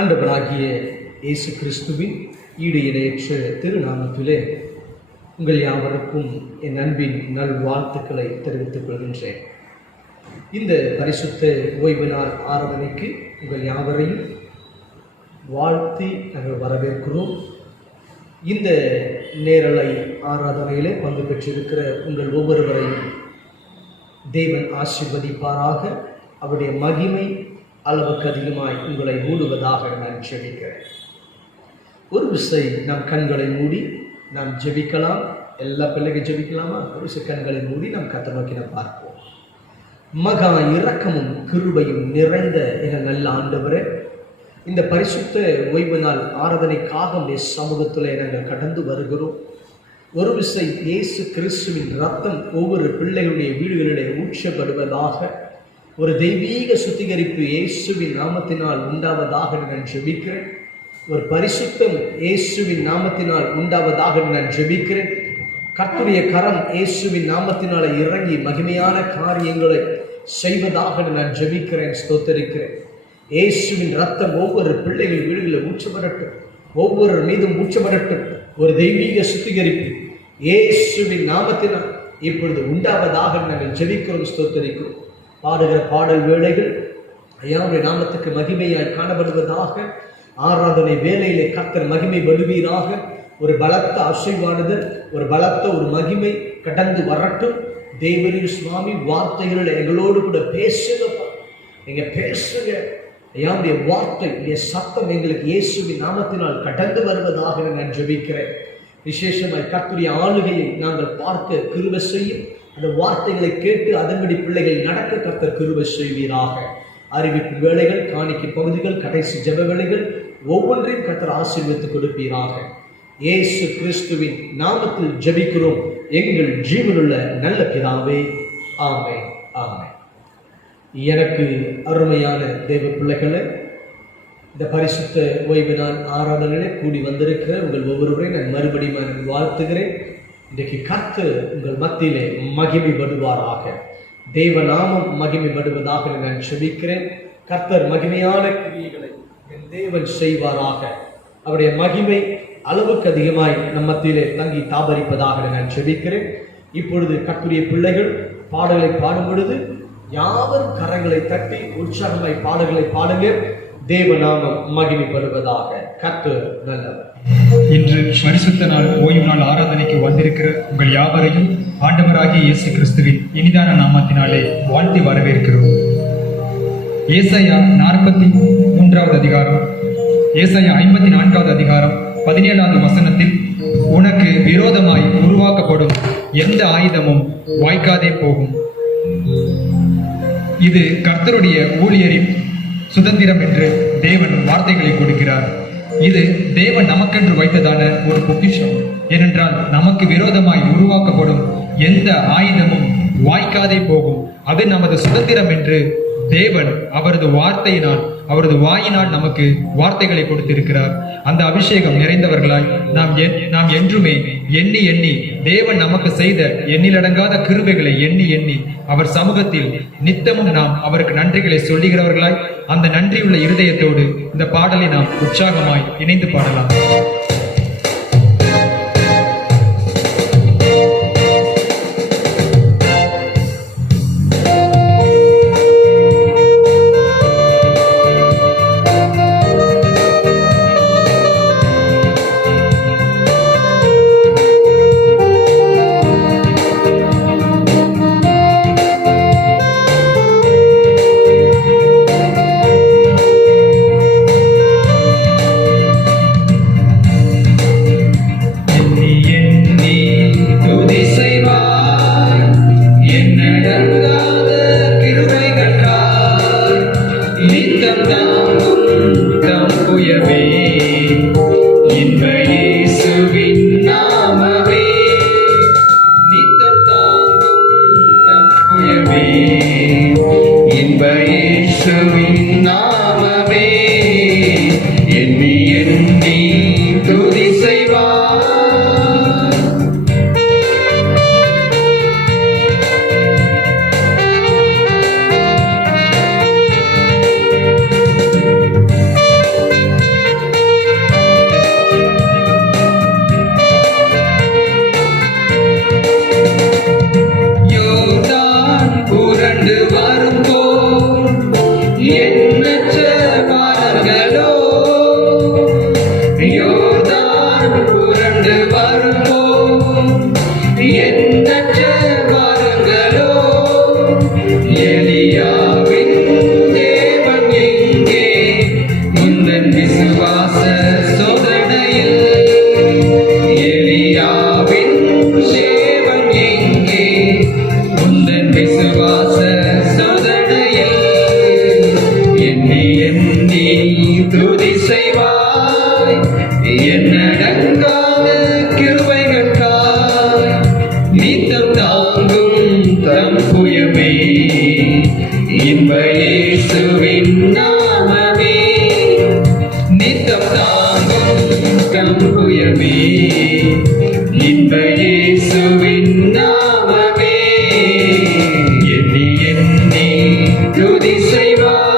ஆண்டவராகிய இயேசு கிறிஸ்துவின் ஈடு இணையற்ற திருநாமத்திலே உங்கள் யாவருக்கும் என் அன்பின் நல்வாழ்த்துக்களை தெரிவித்துக் கொள்கின்றேன். இந்த பரிசுத்த ஓய்வு நாள் ஆராதனைக்கு உங்கள் யாவரையும் வாழ்த்தி நாங்கள் வரவேற்கிறோம். இந்த நேரலை ஆராதனையிலே பங்கு பெற்றிருக்கிற உங்கள் ஒவ்வொருவரையும் தேவன் ஆசீர்வதிப்பாராக. அவருடைய மகிமை அளவுக்கு அதிகமாய் உங்களை மூடுவதாக நான் ஜெபிக்கிறேன். ஒரு விசை நம் கண்களை மூடி நாம் ஜெபிக்கலாம். எல்லா பிள்ளைகள் ஜெபிக்கலாமா? ஒரு விசை கண்களை மூடி நாம் கர்த்தரை நோக்கி பார்ப்போம். மகா இரக்கமும் கிருபையும் நிறைந்த என நல்ல ஆண்டவரே, இந்த பரிசுத்த ஓய்வு நாள் ஆராதனைக்காக உடைய சமூகத்தில் நாங்கள் கடந்து வருகிறோம். ஒரு விசை இயேசு கிறிஸ்துவின் ரத்தம் ஒவ்வொரு பிள்ளைகளுடைய வீடுகளிலே ஊற்றப்படுவதாக, ஒரு தெய்வீக சுத்திகரிப்பு இயேசுவின் நாமத்தினால் உண்டாவதாக நான் ஜெபிக்கிறேன். ஒரு பரிசுத்தம் இயேசுவின் நாமத்தினால் உண்டாவதாக நான் ஜெபிக்கிறேன். கர்த்தருடைய கரம் இயேசுவின் நாமத்தினால இறங்கி மகிமையான காரியங்களை செய்வதாக நான் ஜெபிக்கிறேன், ஸ்தோத்தரிக்கிறேன். இயேசுவின் ரத்தம் ஒவ்வொரு பிள்ளைகள் வீடுகளில் ஊற்றப்படட்டும், ஒவ்வொரு மீதும் ஊற்றப்படட்டும். ஒரு தெய்வீக சுத்திகரிப்பு இயேசுவின் நாமத்தினால் இப்பொழுது உண்டாவதாக நாங்கள் ஜெபிக்கிறோம், ஸ்தோத்தரிக்கிறோம். பாடுகிற பாடல் வேளைகள் ஐயாவுடைய நாமத்துக்கு மகிமையாய் காணப்படுவதாக. ஆராதனை வேலையிலே கர்த்தர் மகிமை படுவீராக. ஒரு பலத்த ஆசீர்வாதம், ஒரு பலத்த ஒரு மகிமை கடந்து வரட்டும். தேவனின் சுவாமி வார்த்தைகளில் எங்களோடு கூட பேசுங்கப்பா, நீங்க பேசுங்க ஐயாவுடைய வார்த்தை, உடைய சத்தம் எங்களுக்கு இயேசுவின் நாமத்தினால் கடந்து வருவதாக நான் ஜெபிக்கிறேன். விசேஷமாய் கர்த்தருடைய ஆளுகையை நாங்கள் பார்க்க கிருபை செய்யும். அந்த வார்த்தைகளை கேட்டு அதன்படி பிள்ளைகள் நடக்க கர்த்தர் கிருபை செய்வீராக. அறிவிப்பு வேலைகள், காணிக்கை பகுதிகள், கடைசி ஜெப வேலைகள் ஒவ்வொன்றையும் கர்த்தர் ஆசீர்வதித்துக் கொடுப்பீராக. இயேசு கிறிஸ்துவின் நாமத்தில் ஜெபிக்கிறோம் எங்கள் ஜீவனுள்ள நல்ல பிதாவே, ஆமென், ஆமென். எனக்கு அருமையான தேவ பிள்ளைகளை, இந்த பரிசுத்த ஓய்வு நாள் ஆராதனையிலே கூடி வந்திருக்கிற உங்கள் ஒவ்வொருவரையும் நான் மறுபடியும் வாழ்த்துகிறேன். இன்றைக்கு கர்த்தர் உங்கள் மத்தியிலே மகிமைப்படுவாராக. தேவ நாமம் மகிமைப்படுவதாக நான் ஜெபிக்கிறேன். கர்த்தர் மகிமையான கிரியைகளை என் தேவன் செய்வாராக. அவருடைய மகிமை அளவுக்கு அதிகமாய் நம் மத்தியிலே தங்கி தாபரிப்பதாக நான் ஜெபிக்கிறேன். இப்பொழுது கர்த்தருடைய பிள்ளைகள் பாடல்களை பாடும் பொழுது யாவரும் கரங்களை தட்டி உற்சாகமாய் பாடல்களை பாடுங்க. தேவ நாமம் மகிமைப்படுவதாக. கர்த்தர் நல்லவர். இன்று பரிசுத்த நாள் ஓய்வு நாள் ஆராதனைக்கு வந்திருக்கிற உங்கள் யாவரையும் ஆண்டவராகிய இயேசு கிறிஸ்துவின் இனிதான நாமத்தினாலே வாழ்த்தி வரவேற்கிறோம். ஏசாயா 43வது அதிகாரம், ஏசாயா 54வது அதிகாரம் 17வது வசனத்தில், உனக்கு விரோதமாய் உருவாக்கப்படும் எந்த ஆயுதமும் வாய்க்காதே போகும். இது கர்த்தருடைய ஊழியரின் சுதந்திரம் என்று தேவன் வார்த்தைகளை கொடுக்கிறார். இது தேவன் நமக்கென்று வைத்ததான ஒரு பொக்கிஷம். ஏனென்றால் நமக்கு விரோதமாய் உருவாக்கப்படும் எந்த ஆயுதமும் வாய்க்காதே போகும். அது நமது சுதந்திரம் என்று தேவன் அவரது வார்த்தையினால், அவரது வாயினால் நமக்கு வார்த்தைகளை கொடுத்திருக்கிறார். அந்த அபிஷேகம் நிறைந்தவர்களாய் நாம் என்றுமே எண்ணி எண்ணி தேவன் நமக்கு செய்த எண்ணிலடங்காத கிருபைகளை எண்ணி எண்ணி அவர் சமூகத்தில் நித்தமும் நாம் அவருக்கு நன்றிகளை சொல்லுகிறவர்களாய், அந்த நன்றியுள்ள இருதயத்தோடு இந்த பாடலை நாம் உற்சாகமாய் இணைந்து பாடலாம். இயேசுவின் நாமமே எண்ணி எண்ணி துதி செய்வார். யோர்தான் புரண்டு வரும்போல் எண்ணற்ற வாரங்களோ, யோர்தான் புரண்டு வரும்போல் எண்ணற்ற வாரங்களோ, எலியாவின் தேவன் எங்கே முந்தன் விசுவாச சோதனையில், எலியாவின் தேவன் எங்கே முந்தன் விசுவாச சோதனையில், எண்ணி எண்ணி துதி செய்வாய் என்னடங்காத கிருபைகளுக்காய், நித்தம் தாங்கும் தம் புயமே இன்ப இயேசுவின் நாமமே, நித்தம் தாங்கும் தம் புயமே இன்ப இயேசுவின் நாமமே, எண்ணி எண்ணி துதி செய்வார்.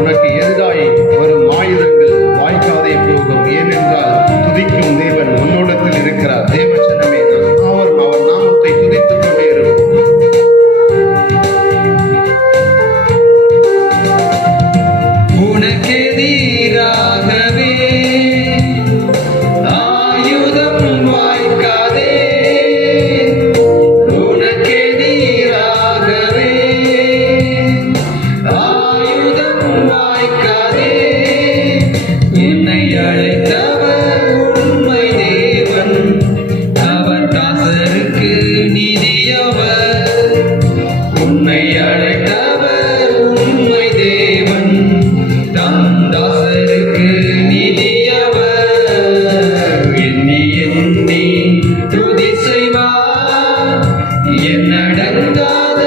உனக்கு எதிராய் வரும் ஆயுதங்கள் வாய்க்காதே போகும். ஏனென்றால் துதிக்கும் தேவன் உன்னோடத்தில் இருக்கிறார். தேவச்சனமே, அவர் நாமத்தை துதித்துக் கொண்டே இருக்கும். உனக்கெதிராகவே ஆயுதம் வாய்க்காதே, உனக்கெதிராகவே ஆயுதம் வாய்க்காதே, உன்னை அழைத்தவர் உண்மை தேவன், அவர் தாசருக்கு நீதியவர், உன்னை அழைத்தவர் உண்மை தேவன், தம் தாசருக்கு நீதியவர், எண்ணி எண்ணி துதி செய்வார் என்னடங்காத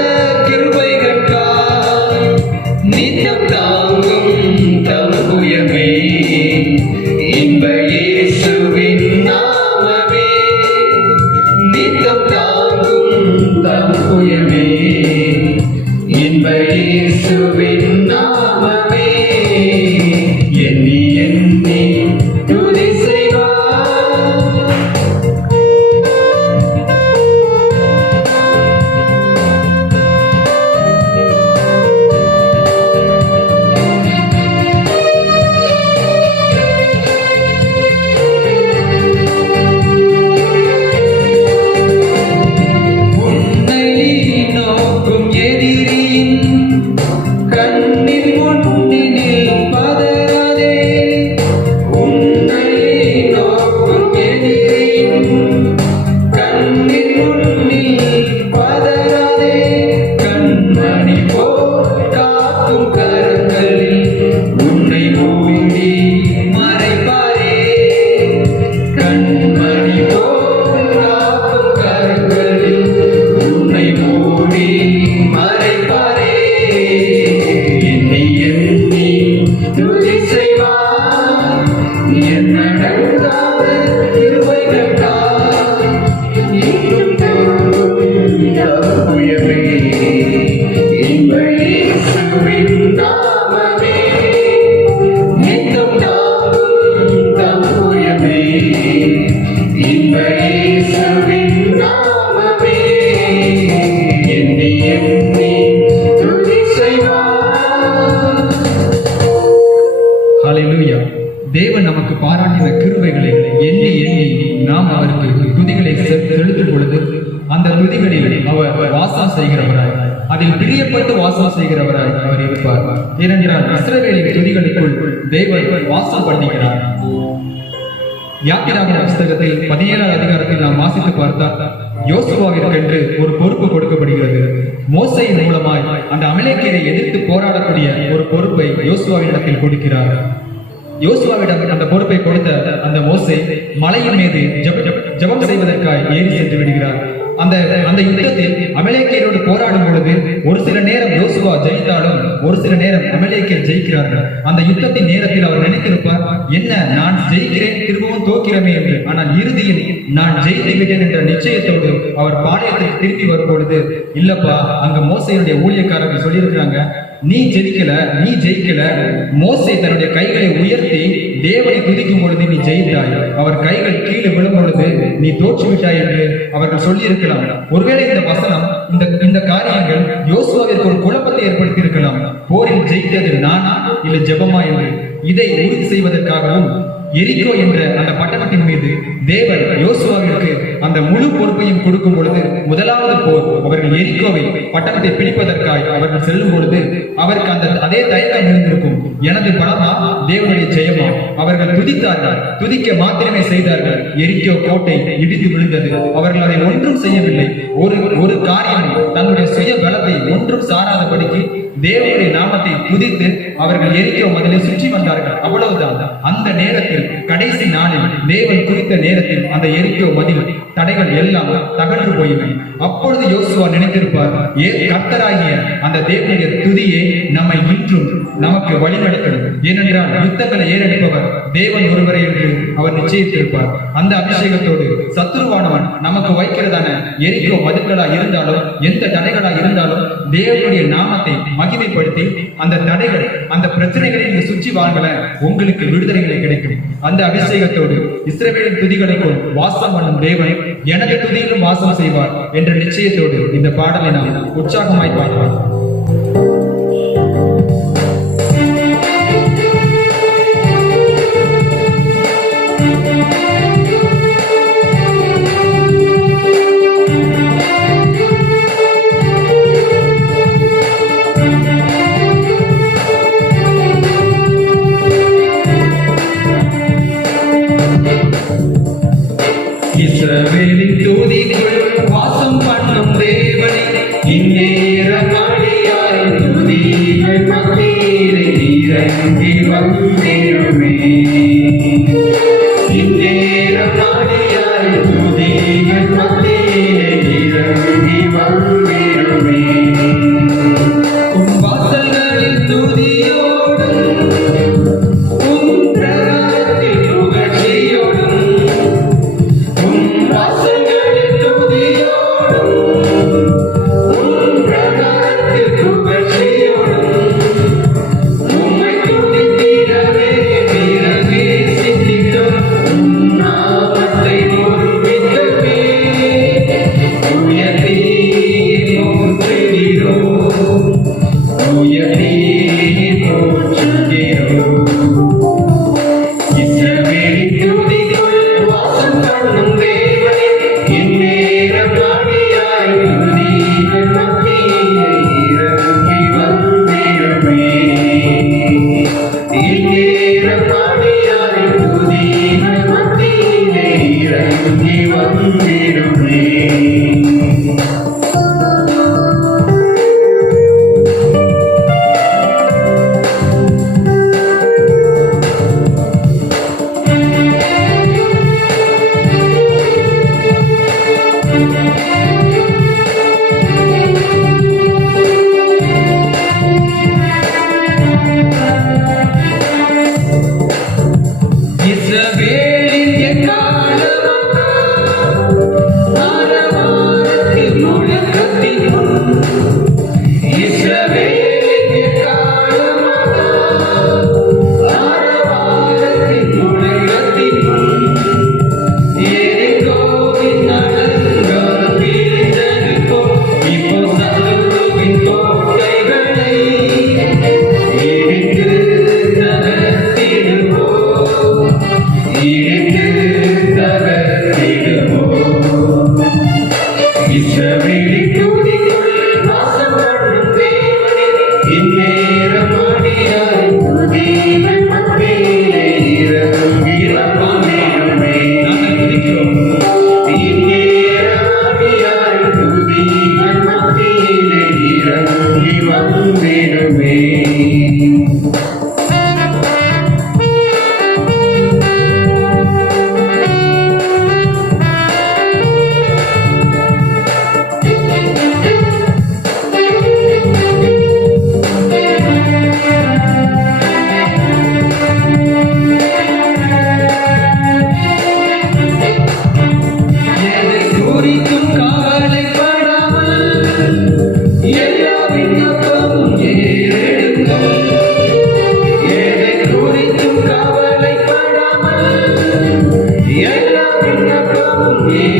கிருபைகளுக்காய், நித்தம் தாங்கும் தம் புயமே இன்ப இயேசுவின் நாமமே, நித்தம் தாங்கும் தம் புயமே இன்ப இயேசுவின் நாமமே, எண்ணி எண்ணி துதி செய்வார். உன்னை நோக்கும் எதிரியின் கண்ணின் முன்னினில் பதறாதே, உன்னை நோக்கும் எதிரியின் கண்ணின் முன்னில் பதறாதே, கண்மணி போல் காக்கும் கரங்களில் உன்னை மூடி மறைப்பாரே, கண்மணி போல் காக்கும் கரங்களில் உன்னை மூடி மறைப்பாரே, எண்ணி எண்ணி துதி செய்வார் என்னடங்காத கிருபைகளுக்காய், இன்னும் தாங்கும் தம் புயமே இன்ப இயேசுவின் நாமமே, நித்தம் தாங்கும் தம் புயமே இன்ப இயேசுவின் நாமமே, எண்ணி எண்ணி துதி செய்வார். ஹalleluya. தேவன் நமக்கு பாராட்டின கிருபைகளை எண்ணி எண்ணி நாம் அவருக்கு துதிகளை செலுத்தும் பொழுது அந்த துதிகளில் அவர் வாசம் செய்கிறவராய், அதில் பிரியப்பட்டு வாசம் செய்கிறவராய் அவர் இருப்பார். ஏனென்றால் இஸ்ரவேலின் துதிகளுக்குள் தேவன் வாசம் பண்ணுகிறார். யாத்திராகம புஸ்தகத்தில் 17வது அதிகாரத்தில் நாம் வாசித்து பார்த்தால் யோசுவாவிற்கென்று ஒரு பொறுப்பு கொடுக்கப்படுகிறது. மோசையின் மூலமாய் அந்த அமலேக்கியரை எதிர்த்து போராடக்கூடிய ஒரு பொறுப்பை யோசுவாவினிடத்தில் கொடுக்கிறார். யோசுவாவிடம் அந்த பொறுப்பை கொடுத்த அந்த மோசே மலையின் மீது ஜெபம் செய்வதற்காய் ஏறி சென்று விடுகிறார். அந்த அந்த யுத்தத்தில் அமலேக்கியரோடு போராடும் பொழுது ஒரு சில நேரம் யோசுவா ஜெயித்தாலும் ஒரு சில நேரம் அமலேக்கியர் ஜெயிக்கிறார்கள். அந்த யுத்தத்தின் நேரத்தில் அவர் நினைத்திருப்பார், என்ன நான் ஜெயிக்கிறேன் திரும்பவும் தோக்கிறமே என்று. ஆனால் இறுதியில் நான் ஜெயித்து விட்டேன் என்ற நிச்சயத்தோடு அவர் பாளையத்திற்கு திரும்பி வரும் பொழுது, இல்லப்பா அங்க மோசையுடைய ஊழியக்காரர்கள் சொல்லியிருக்கிறாங்க, நீ ஜெயிக்கல. மோசே தன்னுடைய கைகளை உயர்த்தி தேவனை துதிக்கும் பொழுது நீ ஜெயித்தாய், அவர் கைகள் கீழே விழும் பொழுது நீ தோற்று விட்டாய் என்று அவர்கள் சொல்லி இருக்கலாம். ஒருவேளை இந்த வசனம் இந்த காரியங்கள் யோசுவாவிற்கு ஒரு குழப்பத்தை ஏற்படுத்தி இருக்கலாம். போரில் ஜெயித்தது நானா இல்லை ஜெபமா என்று. இதை உறுதி செய்வதற்காகவும் எரிகோ என்ற அந்த பட்டணத்தின் மீது தேவன் யோசுவாவிற்கு அந்த முழு பொறுப்பையும் கொடுக்கும் பொழுது, முதலாவது போர் அவர்கள் எரிகோவை பட்டணத்தை பிடிப்பதற்காக அவர்கள் செல்லும் பொழுது அவருக்கு அந்த அதே தயக்கம் இருந்திருக்கும். எனது பலமா தேவனுடைய ஜெயமா? அவர்கள் துதித்தார்கள், துதிக்க மாத்திரமே செய்தார்கள். எரிகோ கோட்டை இடித்து விழுந்தது. அவர்கள் அதை ஒன்றும் செய்யவில்லை. ஒரு காரியம் தன்னுடைய சுய பலத்தை ஒன்றும் சாராதபடிக்கு தேவனுடைய நாமத்தை துதித்து அவர்கள் எரிகோ மதிலை சுற்றி வந்தார்கள். அவ்வளவுதான். அந்த நேரத்தில் கடைசி நாளில் தேவன் குறித்த நேரத்தில் அந்த எரிகோ மதில் தடைகள் எல்லாம் தகன்று போயின. அப்பொழுது யோசுவா நினைத்திருப்பார், கர்த்தராகிய அந்த தேவனுடைய துதியை நம்மை இன்றும் நமக்கு வழிநடத்தணும். ஏனென்றால் யுத்தங்களை ஏறெடுப்பவர் தேவன் ஒருவரை என்று அவர் நிச்சயித்திருப்பார். அந்த அபிஷேகத்தோடு சத்துருவானவன் நமக்கு வைக்கிறதான எரிகோ மதில்களா இருந்தாலும் எந்த தடைகளா இருந்தாலும் தேவனுடைய நாமத்தை மகிமைப்படுத்தி அந்த தடைகள் அந்த பிரச்சனைகளை நீங்க சுற்றி வாங்கல, உங்களுக்கு விடுதலைகளை கிடைக்கும். அந்த அபிஷேகத்தோடு இஸ்ரவேலின் துதிகளுக்குள் வாசம் பண்ணும் தேவன் எனது துதியிலும் வாசம் செய்வார் என்ற நிச்சயத்தோடு இந்த பாடலை நாம் உற்சாகமாய் பார்ப்போம். இஸ்ரவேலின் துதிக்குள் வாசம் பண்ணும் தேவனே, இந்நேரம் அடியாய் துதிகள் மத்தியிலே இறங்கி வந்திடுமே. இந்நேரம் அடியாய் துதிகள் மத்தியிலே இறங்கி வந்திடுமே. உன் வாசல்களின் துதியோடும் உன் பிரகாரத்தின் புகழ்ச்சியோடும்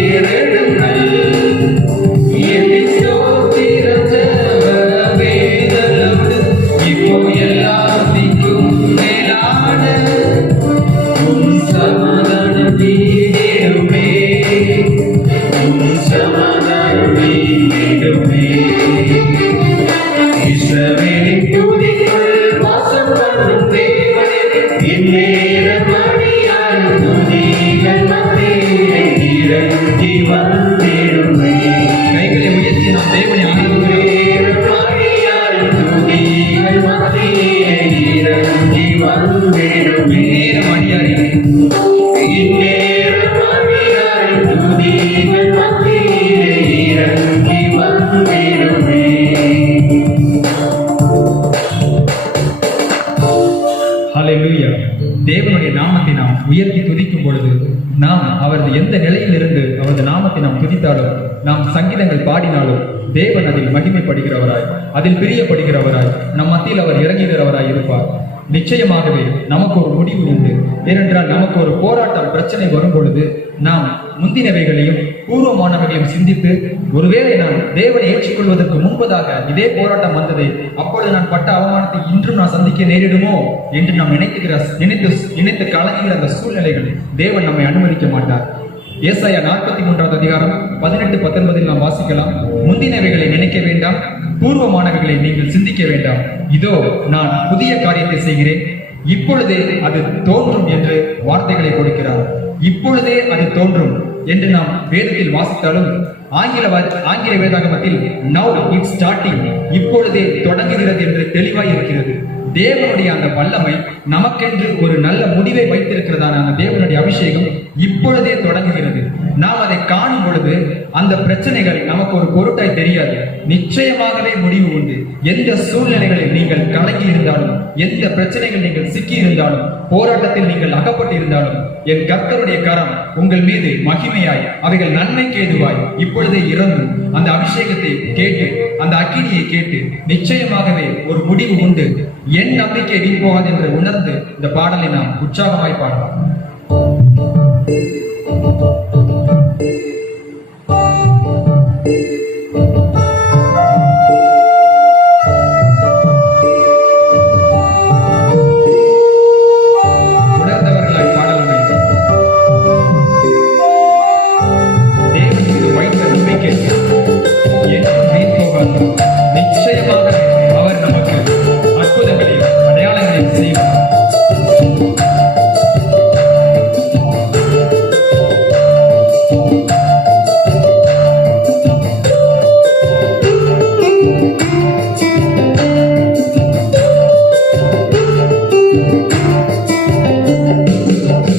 ஏறெடுங்கள். எண்ணி ஸ்தோத்திரம் வேதலோடு இப்போ எல்லாத்திற்கும் மேலான உன் சமாதானம் நீங்கிடுமே. உன் சமாதானம் நீங்கிடுமே. இஸ்ரவேலின் துதிக்குள் வாசம் பண்ணும் தேவனே, இந்நேரம் அடியார் துதிகள் மத்தியிலே இறங்கி வந்திடுமே. கைகளை உயர்த்தி நாம் தேவனை ஆராதிக்கிறோம். இந்நேரம் அடியார் துதிகள் மத்தியிலே இறங்கி வந்திடுமே. நேரம் அடியாரே, இந்நேரம் அடியார் துதிகள் மத்தியிலே இறங்கி வந்திடுமே. ஹல்லேலூயா. தேவனுடைய நாமத்தை நாம் உயர்த்தி துதிக்கும் பொழுது நாம் அவரது எந்த நிலையிலிருந்து அவரது நாமத்தை நாம் துதித்தாலும், நாம் சங்கீதங்கள் பாடினாலும் தேவன் அதில் மகிமைப்படுகிறவராய், அதில் பிரியப்படுகிறவராய், நம் மத்தியில் அவர் இறங்குகிறவராய் இருப்பார். நிச்சயமாகவே நமக்கு ஒரு முடிவு உண்டு. ஏனென்றால் நமக்கு ஒரு போராட்டம் பிரச்சனை வரும் பொழுது நாம் முந்தினவைகளையும் பூர்வமானவைகளையும் சிந்தித்து, ஒருவேளை நான் தேவனை ஏற்றுக்கொள்வதற்கு முன்பதாக இதே போராட்டம் வந்தது, அப்பொழுது நான் பட்ட அவமானத்தை இன்றும் நான் சந்திக்க நேரிடுமோ என்று நாம் நினைத்து கலங்குகிற அந்த சூழ்நிலைகள் தேவன் நம்மை அனுமதிக்க மாட்டார். ஏசாயா 43வது அதிகாரம் 18-19 நாம் வாசிக்கலாம். முந்தினவைகளை நினைக்க வேண்டாம், பூர்வமானவைகளை நீங்கள் சிந்திக்க வேண்டாம். இதோ நான் புதிய காரியத்தை செய்கிறேன், இப்பொழுதே அது தோன்றும் என்று வார்த்தைகளை கொடுக்கிறார். இப்பொழுதே அது தோன்றும் என்று நாம் வேதத்தில் வாசித்தாலும், ஆங்கில வேதாகமத்தில் now it's starting, இப்பொழுதே தொடங்குகிறது என்று தெளிவாய் இருக்கிறது. தேவனுடைய அந்த வல்லமை நமக்கென்று ஒரு நல்ல முடிவை வைத்திருக்கிறதான அந்த தேவனுடைய அபிஷேகம் இப்பொழுதே தொடங்குகிறது. நாம் அதை காணும் பொழுது அந்த பிரச்சனைகள் நமக்கு ஒரு பொருட்டாய் தெரியாது. நிச்சயமாகவே முடிவு உண்டு. எந்த சூழ்நிலைகளில் நீங்கள் கலங்கி இருந்தாலும், எந்த பிரச்சனைகள் நீங்கள் சிக்கி இருந்தாலும், போராட்டத்தில் நீங்கள் அகப்பட்டு இருந்தாலும், என் கர்த்தருடைய கரம் உங்கள் மீது மகிமையாய், அவைகள் நன்மைக்கு ஏதுவாய் இப்பொழுதே இறங்கும். அந்த அபிஷேகத்தை கேட்டு, அந்த அக்கினியை கேட்டு நிச்சயமாகவே ஒரு முடிவு உண்டு. என் நம்பிக்கை வீண் போகாது என்று உணர்ந்து இந்த பாடலை நாம் உற்சாகமாய் பாடலாம். உணர்ந்தவர்களாய் பாடலாமே. தேவன் மீது வைத்த நம்பிக்கை என்றும் வீண் போகாது. நிச்சயமாக அவர் நமக்கு அற்புதங்களையும் அடையாளங்களையும் செய்வார்.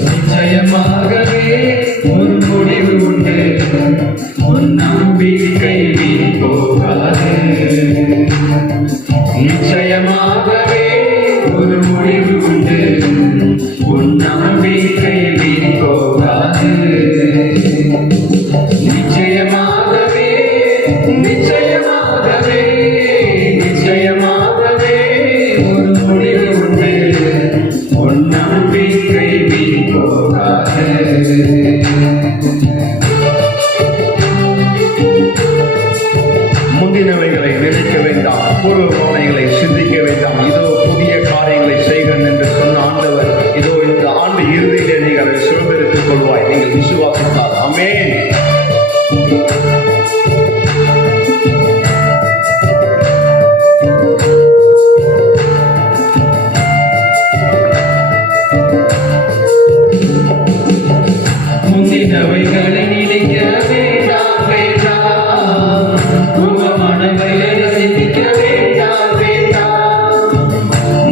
நிச்சயமாகவே ஒரு முடிவு உண்டு. உன் நம்பிக்கை வீண் போகாது. நிச்சயமாகவே ஒரு முடிவு உண்டு. உன் நம்பிக்கை வீண் போகாது. நிச்சயமாகவே நிச்சயமாகவே நிச்சயமாகவே ஒரு முடிவு உண்டு. உன் நம்பிக்கை வீண் போகாது. முந்தினவைகளை நினைக்க வேண்டாம், பூர்வமானவைகளை சிந்திக்க வேண்டாம். இதோ புதிய காரியங்களை செய்கிறேன் என்று சொன்ன ஆண்டவர், இதோ இந்த ஆண்டு இறுதியிலே நீங்கள் அதை சுதந்திரித்துக் கொள்வாய். நீங்கள் விசுவாசித்தார். ஆமென். முந்தினவைகளை நினைக்க வேண்டாம் வேண்டாம். பூர்வமானவைகளை சிந்திக்க வேண்டாம் வேண்டாம்.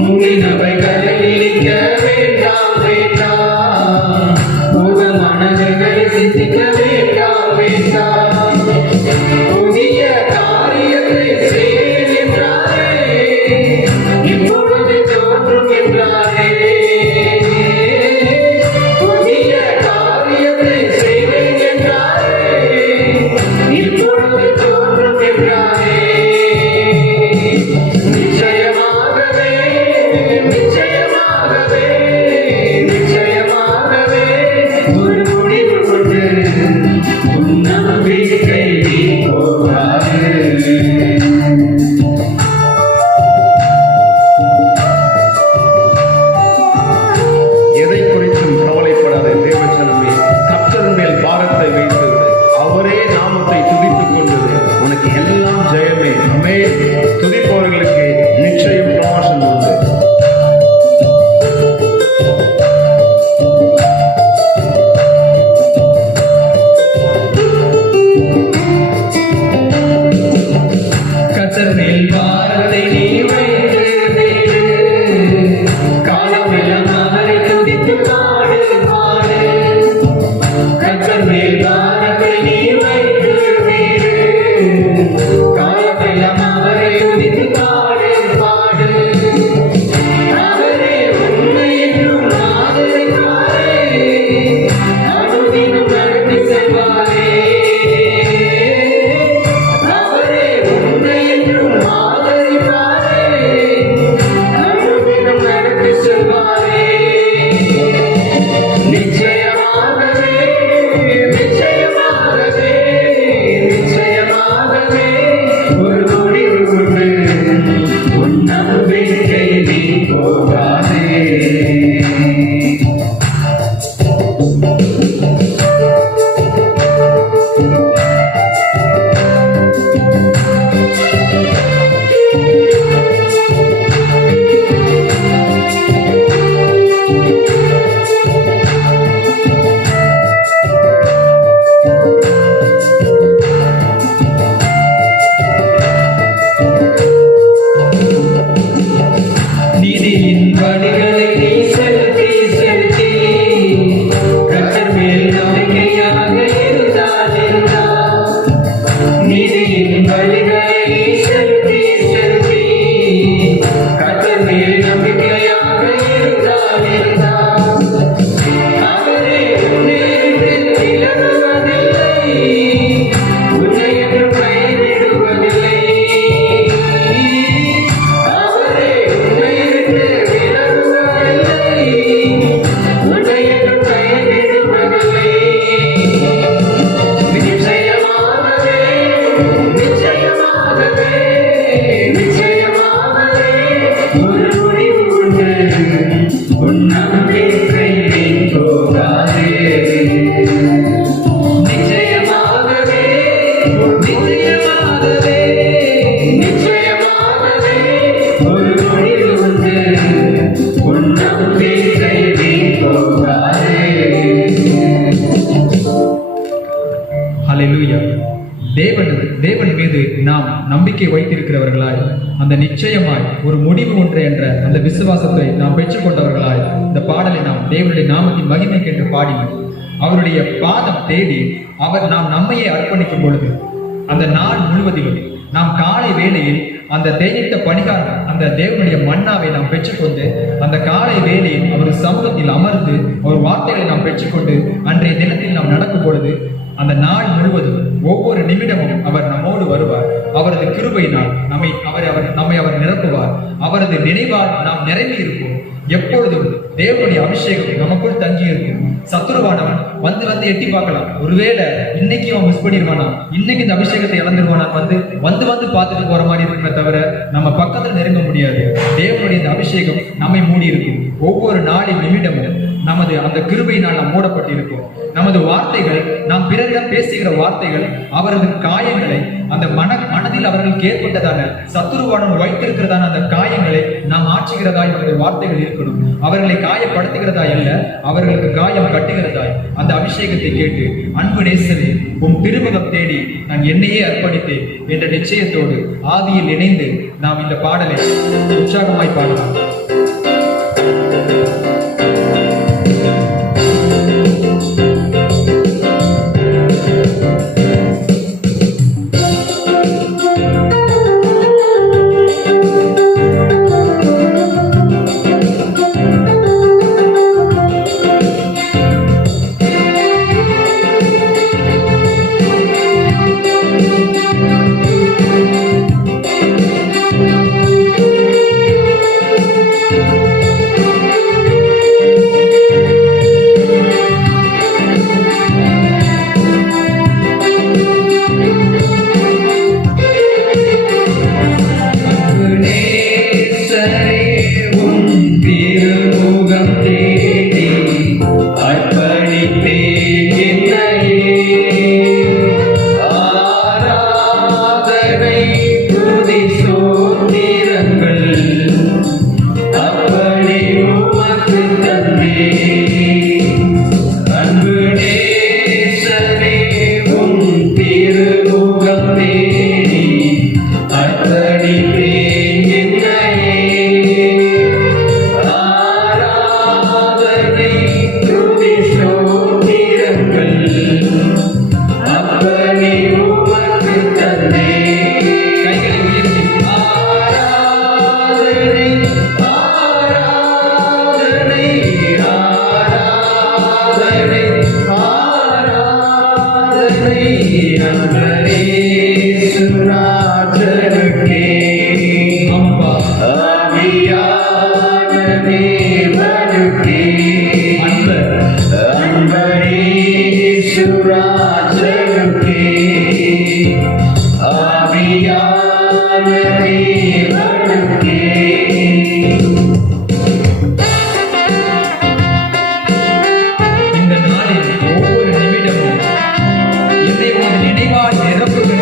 முந்தினவைகளை நினைக்க வேண்டாம் வேண்டாம். பூர்வமானவைகளை சிந்திக்க வேண்டாம் வேண்டாம். அல்லேலூயா. தேவன் மீது நாம் நம்பிக்கை வைத்திருக்கிறவர்களாய், அந்த நிச்சயமாய் ஒரு முடிவு ஒன்று என்ற அந்த விசுவாசத்தை நாம் பெற்றுக்கொண்டவர்களாய் இந்த பாடலை நாம் தேவனுடைய நாமத்தின் மகிமைக்கென்று பாடினோம். அவருடைய பாதம் தேடி நாம் நம்மையே அர்ப்பணிக்கும் பொழுது அந்த நாள் முழுவதிலும் நாம் காலை வேளையில் அந்த தேனிட்ட பணிகாரம் அந்த தேவனுடைய மன்னாவை நாம் பெற்றுக்கொண்டு அந்த காலை வேளையில் அவர் சமூகத்தில் அமர்ந்து ஒரு வார்த்தைகளை நாம் பெற்றுக்கொண்டு அன்றைய தினத்தில் நாம் நடக்கும் பொழுது அந்த நாள் முழுவதும் ஒவ்வொரு நிமிடமும் அவர் நம்மோடு வருவார். அவரது கிருபையினால் நம்மை அவர் நிரப்புவார். அவரது நினைவால் நாம் நிரம்பி இருப்போம். எப்பொழுதும் தேவனுடைய அபிஷேகம் நமக்குள் தங்கி இருக்கும். சத்துருவானவன் வந்து எட்டி பார்க்கலாம். ஒருவேளை இன்னைக்கு அவன் மிஸ் பண்ணிடுவானா, இன்னைக்கு இந்த அபிஷேகத்தை இழந்துருவானா, வந்து பார்த்துட்டு போற மாதிரி இருக்கிற தவிர நம்ம பக்கத்துல நெருங்க முடியாது. தேவனுடைய இந்த அபிஷேகம் நம்மை மூடி இருக்கும். ஒவ்வொரு நாளின் நிமிடமும் நமது அந்த கிருபையினால் நாம் மூடப்பட்டிருக்கும். நமது வார்த்தைகள், நாம் பிறரிடம் பேசுகிற வார்த்தைகள், அவரது காயங்களை, அந்த மனதில் அவர்களுக்கு ஏற்பட்டதான சத்துருவானம் வைத்திருக்கிறதான அந்த காயங்களை நாம் ஆற்றுகிறதாய் நம்முடைய வார்த்தைகள் இருக்கணும். அவர்களை காயப்படுத்துகிறதாய் அல்ல, அவர்களுக்கு காயம் கட்டுகிறதாய் அந்த அபிஷேகத்தை கேட்டு, அன்பு நேசரே, உன் திருமுகம் தேடி நான் என்னையே அர்ப்பணித்தேன் என்ற நிச்சயத்தோடு ஆதியில் இணைந்து நாம் இந்த பாடலை உற்சாகமாய் பாடலாம். இந்த நாளில் ஒவ்வொரு நிமிடமும் என்னை ஒரு நினைவால் நிரப்புகிற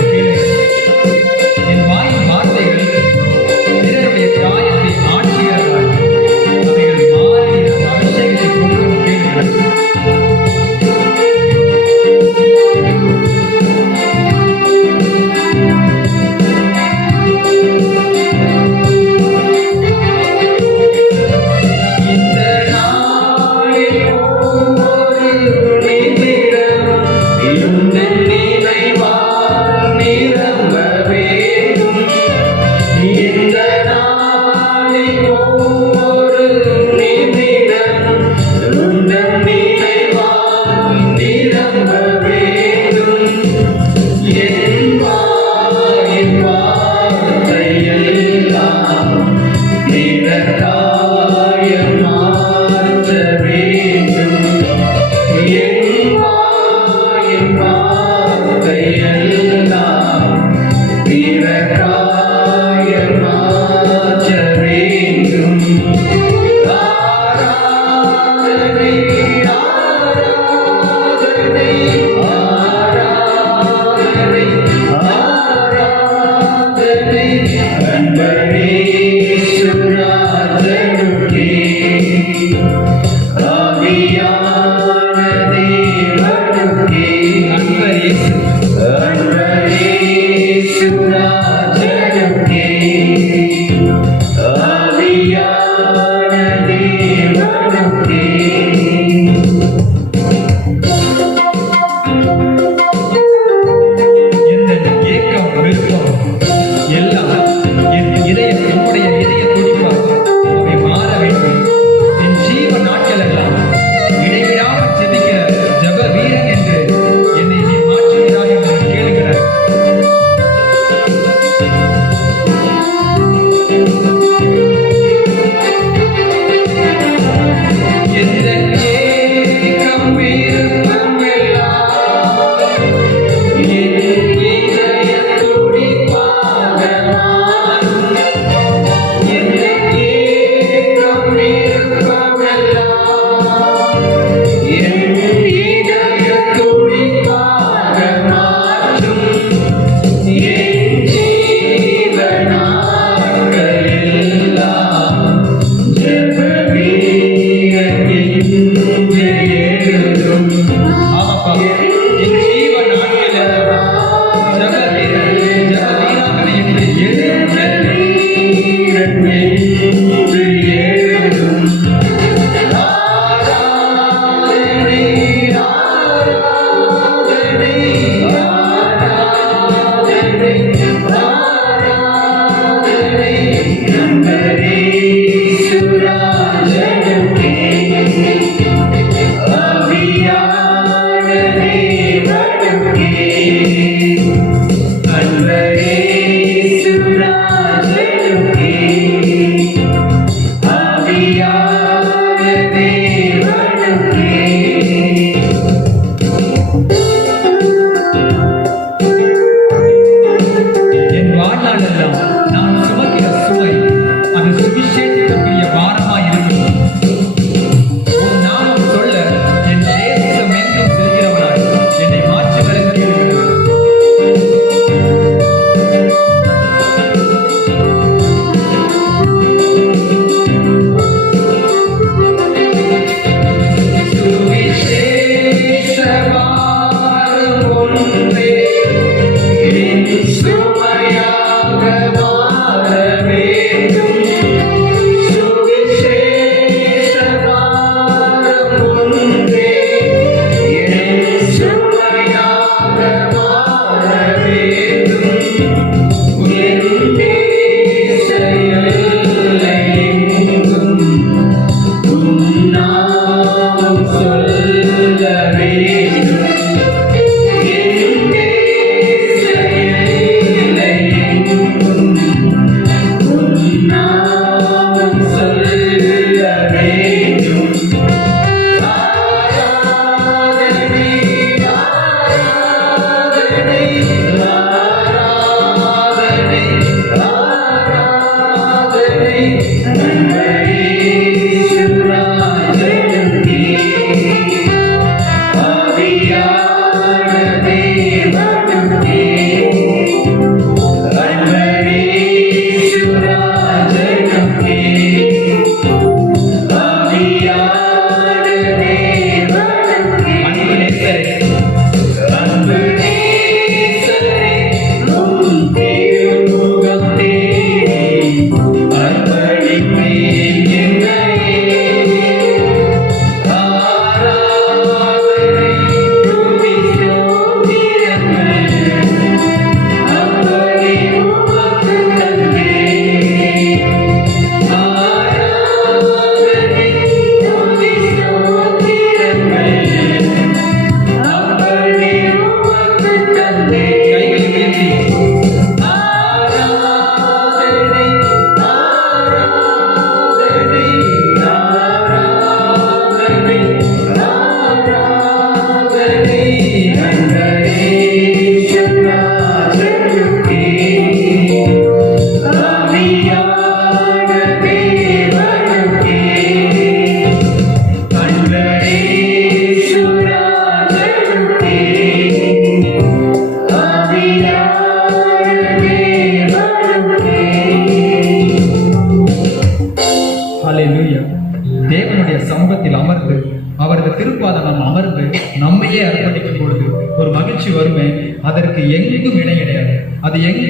அதற்கு எங்கும் இணை கிடையாது.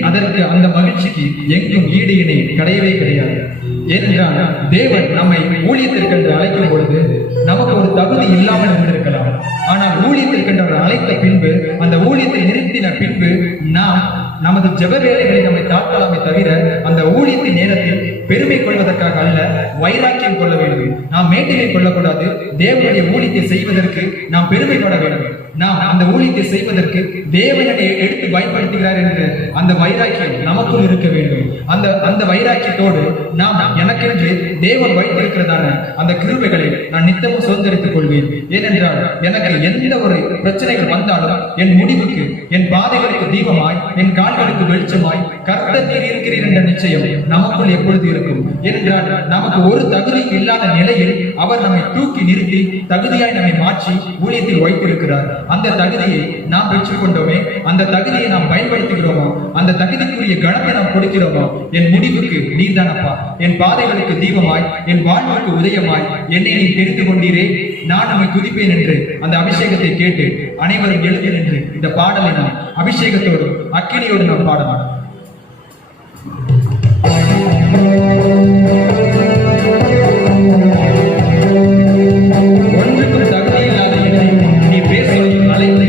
அதற்கு அந்த மகிழ்ச்சிக்கு எங்கும் ஈடு இணை கிடையவே கிடையாது. ஏனென்றால் தேவன் நம்மை ஊழியத்திற்கென்று அழைக்கும் பொழுது நமக்கு ஒரு தகுதி இல்லாமல் இருந்திருக்கலாம். ஆனால் ஊழியத்திற்கென்று அவர் அழைத்த பின்பு, அந்த ஊழியத்தை நிறுத்தின பின்பு நாம் நமது ஜெப வேலைகளை நம்மை தாழ்த்தலாமே தவிர அந்த ஊழியத்தின் நேரத்தில் பெருமை கொள்வதற்காக அல்ல, வைராக்கியம் கொள்ள வேண்டும். நாம் மேட்டிலை கொள்ளக்கூடாது. தேவனுடைய ஊழியத்தை செய்வதற்கு நாம் பெருமை கொள்ள வேண்டும். நாம் அந்த ஊழியத்தை செய்வதற்கு தேவனை எடுத்து பயன்படுத்துகிறார் என்று அந்த வைராக்கியம் நமக்குள் இருக்க வேண்டும். அந்த வைராக்கியத்தோடு நாம் எனக்கென்று தேவன் வைத்திருக்கிறதான அந்த கிருபைகளை நான் நித்தமும் சுதந்திரித்துக் கொள்வேன். ஏனென்றால் எனக்கு எந்த ஒரு பிரச்சனைகள் வந்தாலும் என் முடிவுக்கு, என் பாதைகளுக்கு தீபமாய், என் கால்களுக்கு வெளிச்சமாய் கர்த்தர் நீர் இருக்கிறீர் என்ற நிச்சயம் நமக்குள் எப்பொழுது இருக்கும். ஏனென்றால் நமக்கு ஒரு தகுதி இல்லாத நிலையில் அவர் நம்மை தூக்கி நிறுத்தி தகுதியாய் நம்மை மாற்றி ஊழியத்தில் வைத்திருக்கிறார். அந்த தகுதியை நாம் பெற்றுக் கொண்டோமே, அந்த தகுதியை நாம் பயன்படுத்துகிறோமோ, அந்த தகுதிக்குரிய கணத்தை நாம் கொடுக்கிறோமோ, என் முடிவுக்கு நீர்தானப்பா, என் பாதைகளுக்கு தீபமாய், என் வாழ்வுக்கு உதயமாய் என்னை நீ தெரிந்து கொண்டீரே, நான் நம்மை துதிப்பேன் என்று அந்த அபிஷேகத்தை கேட்டு அனைவரும் எழுதி நின்று இந்த பாடலை நாம் அபிஷேகத்தோடு அக்கினியோடு நாம் பாடலாம். ஒன்றுக்கும் தகுதி இல்லாத என்னை நீ பேசுவதை அழைத்து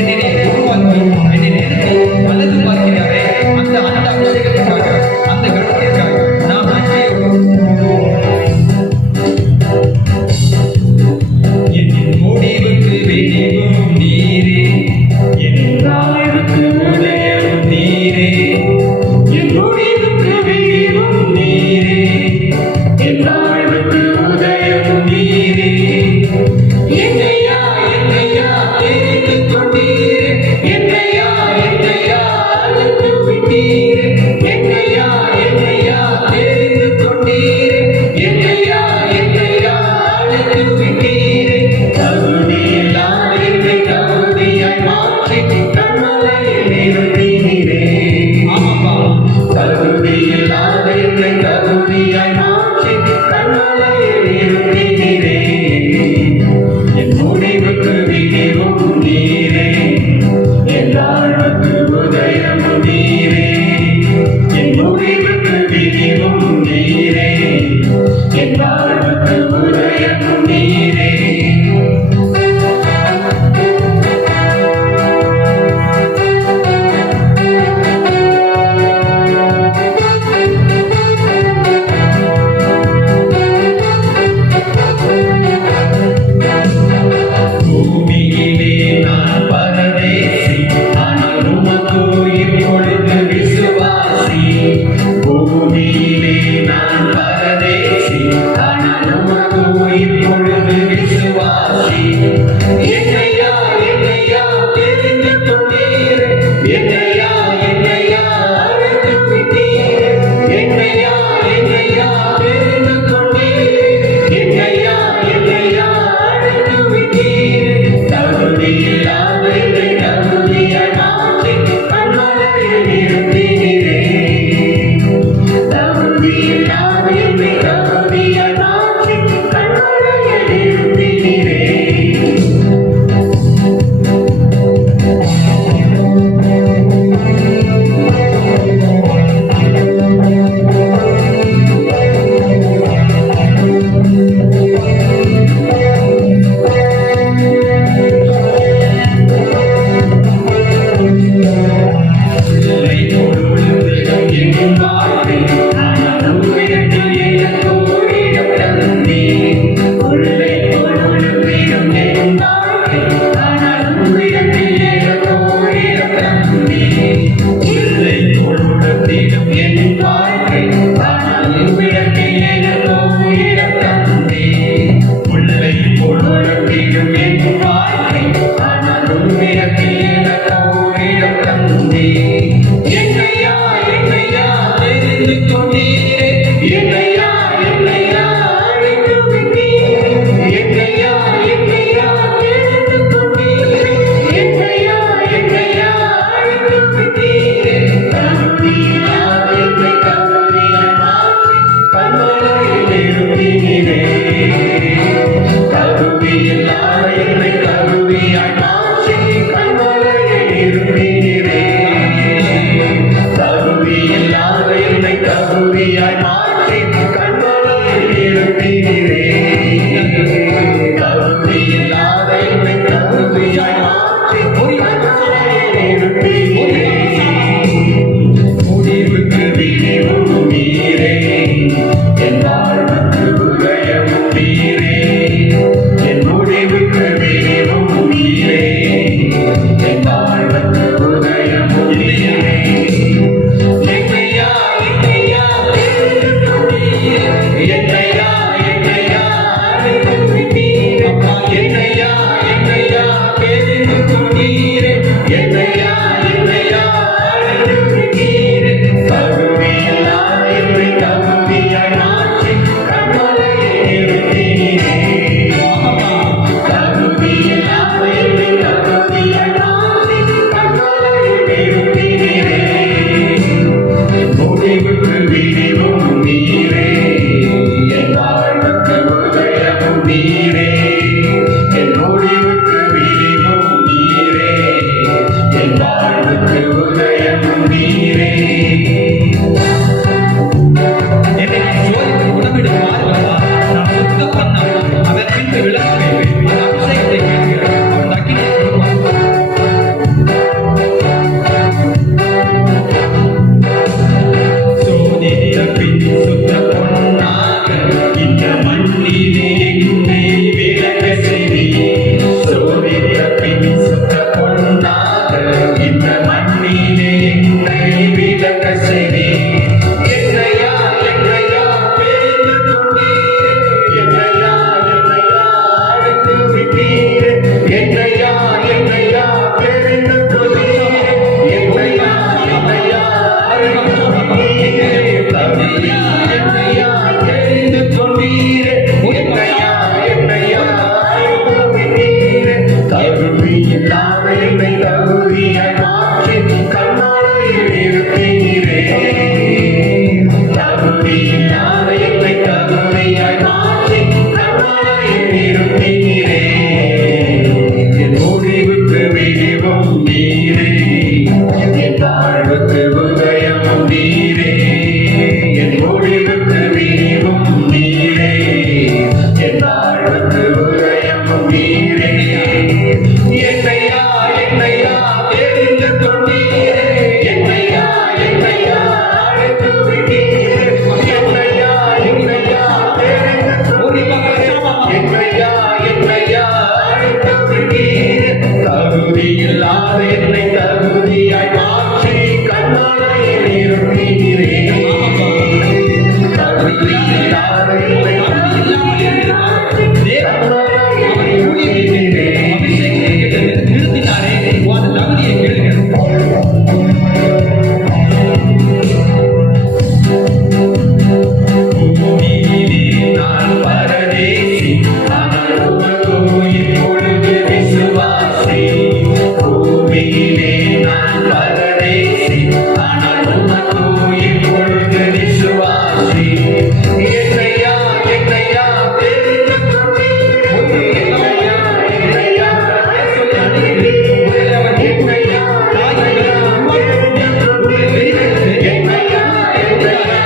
என்னை உருவாக்கி என்னை நிறுத்தி வலது பார்க்கிறாரே, அந்த அபிஷேகத்திற்காக, அந்த கணத்திற்காக நாம் என் முடிவுக்கு விடிவும் நீரே, என் வாழ்வுக்கு உதயம் நீரே, என் முடிவுக்கு விடிவும் நீரே, என் வாழ்வுக்கு உதயம் நீரே. என்னையா தெரிந்து கொண்டீரே, என்னையா அழைத்து விட்டீரே, என்னையா தெரிந்து கொண்டீரே, என்னையா அழைத்து விட்டீரே. தகுதியில்லாத என்னை தகுதியாய் மாற்றி கண்மலையில் நிறுத்தினீரே. ஆமாப்பா, தகுதியில்லாத என்னை தகுதியாய் மாற்றி கண்மலையில் நிறுத்தினீரே. என் முடிவுக்கு விடிவும் நீரே, என் வாழ்வுக்கு உதயமும் நீரே, என் முடிவுக்கு விடிவும் நீரே, என் வாழ்வுக்கு உதயமும் நீரே. பூமியிலே நான் பரதேசி, ஆனால் உமக்கோ இப்பொழுது விசுவாசி. பூமியிலே வாழ்வுக்கு உதயம் நீரே. என்னை சோதித்து குணமிடுவார் அல்லவா? நான் சுத்தம் பண்ணால் அதன் பின்பு விளக்குவேன். அந்த அபிஷேகத்தை கேட்கிறேன். அவன் அக்கினியை கொடுப்பான். சோதித்த பின் சுத்த பொன்னாக இந்த மண்ணிலே என்னை விளங்க செய்தீர். சோதித்த பின் சுத்த பொன்னாக இந்த மண்ணிலே என்னை விளங்க செய்தீர். என்னையா என்னையா தெரிந்து கொண்டீரே, என்னையா என்னையா அழைத்து விட்டீரே, என்னையா என்னையா தெரிந்து கொண்டீரே, என்னையா என்னையா அழைத்து விட்டீரே, தகுதியா என்னையா தெரிந்து கொண்டீரே, என்னையா என்னையா அழைத்து விட்டீரே, தகுதியில்லாத என்னை தகுதியாய் மாற்றி கண்ணாடியில் நிறுத்தினீரே. தகுதியில்லாத என்னை தகுதியாய் மாற்றி கண்ணாடியில் நிறுத்தினீரே. என் முடிவுக்கு விடிவும் நீரே, என் வாழ்வுக்கு உதயமும் நீரே. என் முடிவுக்கு விடிவும் நீரே, என் வாழ்வுக்கு உதயமும் நீரே. என்னையா என்னையா தெரிந்து கொண்டீரே, என்னையா என்னையா அழைத்து விட்டீரே, என்னையா என்னையா தெரிந்து கொண்டீரே, என்னையா என்னையா அழைத்து விட்டீரே. தகுதியில்லாத என்னை தகுதியாய் மாற்றி கண்ணாடியில் நிறுத்தினீரே. தகுதியில்லாத என்னை தகுதியாய் மாற்றி கண்ணாடியில் நிறுத்தினீரே. அபிஷேகத்தை நிறுத்தினாரே. அந்த தகுதியை கேளுங்க. பூமியிலே நான் பரதேசி, ஆனால் உமக்கோ இப்பொழுது விசுவாசி. பூமியிலே நான் பரதேசி, ஆனால் உமக்கோ இப்பொழுது விசுவாசி. என்னையா என்னையா தெரிந்து கொண்டீரே, என்னையா என்னையா சொல்லி என்னையா என்னையா தெரிந்து கொண்டீரே, என்னையா என்னையா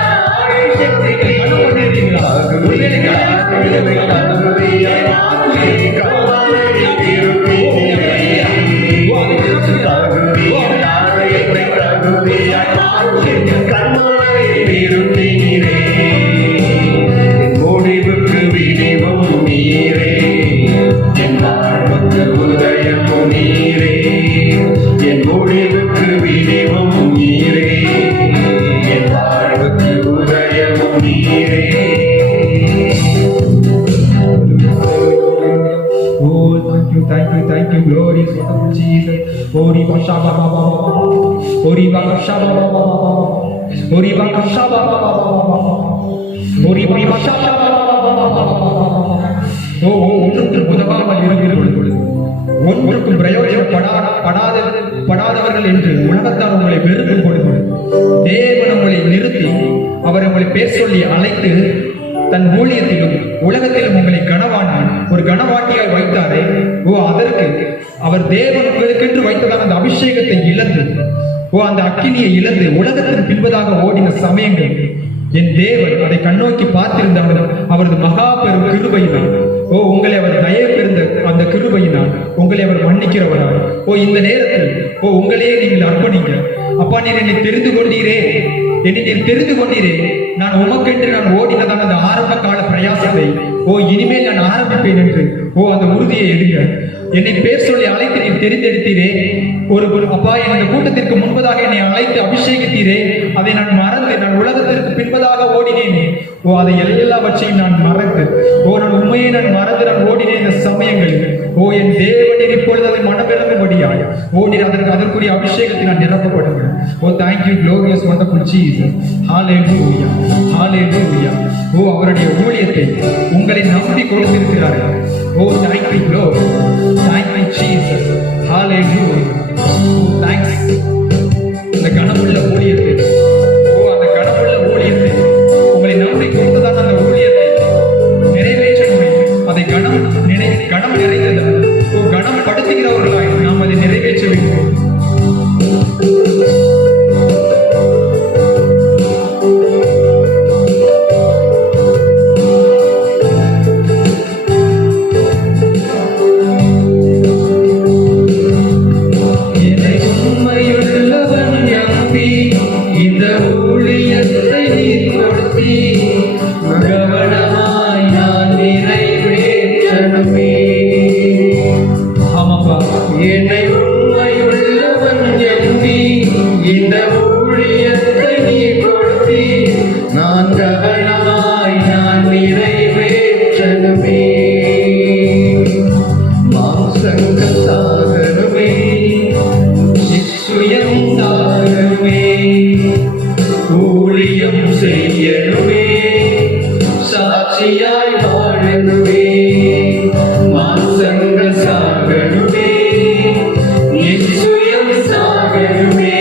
முடிவுக்கு விடிவும் நீரே, என் வாழ்வுக்கு உதயமும் நீரே. என் முடிவுக்கு விடிவும் நீரே, என் வாழ்வுக்கு உதயமும் நீரே. Oh, thank you, glorious wonderful Jesus. Ori Bashaba Baba Baba. Ori Bashaba Baba Baba. Ori Bashaba Baba Baba. Ori Bashaba Baba Baba. Oh, ஒன்றுக்கும் உதவாமல் இருக்கிறது, ஒன்றுக்கும் பிரயோஜனப்படாதவர்கள் என்று உலகத்தார் உங்களை வெறுக்கும் பொழுது தேவன் உங்களை நிறுத்தி அவர் உங்களை பேர் சொல்லி அழைத்து தன் ஊழியத்திலும் உலகத்திலும் உங்களை ஒரு கனவாட்டியாய் வைத்தாரே. அதற்கு அவர் தேவன் உங்களுக்கென்று வைத்ததான அந்த அபிஷேகத்தை இழந்து அந்த அக்கினியை இழந்து உலகத்தின் பின்பதாக ஓடின சமயங்கள் என் தேவன் அதை கண்ணோக்கி பார்த்திருந்தவர் அவரது மகா பெரும் கிருபையினால் உங்களை அவர் தயவு பெருந்த அந்த கிருபையினால் உங்களை அவர் மன்னிக்கிறவராய் இந்த நேரத்தில் உங்களையே நீங்கள் அர்ப்பணிங்க. அப்பா, நீர் என்னை தெரிந்து கொண்டீரே, தெரிந்து கொண்டீரே. நான் உமக்கென்று நான் ஓடினதான அந்த ஆரம்ப கால பிரயாசத்தை இனிமேல் நான் ஆரம்பிப்பேன் என்று அந்த உறுதியை எடுங்க. என்னை பேர் சொல்லி அழைத்து நீர் தெரிந்தெடுத்தீரே. ஒரு அப்பா, எனது கூட்டத்திற்கு முன்பதாக என்னை அழைத்து அபிஷேகித்தீரே. அதை நான் மறந்து நான் உலகத்திற்கு பின்பதாக ஓடினேனே. அதை எல்லாவற்றையும் நான் மறந்து நான் உண்மையை நான் மறந்து நான் ஓடினேன் இந்த சமயங்களில். என் தேவன் இப்பொழுது அதை மனமிறங்கும்படியாய் நீர் அதற்குரிய அபிஷேகத்தை நான் நிரப்பப்படுவேன். thank you glorious wonderful Jesus. hallelujah hallelujah. அவருடைய ஊழியத்தை உங்களை நம்பி கொடுத்திருக்கிறார்கள். thank you Lord, thank you Jesus. hallelujah. thanks. இந்த கனமுள்ள ஊழியத்தை அந்த கனமுள்ள ஊழியத்தை உங்களை நம்பி கொடுத்ததான அந்த ஊழியத்தை நிறைவேற்ற முடியும். அதை கனம் நிறைந்தது கனம் படுத்துகிறவர்களாய் நாம் அதை நிறைவேற்ற வேண்டும். இந்த ஊழியத்தை நீ கொடுத்தி நான் கவனமாய் நான் நிறைவேற்றணுமே. மாம்சங்கள் சாகணுமே, சுயம் சாகணுமே, ஊழியம் செய்யணுமே, சாட்சியாய் வாழணுமே. மாம்சங்கள் சாகணுமே, சுயம் சாகணுமே,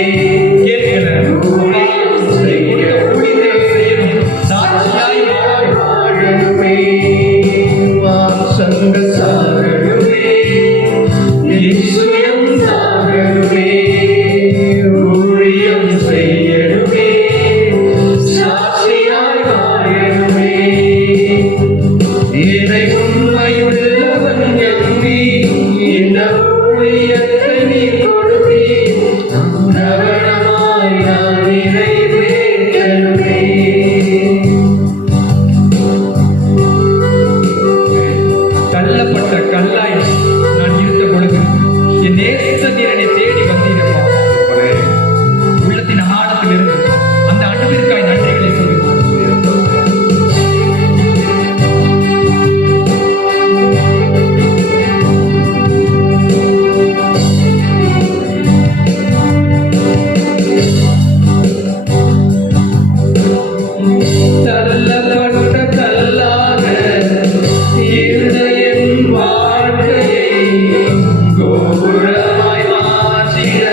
ஊழியம் செய்யணும், சாட்சியாய் வாழணுமே. மாம்சங்கள் சாகணுமே, சுயம் சாகணுமே, ஊழியம் செய்யணுமே, சாட்சியாய் வாழணுமே. இதை உண்மையுள்ளவன் எண்ணி இந்த ஊழியத்தை நீ கொடுத்தி கவனமாய் நான் நிறைவேற்றணுமே. தள்ளப்பட்ட கல்லாய் நான் இருந்த பொழுது என் நேசத்தில் என்னை தேடி வந்தீரப்பா. உள்ளத்தின் ஆழத்திலிருந்து அந்த அன்புக்காய் நன்றிகளை சொல்லுவோம். தள்ளப்பட்ட கல்லாக இருந்த என் வாழ்க்கையை கோபுரமாய் மாற்றிட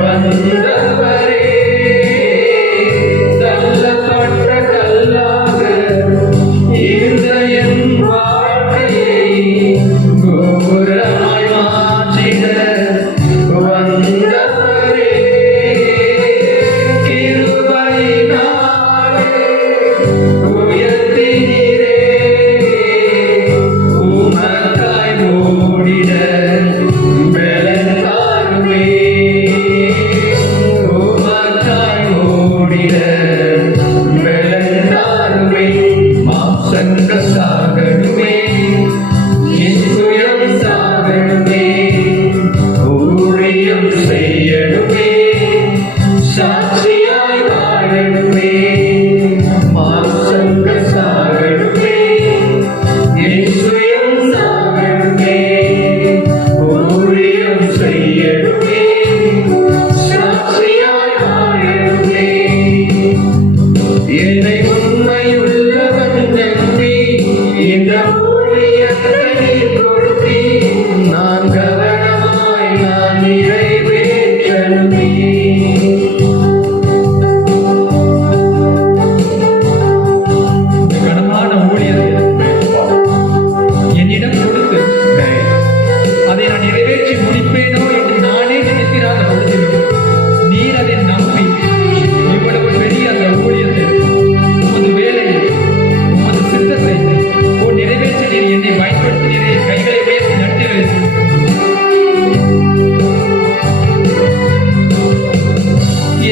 வந்தவரே. தள்ளப்பட்ட கல்லாக இருந்த என் வாழ்க்கையை கோபுரமாய் மாற்றிட வந்தவரே. கிருபையினாலே உயர்த்தினீரே, உமக்காய் ஓடிட பலன் தாருமே. உமக்காய் ஓடிட பலன் தாருமே. மாம்சங்கள் சாகணுமே, சுயம் சாகணுமே, ஊழியம் செய்யணுமே, சாட்சியாய் வாழணுமே. மாம்சங்கள் சாகணுமே, சுயம் சாகணுமே, ஊழியம் செய்யணுமே, சாட்சியாய் வாழணுமே. என்னை உண்மையுள்ளவன் நம்பி இந்த ஊழியத்தை நீ கொடுத்தி நான் கவனமாய் நான் நிறைவேற்றணுமே. இந்த கனமான ஊழியத்தை என்னிடம் கொடுத்து அதை நான் நிறைவேற்றி முடிப்பேனோ என்று நானே நினைக்கிறாத பொழுதிலும் நீர் அதை நம்பி இவ்வளவு பெரிய அந்த ஊழியத்தை உமது வேலையை உமது சித்தத்தை நிறைவேற்றி நீர் என்னை பயன்படுத்தினீரே. கைகளை உயர்த்தி நன்றிகளை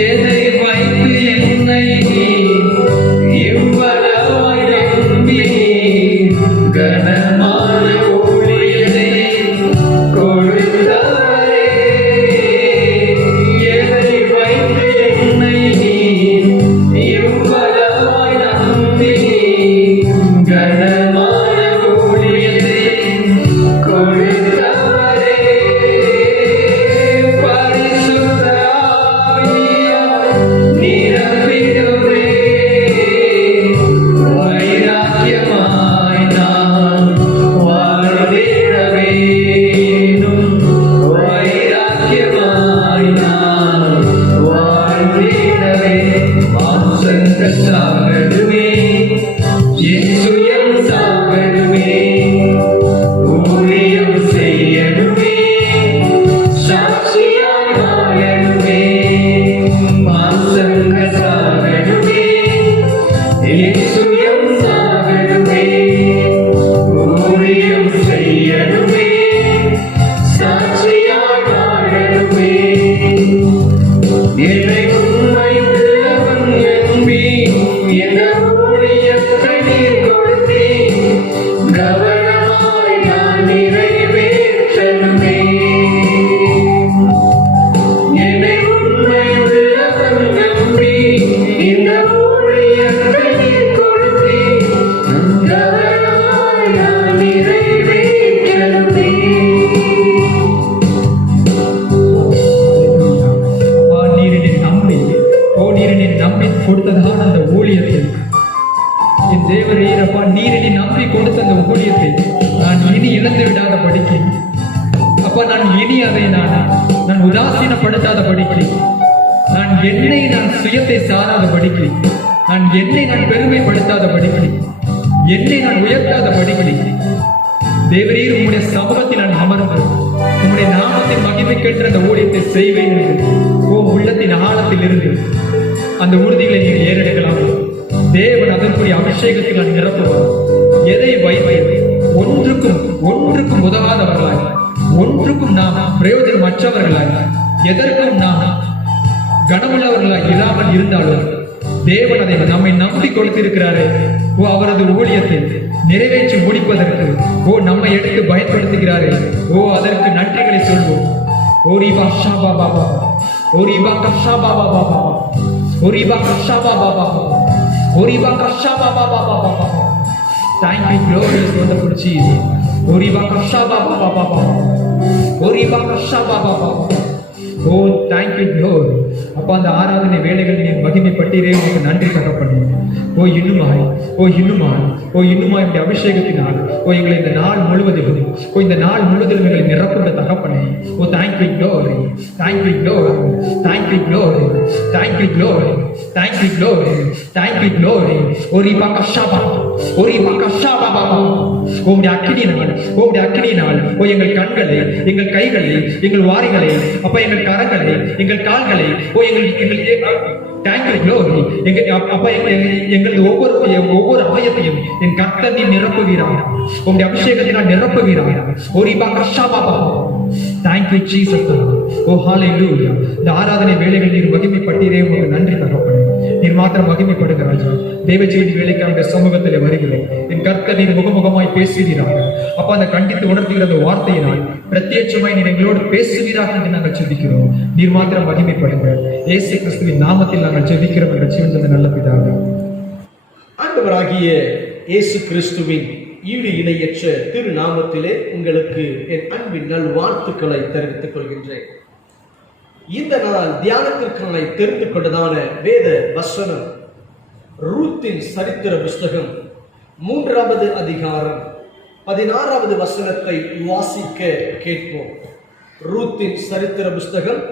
எதை வைத்து என்னை இவ்வளவாய் நம்பி கனமான ஊழியத்தை கொடுத்தவரே. எதை வைத்து என்னை இவ்வளவாய் நம்பி கனமான ஊழியத்தை கொடுத்தவரே. பரிசுத்த ஆவியால் நிரப்பிடுவே. வைராக்கியமாய் நான் வாழ்ந்திட வேணும். வைராக்கியமாய் நான் வாழ்ந்திடவே. மாம்சங்கள் சாகணுமே, சுயம் சாகணுமே, ஊழியம் செய்யணுமே, சாட்சியாய் வாழணுமே. மாம்சங்கள் சாகணுமே, சுயம் சாகணுமே, ஊழியம் செய்யணுமே, சாட்சியாய் வாழணுமே. என்னை உண்மையுள்ளவன் நம்பி என் ஊழியத்தை நீ கொடுத்தி கவனமாய் நான் நிறைவேற்றணுமே. என்னை உண்மை படிக்கு, நான் சுயத்தை சாராத படிக்கு, நான் பெருமைப்படுத்தாத படிக்கு, நான் உயர்த்தாத படிக்கு, தேவரீர் உம்முடைய சமூகத்தில் நான் அமர்ந்து உம்முடைய நாமத்தின் மகிமைக்கென்ற அந்த ஊழியத்தை செய்வேன் என்று உள்ளத்தின் ஆழத்தில் இருந்து அந்த உறுதிகளை நீங்கள் ஏறெடுக்கலாம். தேவன் அதற்குரிய அபிஷேகத்தில் நான் நிரப்புவார். எதை ஒன்றுக்கும் உதவாதவர்களாய், ஒன்றுக்கும் நாம் பிரயோஜனமற்றவர்களாய், எதற்கும் நாம் கனமுள்ளவர்களாய் இல்லாமல் இருந்தாலும் தேவன் அதை நம்மை நம்பி கொடுத்திருக்கிறாரே. அவரது ஊழியத்தை நிறைவேற்றி முடிப்பதற்கு நம்மை எடுத்து பயன்படுத்துகிறாரே. அதற்கு நன்றிகளை சொல்வோம். ஓரிபா ஷாபா Baba, ஓரிபா கஷாபா Baba, ஓரிபா கஷாபா Baba, ஓரிபா கஷாபா Baba Baba. Thank you, glorious wonderful Jesus. ஓரிபா கஷாபா Baba Baba, ஓரிபா கஷாபா Baba. Thank you, Lord. அப்பா, அந்த ஆராதனை வேலைகள் நீ மகிமைப்பட்டீரே, உங்களுக்கு நன்றி தகப்பனே. இன்னுமாய் அபிஷேகத்தினால் எங்களை இந்த நாள் முழுவதிலும் எங்களை நிரப்புகிற தகப்பனே. Thank you, glory. Thank you, glory. Thank you, glory. Thank you, glory. Thank you, glory. Thank you, glory. ஓரிபா கஷாபா, ஓரிபா கஷாபா Baba. உம்முடைய அக்கினியினால் எங்கள் கண்களை, எங்கள் கைகளை, எங்கள் வாரிகளை, அப்பா எங்கள் கரங்களை, எங்கள் கால்களை, எங்களது ஒவ்வொரு ஆயத்தையும் என் கர்த்தரில் நிரப்புகிறார். உம்முடைய அபிஷேகத்தினால் நிரப்புகிறார். Thank you, Jesus. Hallelujah. இந்த ஆராதனை வேலைகள் நீர் மகிமைப்பட்டீரே, உங்களுக்கு நன்றி தகப்பனே. நீர் மாத்திரம் மகிமைப்படுங்க ராஜா. தேவ செய்தி வேலைக்காக சமூகத்தில் வருகிறோம். என் கர்த்தர் நீர் முகமுகமாய் பேசுகிறாங்க. அப்ப அந்த கண்டித்து உணர்த்துகிற அந்த வார்த்தையினால் பிரத்யட்சமாய் நீர் எங்களோடு பேசுவீராக என்று நாங்கள் ஜெபிக்கிறோம். நீர் மாத்திரம் மகிமைப்படுங்க. இயேசு கிறிஸ்துவின் நாமத்தில் நாங்கள் ஜெபிக்கிறோம் என்ற ஜீவன் நல்ல பிதாவே. ஆண்டவராகிய இயேசு கிறிஸ்துவின் ஈடு இணையற்ற திருநாமத்திலே உங்களுக்கு என் அன்பின் நல் வாழ்த்துக்களை தெரிவித்துக் கொள்கின்றேன். இந்த நாள் தியானத்திற்கான தெரிந்து கொண்டதான வேத வசனம் ரூத்தின் சரித்திர புஸ்தகம் 3வது அதிகாரம் 16வது வசனத்தை வாசிக்க கேட்போம். ரூத்தின் சரித்திர புஸ்தகம்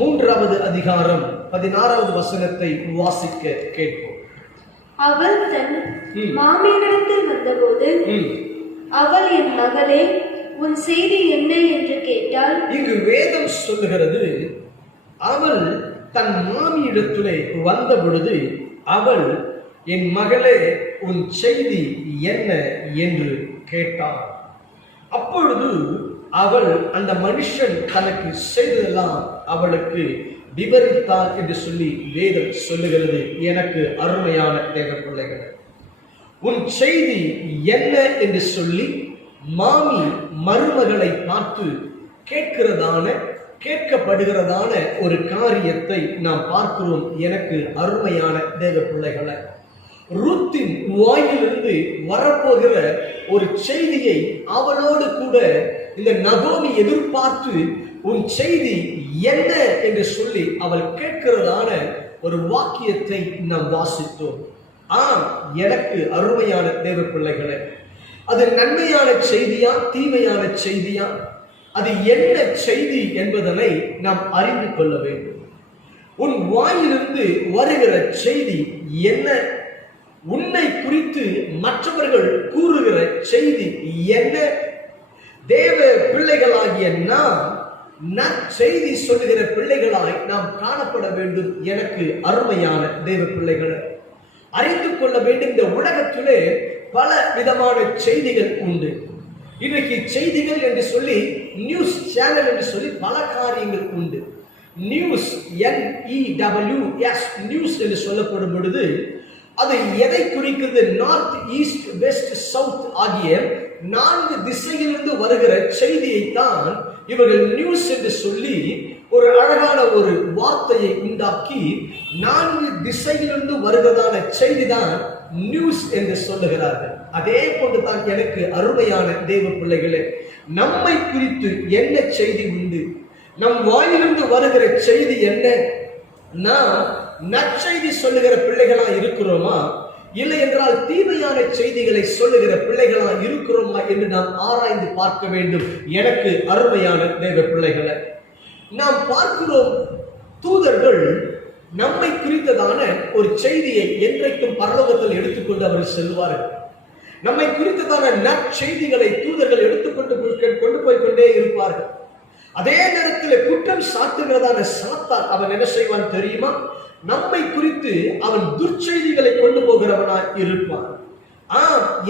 3வது அதிகாரம் 16வது வசனத்தை வாசிக்க கேட்போம். அவள் தன் மாமியிடத்தில் வந்தபோது அவள், என் மகளே, உன் செய்தி என்ன என்று கேட்டாள். இங்கு வேதம் சொல்லுகிறது, அவள் தன் மாமியிடத்திலே வந்த பொழுது அவள், என் மகளே, உன் செய்தி என்ன என்று கேட்டாள். அப்பொழுது அவள் அந்த மனுஷன் தனக்கு செய்ததெல்லாம் அவளுக்கு விவரித்தாள் என்று சொல்லி வேதம் சொல்லுகிறது. எனக்கு அருமையான தேவ பிள்ளைகளே, உன் செய்தி என்ன என்று சொல்லி மாமி மருமகளை பார்த்து கேட்கப்படுகிறதான ஒரு காரியத்தை நாம் பார்க்கிறோம். எனக்கு அருமையான தேவ பிள்ளைகளை, ரூத்தின் வாயிலிருந்து வரப்போகிற ஒரு செய்தியை அவளோடு கூட இந்த நகோமி எதிர்பார்த்து, உன் செய்தி என்ன என்று சொல்லி அவள் கேட்கிறதான ஒரு வாக்கியத்தை நாம் வாசித்தோம். எனக்கு அருமையான தேவ பிள்ளைகளே, அது நன்மையான செய்தியா தீமையான செய்தியா, அது என்ன செய்தி என்பதனை நாம் அறிந்து கொள்ள வேண்டும். உன் வாயிலிருந்து வருகிற செய்தி என்ன, உன்னை குறித்து மற்றவர்கள் கூறுகிற செய்தி என்ன. தேவ பிள்ளைகளாகிய நாம் நற்செய்தி சொல்லுகிற பிள்ளைகளாய் நாம் காணப்பட வேண்டும். எனக்கு அருமையான தேவ பிள்ளைகளை, அறிந்து கொள்ள வேண்டும். இந்த உலகத்திலே பல விதமான செய்திகள் உண்டு. இன்றைக்கு செய்திகள் என்று சொல்லி, நியூஸ் சேனல் என்று சொல்லி பல காரியங்கள் உண்டு. நியூஸ், NEWS, நியூஸ் என்று சொல்லப்படும் பொழுது அது எதை குறிக்கிறது? நார்த், ஈஸ்ட், வெஸ்ட், சவுத் ஆகிய 4 திசையிலிருந்து வருகிற செய்தியை தான் இவர்கள் நியூஸ் என்று சொல்லி ஒரு அழகான ஒரு வார்த்தையை உண்டாக்கி 4 திசையிலிருந்து வருகிறதான செய்தி தான் நியூஸ் என்று சொல்லுகிறார்கள். அதே போன்று தான் எனக்கு அருமையான தேவ பிள்ளைகளே, நம்மை குறித்து என்ன செய்தி உண்டு? நம் வாயிலிருந்து வருகிற செய்தி என்ன? நாம் நற்செய்தி சொல்லுகிற பிள்ளைகளா இருக்கிறோமா, இல்லை என்றால் தீமையான செய்திகளை சொல்லுகிற பிள்ளைகளா இருக்கிறோமா என்று நாம் ஆராய்ந்து பார்க்க வேண்டும். எனக்கு அருமையான தேவ பிள்ளைகளை, நாம் பார்க்கிறோம் தூதர்கள் நம்மை குறித்ததான ஒரு செய்தியை என்றைக்கும் பரலோகத்தில் எடுத்துக்கொண்டு அவர்கள் செல்வார்கள். நம்மை குறித்ததான நற்செய்திகளை தூதர்கள் எடுத்துக்கொண்டு கொண்டு போய் கொண்டே இருப்பார்கள். அதே நேரத்தில் குற்றம் சாட்டுகிறதான சாத்தான் அவன் என்ன செய்வான் தெரியுமா? நம்மை குறித்து அவன் துர்ச்செய்திகளை கொண்டு போகிறவனாய் இருப்பான்.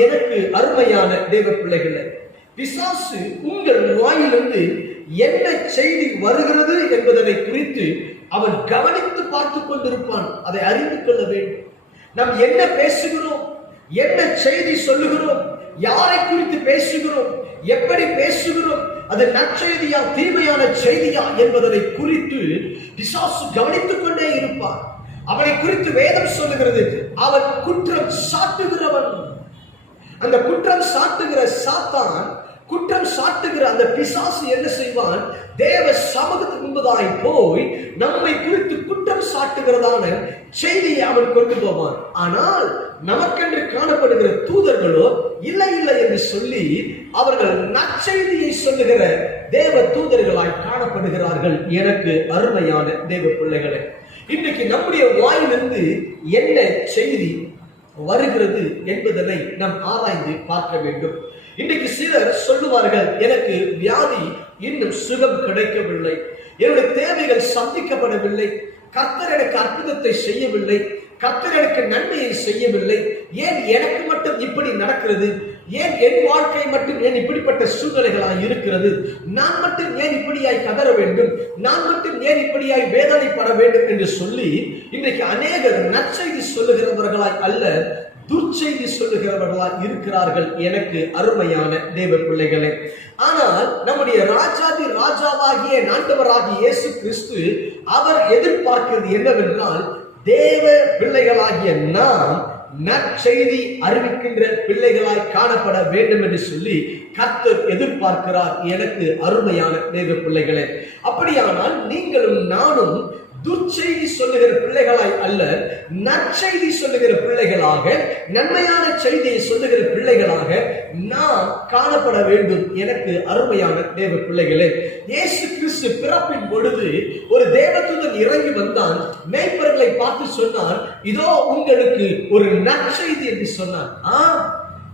எனக்கு அருமையான தேவ பிள்ளைகளே, பிசாசு உங்கள் வாயிலிருந்து என்ன செய்தி வருகிறது என்பதனை குறித்து அவன் கவனித்து பார்த்து கொண்டிருப்பான். அதை அறிந்து கொள்ள வேண்டும். நாம் என்ன பேசுகிறோம், என்ன செய்தி சொல்லுகிறோம், யாரை குறித்து பேசுகிறோம், எப்படி பேசுகிறோம், அது நற்செய்தியா தீமையான செய்தியா என்பதனை குறித்து பிசாசு கவனித்துக் கொண்டே இருப்பான். அவனை குறித்து வேதம் சொல்லுகிறது, அவன் குற்றம் சாட்டுகிறவன். அந்த குற்றம் சாட்டுகிற சாத்தான், குற்றம் சாட்டுகிற அந்த பிசாசு என்ன செய்வான்? தேவ சமூகத்துக்கு முன்பதாய் போய் நம்மை குறித்து குற்றம் சாட்டுகிறதான செய்தியை அவன் கொண்டு போவான். ஆனால் நமக்கென்று காணப்படுகிற தூதர்களோ இல்லை இல்லை என்று சொல்லி அவர்கள் நற்செய்தியை சொல்லுகிற தேவ தூதர்களாய் காணப்படுகிறார்கள். எனக்கு அருமையான தேவ பிள்ளைகளே, இன்றைக்கு நம்முடைய வாயிலிருந்து என்ன செய்தி வருகிறது என்பதனை நாம் ஆராய்ந்து பார்க்க வேண்டும். இன்றைக்கு சிலர் சொல்லுவார்கள், எனக்கு வியாதி இன்னும் சுகம் கிடைக்கவில்லை, என்னுடைய தேவைகள் சந்திக்கப்படவில்லை, கர்த்தர் எனக்கு அற்புதத்தை செய்யவில்லை, கர்த்தர் எனக்கு நன்மையை செய்யவில்லை, ஏன் எனக்கு மட்டும் இப்படி நடக்கிறது, ஏன் என் வாழ்க்கை மட்டும் ஏன் இப்படிப்பட்ட சூழ்நிலைகளாய் இருக்கிறது, நான் மட்டும் ஏன் இப்படியாய் கதற வேண்டும், நான் மட்டும் ஏன் இப்படியாய் வேதனைப்பட வேண்டும் என்று சொல்லி இன்றைக்கு அநேகர் நற்செய்தி சொல்லுகிறவர்களாய் அல்ல, துர்ச்செய்தி சொல்லுகிறவர்களாய் இருக்கிறார்கள். எனக்கு அருமையான தேவ பிள்ளைகளே, ஆனால் நம்முடைய ராஜாதி ராஜாவாகிய ஆண்டவராகிய இயேசு கிறிஸ்து அவர் எதிர்பார்க்கிறது என்னவென்றால், தேவ பிள்ளைகளாகிய நாம் நற்செய்தி அறிவிக்கின்ற பிள்ளைகளாய் காணப்பட வேண்டும் என்று சொல்லி கர்த்தர் எதிர்பார்க்கிறார். எனக்கு அருமையான தேவ பிள்ளைகளே, அப்படியானால் நீங்களும் நானும் துர்ச்செய்தி சொல்லுகிற பிள்ளைகளாய் அல்ல, நற்செய்தி சொல்லுகிற பிள்ளைகளாக, நன்மையான செய்தியை சொல்லுகிற பிள்ளைகளாக நாம் காணப்பட வேண்டும். எனக்கு அருமையான தேவ பிள்ளைகளே, இயேசு கிறிஸ்து பிறப்பின் பொழுது ஒரு தேவதூதன் இறங்கி வந்தான், மேய்ப்பர்களை பார்த்து சொன்னான், இதோ உங்களுக்கு ஒரு நற்செய்தி என்று சொன்னான்.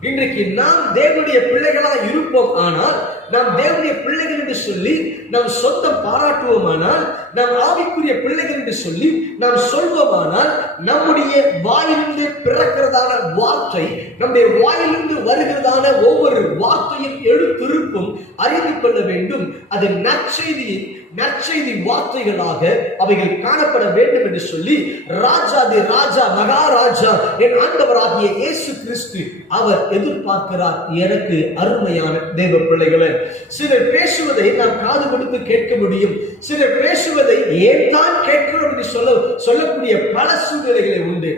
இன்றைக்கு நாம் தேவனுடைய பிள்ளைகளாக இருப்போம். ஆனால் நாம் தேவனுடைய பிள்ளைகள் என்று சொல்லி நாம் சொந்தம் பாராட்டுவோமானால், நாம் ஆவிக்குரிய பிள்ளைகள் என்று சொல்லி நாம் சொல்வோமானால், நம்முடைய வாயிலிருந்து பிறக்கிறதான வார்த்தை, நம்முடைய வாயிலிருந்து வருகிறதான ஒவ்வொரு வார்த்தையின் எழுத்திருப்பும் அறிந்து கொள்ள வேண்டும். அது நற்செய்தி வார்த்தைகளாக அவைகள் காணப்பட வேண்டும் என்று சொல்லி ராஜாதி ராஜா மகாராஜா என் ஆண்டவராகிய இயேசு கிறிஸ்து அவர் எதிர்பார்க்கிறார். எனக்கு அருமையான தேவ பிள்ளைகளே, சிலர் பேசுவதை நாம் காது கொடுத்து கேட்க முடியும், சிலர் பேசுவதை ஏன் தான் கேட்கிறோம் என்று சொல்லக்கூடிய பல சூழ்நிலைகளை உண்டு.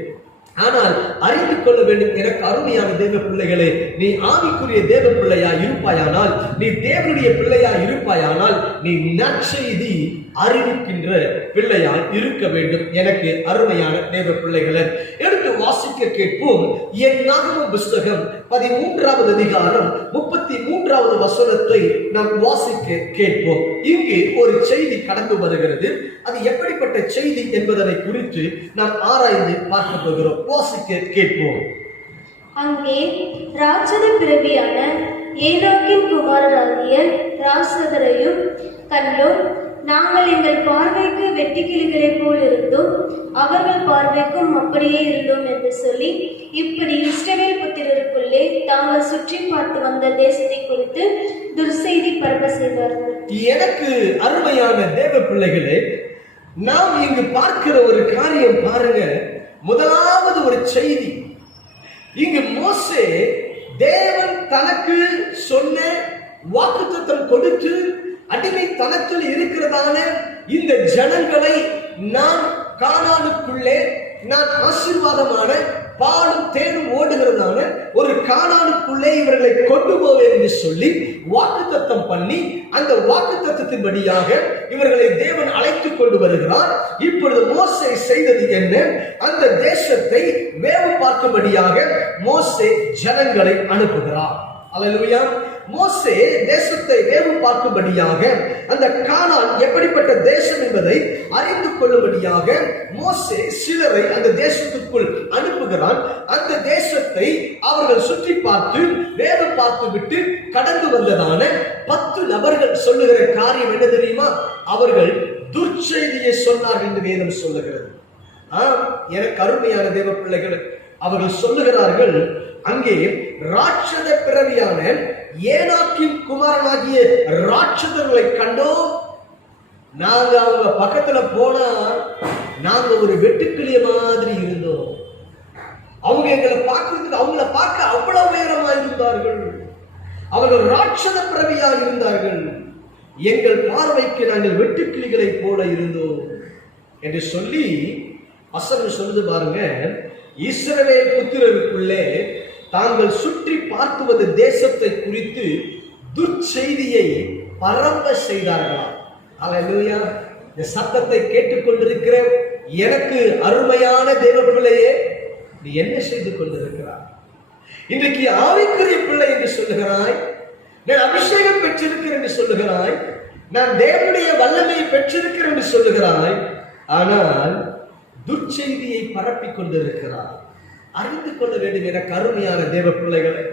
ஆனால் அறிந்து கொள்ள வேண்டும், எனக்கு அருமையான தேவ பிள்ளைகளே, நீ ஆவிக்குரிய தேவ பிள்ளையா இருப்பாயானால், நீ தேவனுடைய பிள்ளையா இருப்பாயானால், நீ நற்செய்தி அறிவிக்கின்ற பிள்ளையால் இருக்க வேண்டும். எனக்கு அருமையான தேவ பிள்ளைகளை எடுத்து வாசிக்க கேட்போம். என்னாகமம் புஸ்தகம் 13வது அதிகாரம் 33வது வசனத்தை நாம் வாசிக்க கேட்போம். இங்கு ஒரு செய்தி கடந்து வருகிறது. அது எப்படிப்பட்ட செய்தி என்பதனை குறித்து நாம் ஆராய்ந்து பார்க்க போகிறோம். வாசிக்க கேட்போம். அங்கே ராட்சத பிறவியான ஏனோக்கின் குமாரராகிய ராசதரையும் கண்டோம். நாங்கள் எங்கள் பார்வைக்கு வெட்டுக்கிளிகளைப் போல் இருந்தோம், அவர்கள் பார்வைக்கும் அப்படியே இருந்தோம் என்று சொல்லி இப்படி இஸ்ரவேல் புத்திரருக்குள்ளே தாங்கள் சுற்றி பார்த்து வந்த தேசத்தை குறித்து துர்செய்தி பரப்ப செய்வார்கள். எனக்கு அருமையான தேவ பிள்ளைகளே, நாம் இங்கு பார்க்கிற ஒரு காரியம் பாருங்க. முதலாவது ஒரு செய்தி, இங்கு மோசே தேவன் தனக்கு சொன்ன வாக்குத்தத்தம் கொடுத்து அடிமைத்தனத்தில் இருக்கிறதான இந்த ஜனங்களை நான் கானானுக்குள்ளே, நான் ஆசீர்வாதமான பாலும் தேனும் ஓடுகிறதான ஒரு கானானுக்குள்ளே இவர்களை கொண்டு போவேன் என்று சொல்லி வாக்குத்தத்தம் பண்ணி, அந்த வாக்குத்தத்தத்தின்படியாக இவர்களை தேவன் அழைத்துக் கொண்டு வருகிறார். இப்பொழுது மோசே செய்தது என்ன? அந்த தேசத்தை வேவு பார்க்கும்படியாக மோசே ஜனங்களை அனுப்புகிறார். அல்லேலூயா. மோசே தேசத்தை வேவு பார்க்கும்படியாக, அந்த கானான் எப்படிப்பட்ட தேசம் என்பதை அறிந்து கொள்ளும்படியாக மோசே சிலரை அந்த தேசத்துக்குள் அனுப்புகிறான். அந்த தேசத்தை அவர்கள் சுற்றி பார்த்து வேவு பார்த்து விட்டு கடந்து வந்ததான 10 நபர்கள் சொல்லுகிற காரியம் என்ன தெரியுமா? அவர்கள் துர்ச்செய்தியை சொன்னார்கள் என்று வேதம் சொல்லுகிறது. எனக்கு அருமையான தேவ பிள்ளைகள், அவர்கள் சொல்லுகிறார்கள், அங்கே ராட்சத பிறவியான ஏனாக்கின் குமாரனாகிய ராட்சதர்களை கண்டோம். நாங்க அவங்க பக்கத்துல போனா நாங்க ஒரு வெட்டுக்கிளிய மாதிரி இருந்தோம். அவங்க எங்களை பார்க்கறதுக்கு, அவங்கள பார்க்க அவ்வளவு உயரமா இருந்தார்கள். அவர்கள் ராட்சத பிறவியா இருந்தார்கள். எங்கள் பார்வைக்கு நாங்கள் வெட்டுக்கிளிகளை போல இருந்தோம் என்று சொல்லி வசனம் சொல்லுது பாருங்க. இஸ்ரவேல் புத்திரருக்குள்ளே தாங்கள் சுற்றி பார்த்து வந்த தேசத்தை குறித்து துர்ச்செய்தியை பரம்ப செய்தார்களாம். அல்லேலூயா. இந்த சத்தத்தை கேட்டுக்கொண்டிருக்கிற எனக்கு அருமையான தேவ பிள்ளையே, நீ என்ன செய்து கொண்டிருக்கிறாய்? இன்றைக்கு ஆவிக்குரிய பிள்ளை என்று சொல்லுகிறாய், நான் அபிஷேகம் பெற்றிருக்கிறேன் என்று சொல்லுகிறாய், நான் தேவனுடைய வல்லமையை பெற்றிருக்கிறேன் என்று சொல்லுகிறாய். ஆனால் துர்ச்செய்தியை பரப்பிக் கொண்டிருக்கிறார். அறிந்து கொள்ள வேண்டும் என கருமையான தேவ பிள்ளைகளை.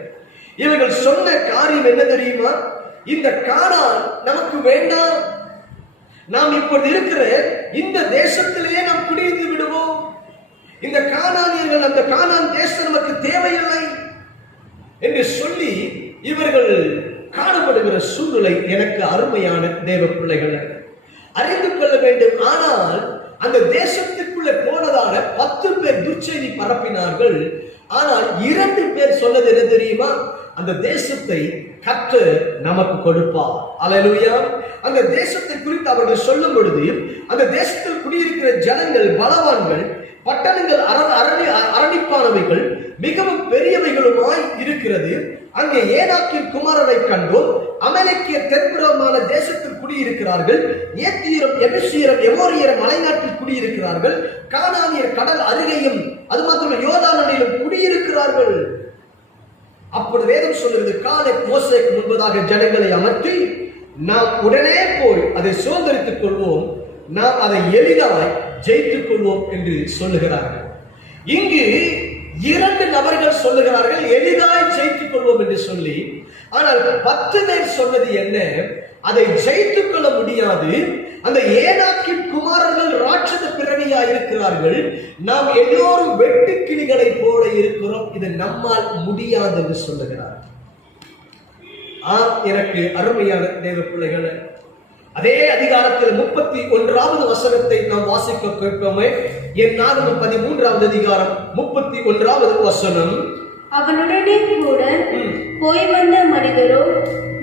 இவர்கள் சொன்ன காரியம் என்ன தெரியுமா? இந்த கானான் நமக்கு வேண்டாம், நாம் இப்போது இருக்கிற இந்த தேசத்திலேயே நாம் குடியிருந்து விடுவோம். இந்த கானானியர்கள், அந்த கானான் தேசம் நமக்கு தேவையில்லை என்று சொல்லி இவர்கள் காணப்படுகிற சூழ்நிலை எனக்கு அருமையான தேவ பிள்ளைகளை அறிந்து கொள்ள வேண்டும். ஆனால் அந்த தேசத்திற்குள்ளே போனதான 10 பேர் துர்ச்செய்தி பரப்பினார்கள். ஆனால் 2 பேர் சொன்னது என்ன தெரியுமா? அந்த தேசத்தை கர்த்தர் நமக்கு கொடுப்பார். அல்லேலூயா. அந்த தேசத்தை குறித்து அவர்கள் சொல்லும் பொழுது, அந்த தேசத்தில் குடியிருக்கிற ஜனங்கள் பலவான்கள், பட்டணங்கள் அரணிப்பானவைகள், மிகவும் பெரியவைகளுமாய் இருக்கிறது. அங்கே ஏனாக்கின் குமாரரை கண்டோம். அமலேக்கிய தென்புறமான தேசத்தில் குடியிருக்கிறார்கள். ஏத்தியரும் எபூசியரும் எமோரியரும் மலைநாட்டில் குடியிருக்கிறார்கள். கானானியர் கடல் அருகையும் அது மாத்திரம் யோர்தானிலும் குடியிருக்கிறார்கள். அப்படி வேதம் சொல்கிறது, காலேப் மோசேக்கு முன்பதாக ஜனங்களை அமர்த்தி, நாம் உடனே போய் அதை சுதந்தரித்துக் கொள்வோம், நாம் அதை எளிதாய் ஜெயித்துக் கொள்வோம் என்று சொல்லுகிறார்கள். இங்கு 2 நபர்கள் சொல்லுகிறார்கள் எளிதாய் ஜெயித்துக் கொள்வோம் என்று சொல்லி. ஆனால் 10 பேர் சொன்னது என்ன? அதை ஜெயித்துக் கொள்ள முடியாது. அந்த ஏனாக்கின் குமாரர்கள் ராட்சத பிறவியா இருக்கிறார்கள். நாம் எல்லோரும் வெட்டுக்கிளிகளை போல இருக்கிறோம், இது நம்மால் முடியாது என்று சொல்லுகிறார். எனக்கு அருமையான தேவ பிள்ளைகளை, அதே அதிகாரத்தில் 31வது வசனத்தை நாம் வாசிக்க கேட்போமே. என் நாகமம் 13வது அதிகாரம் 31வது வசனம். அவனுடனே கூட போய் வந்த மனிதரோ,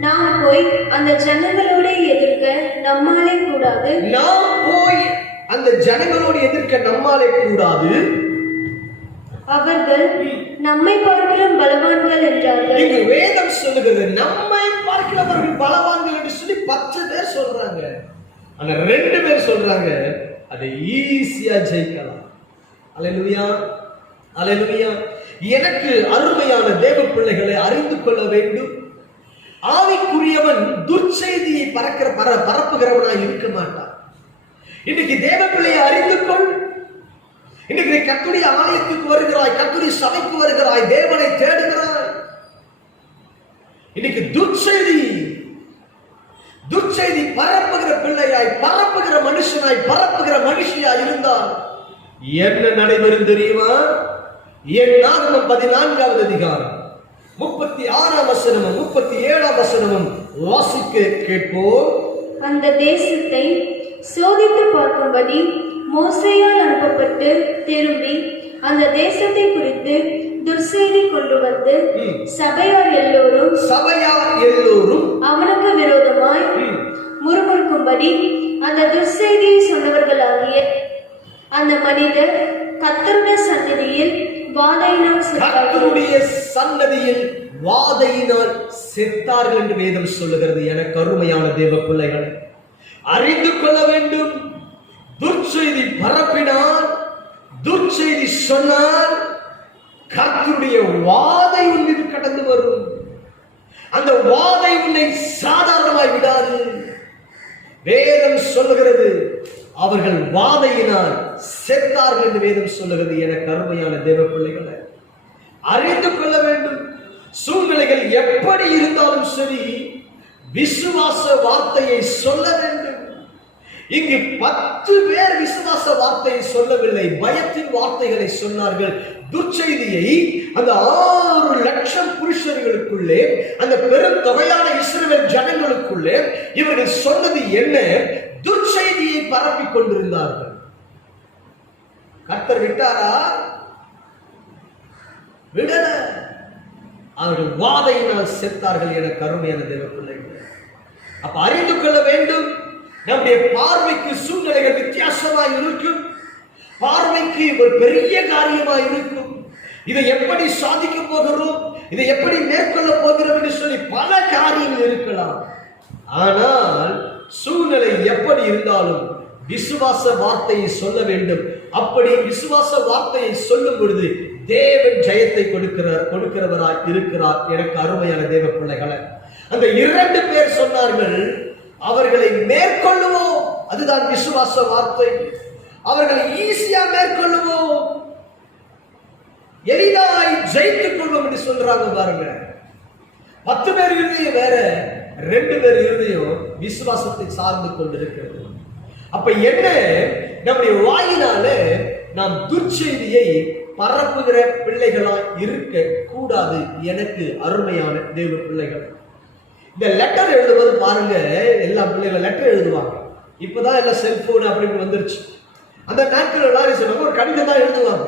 நாம் போய் அந்த ஜனங்களோட எதிர்க்க நம்மாலே கூடாது, நாம் போய் அந்த ஜனங்களோடு எதிர்க்க நம்மாலே கூடாது, அவர்கள் நம்மை பார்க்கலாம் பலவான்கள் என்றார்கள். இங்கு வேதம் சொல்லுகிறது நம்மை பார்க்கிறவர்கள் பலவான்கள் என்று சொல்லி 10 பேர் சொல்றாங்க. ஆனா 2 பேர் சொல்றாங்க அதை ஈஸியா ஜெயிக்கலாம். அல்லேலூயா, அல்லேலூயா. எனக்கு அருமையான தேவ பிள்ளைகளை அறிந்து கொள்ள வேண்டும். ஆவிக்குரியவன் துர்ச்செய்தியை பரப்புகிறவனாய் இருக்க மாட்டான். இன்னைக்கு தேவ பிள்ளையை அறிந்து கொள். இன்னைக்கு கர்த்தருடைய ஆலயத்துக்கு வருகிறாய், கர்த்தருடைய சபைக்கு வருகிறாய், தேவனை தேடுகிறாய். இன்னைக்கு துர்ச்செய்தி பரப்புகிற பிள்ளையாய், பரப்புகிற மனுஷனாய், பரப்புகிற மனுஷியாய் இருந்தால் என்ன நடைபெறும் தெரியுமா? என் நாகமம் 14வது அதிகாரம் 36ஆம் வசனமும் 37ஆம் வசனமும் வாசிக்க கேட்போம். அந்த தேசத்தை சோதித்து பார்க்கும்படி மோசேயால் அனுப்பப்பட்டு திரும்பி அந்த தேசத்தை குறித்து துர்செய்தி கொண்டு வந்து சபையார் எல்லோரும் அவனுக்கு விரோதமாய் முறுமுறுக்கும்படி அந்த துர்செய்தியை சொன்னவர்களாகிய அந்த மனிதர் கர்த்தருடைய சந்நிதியில் வாதையினால் செத்தார்கள் என்று வேதம் சொல்லுகிறது. எனக்கு அருமையான தேவ பிள்ளைகளை அறிந்து கொள்ள வேண்டும். துர்ச்செய்தி பரப்பினால், துர்ச்செய்தி சொன்னால் கர்த்தருடைய வாதை உன் மீது கடந்து வரும். அந்த வாதை உன்னை சாதாரணமாய் விடாது. வேதம் சொல்லுகிறது அவர்கள் வாதையினால் செத்தார்கள் என்று வேதம் சொல்லுகிறது. எனக்கு அருமையான தேவ பிள்ளைகளை அறிந்து கொள்ள வேண்டும். சூழ்நிலைகள் எப்படி இருந்தாலும் சரி, விசுவாச வார்த்தையை சொல்ல வேண்டும். இங்கு 10 பேர் விசுவாச வார்த்தையை சொல்லவில்லை, பயத்தின் வார்த்தைகளை சொன்னார்கள். துர்ச்செய்தியை அந்த 6 லட்சம் புருஷர்களுக்குள்ளே, அந்த பெரும் தொகையான இஸ்ரவேல் ஜனங்களுக்குள்ளே இவர்கள் சொன்னது என்ன? துர்ச்செய்தியை பரப்பிக் கொண்டிருந்தார்கள். கர்த்தர் விட்டாரா? விடல. அவர்கள் வாதையினால் செத்தார்கள். என கருமையான தேவ பிள்ளைகள், அப்ப அறிந்து கொள்ள வேண்டும். நம்முடைய பார்வைக்கு சூழ்நிலைகள் வித்தியாசமாய் இருக்கும். பார்வைக்கு ஒரு பெரிய காரியமாய் இருக்கும். இதை எப்படி சாதிக்க போகிறோம், இதை எப்படி மேற்கொள்ள போகிறோம் என்று சொல்லி பல காரியங்கள் இருக்கலாம். ஆனால் சூழ்நிலை எப்படி இருந்தாலும் விசுவாச வார்த்தையை சொல்ல வேண்டும். அப்படி விசுவாச வார்த்தையை சொல்லும் பொழுது தேவன் ஜெயத்தை கொடுக்கிறவராய் இருக்கிறார். எனக்கு அருமையான தேவ பிள்ளைகளை, அந்த 2 பேர் சொன்னார்கள், அவர்களை மேற்கொள்ளுவோம். அதுதான் விசுவாச வார்த்தை. அவர்களை ஈஸியா மேற்கொள்ளுவோம், எளிதாய் ஜெயித்துக் கொள்வோம் என்று சொல்றாங்க பாருங்க. 10 பேர் இருதயம் வேற, 2 பேர் இருதயம் விசுவாசத்தை சார்ந்து கொண்டிருக்கிறது. அப்ப என்ன? நம்முடைய வாயினால நாம் துர்ச்செய்தியை பரப்புகிற பிள்ளைகளாய் இருக்க கூடாது. எனக்கு அருமையான தேவ பிள்ளைகள், இந்த லெட்டர் எழுதுவது பாருங்க, எல்லா பிள்ளைகளும் லெட்டர் எழுதுவாங்க. இப்பதான் எல்லாம் செல்போன் அப்படின்னு வந்துருச்சு. அந்த நாட்கள் எல்லாரும் சொல்லுவாங்க, ஒரு கடிதம் தான் எழுதுவாங்க.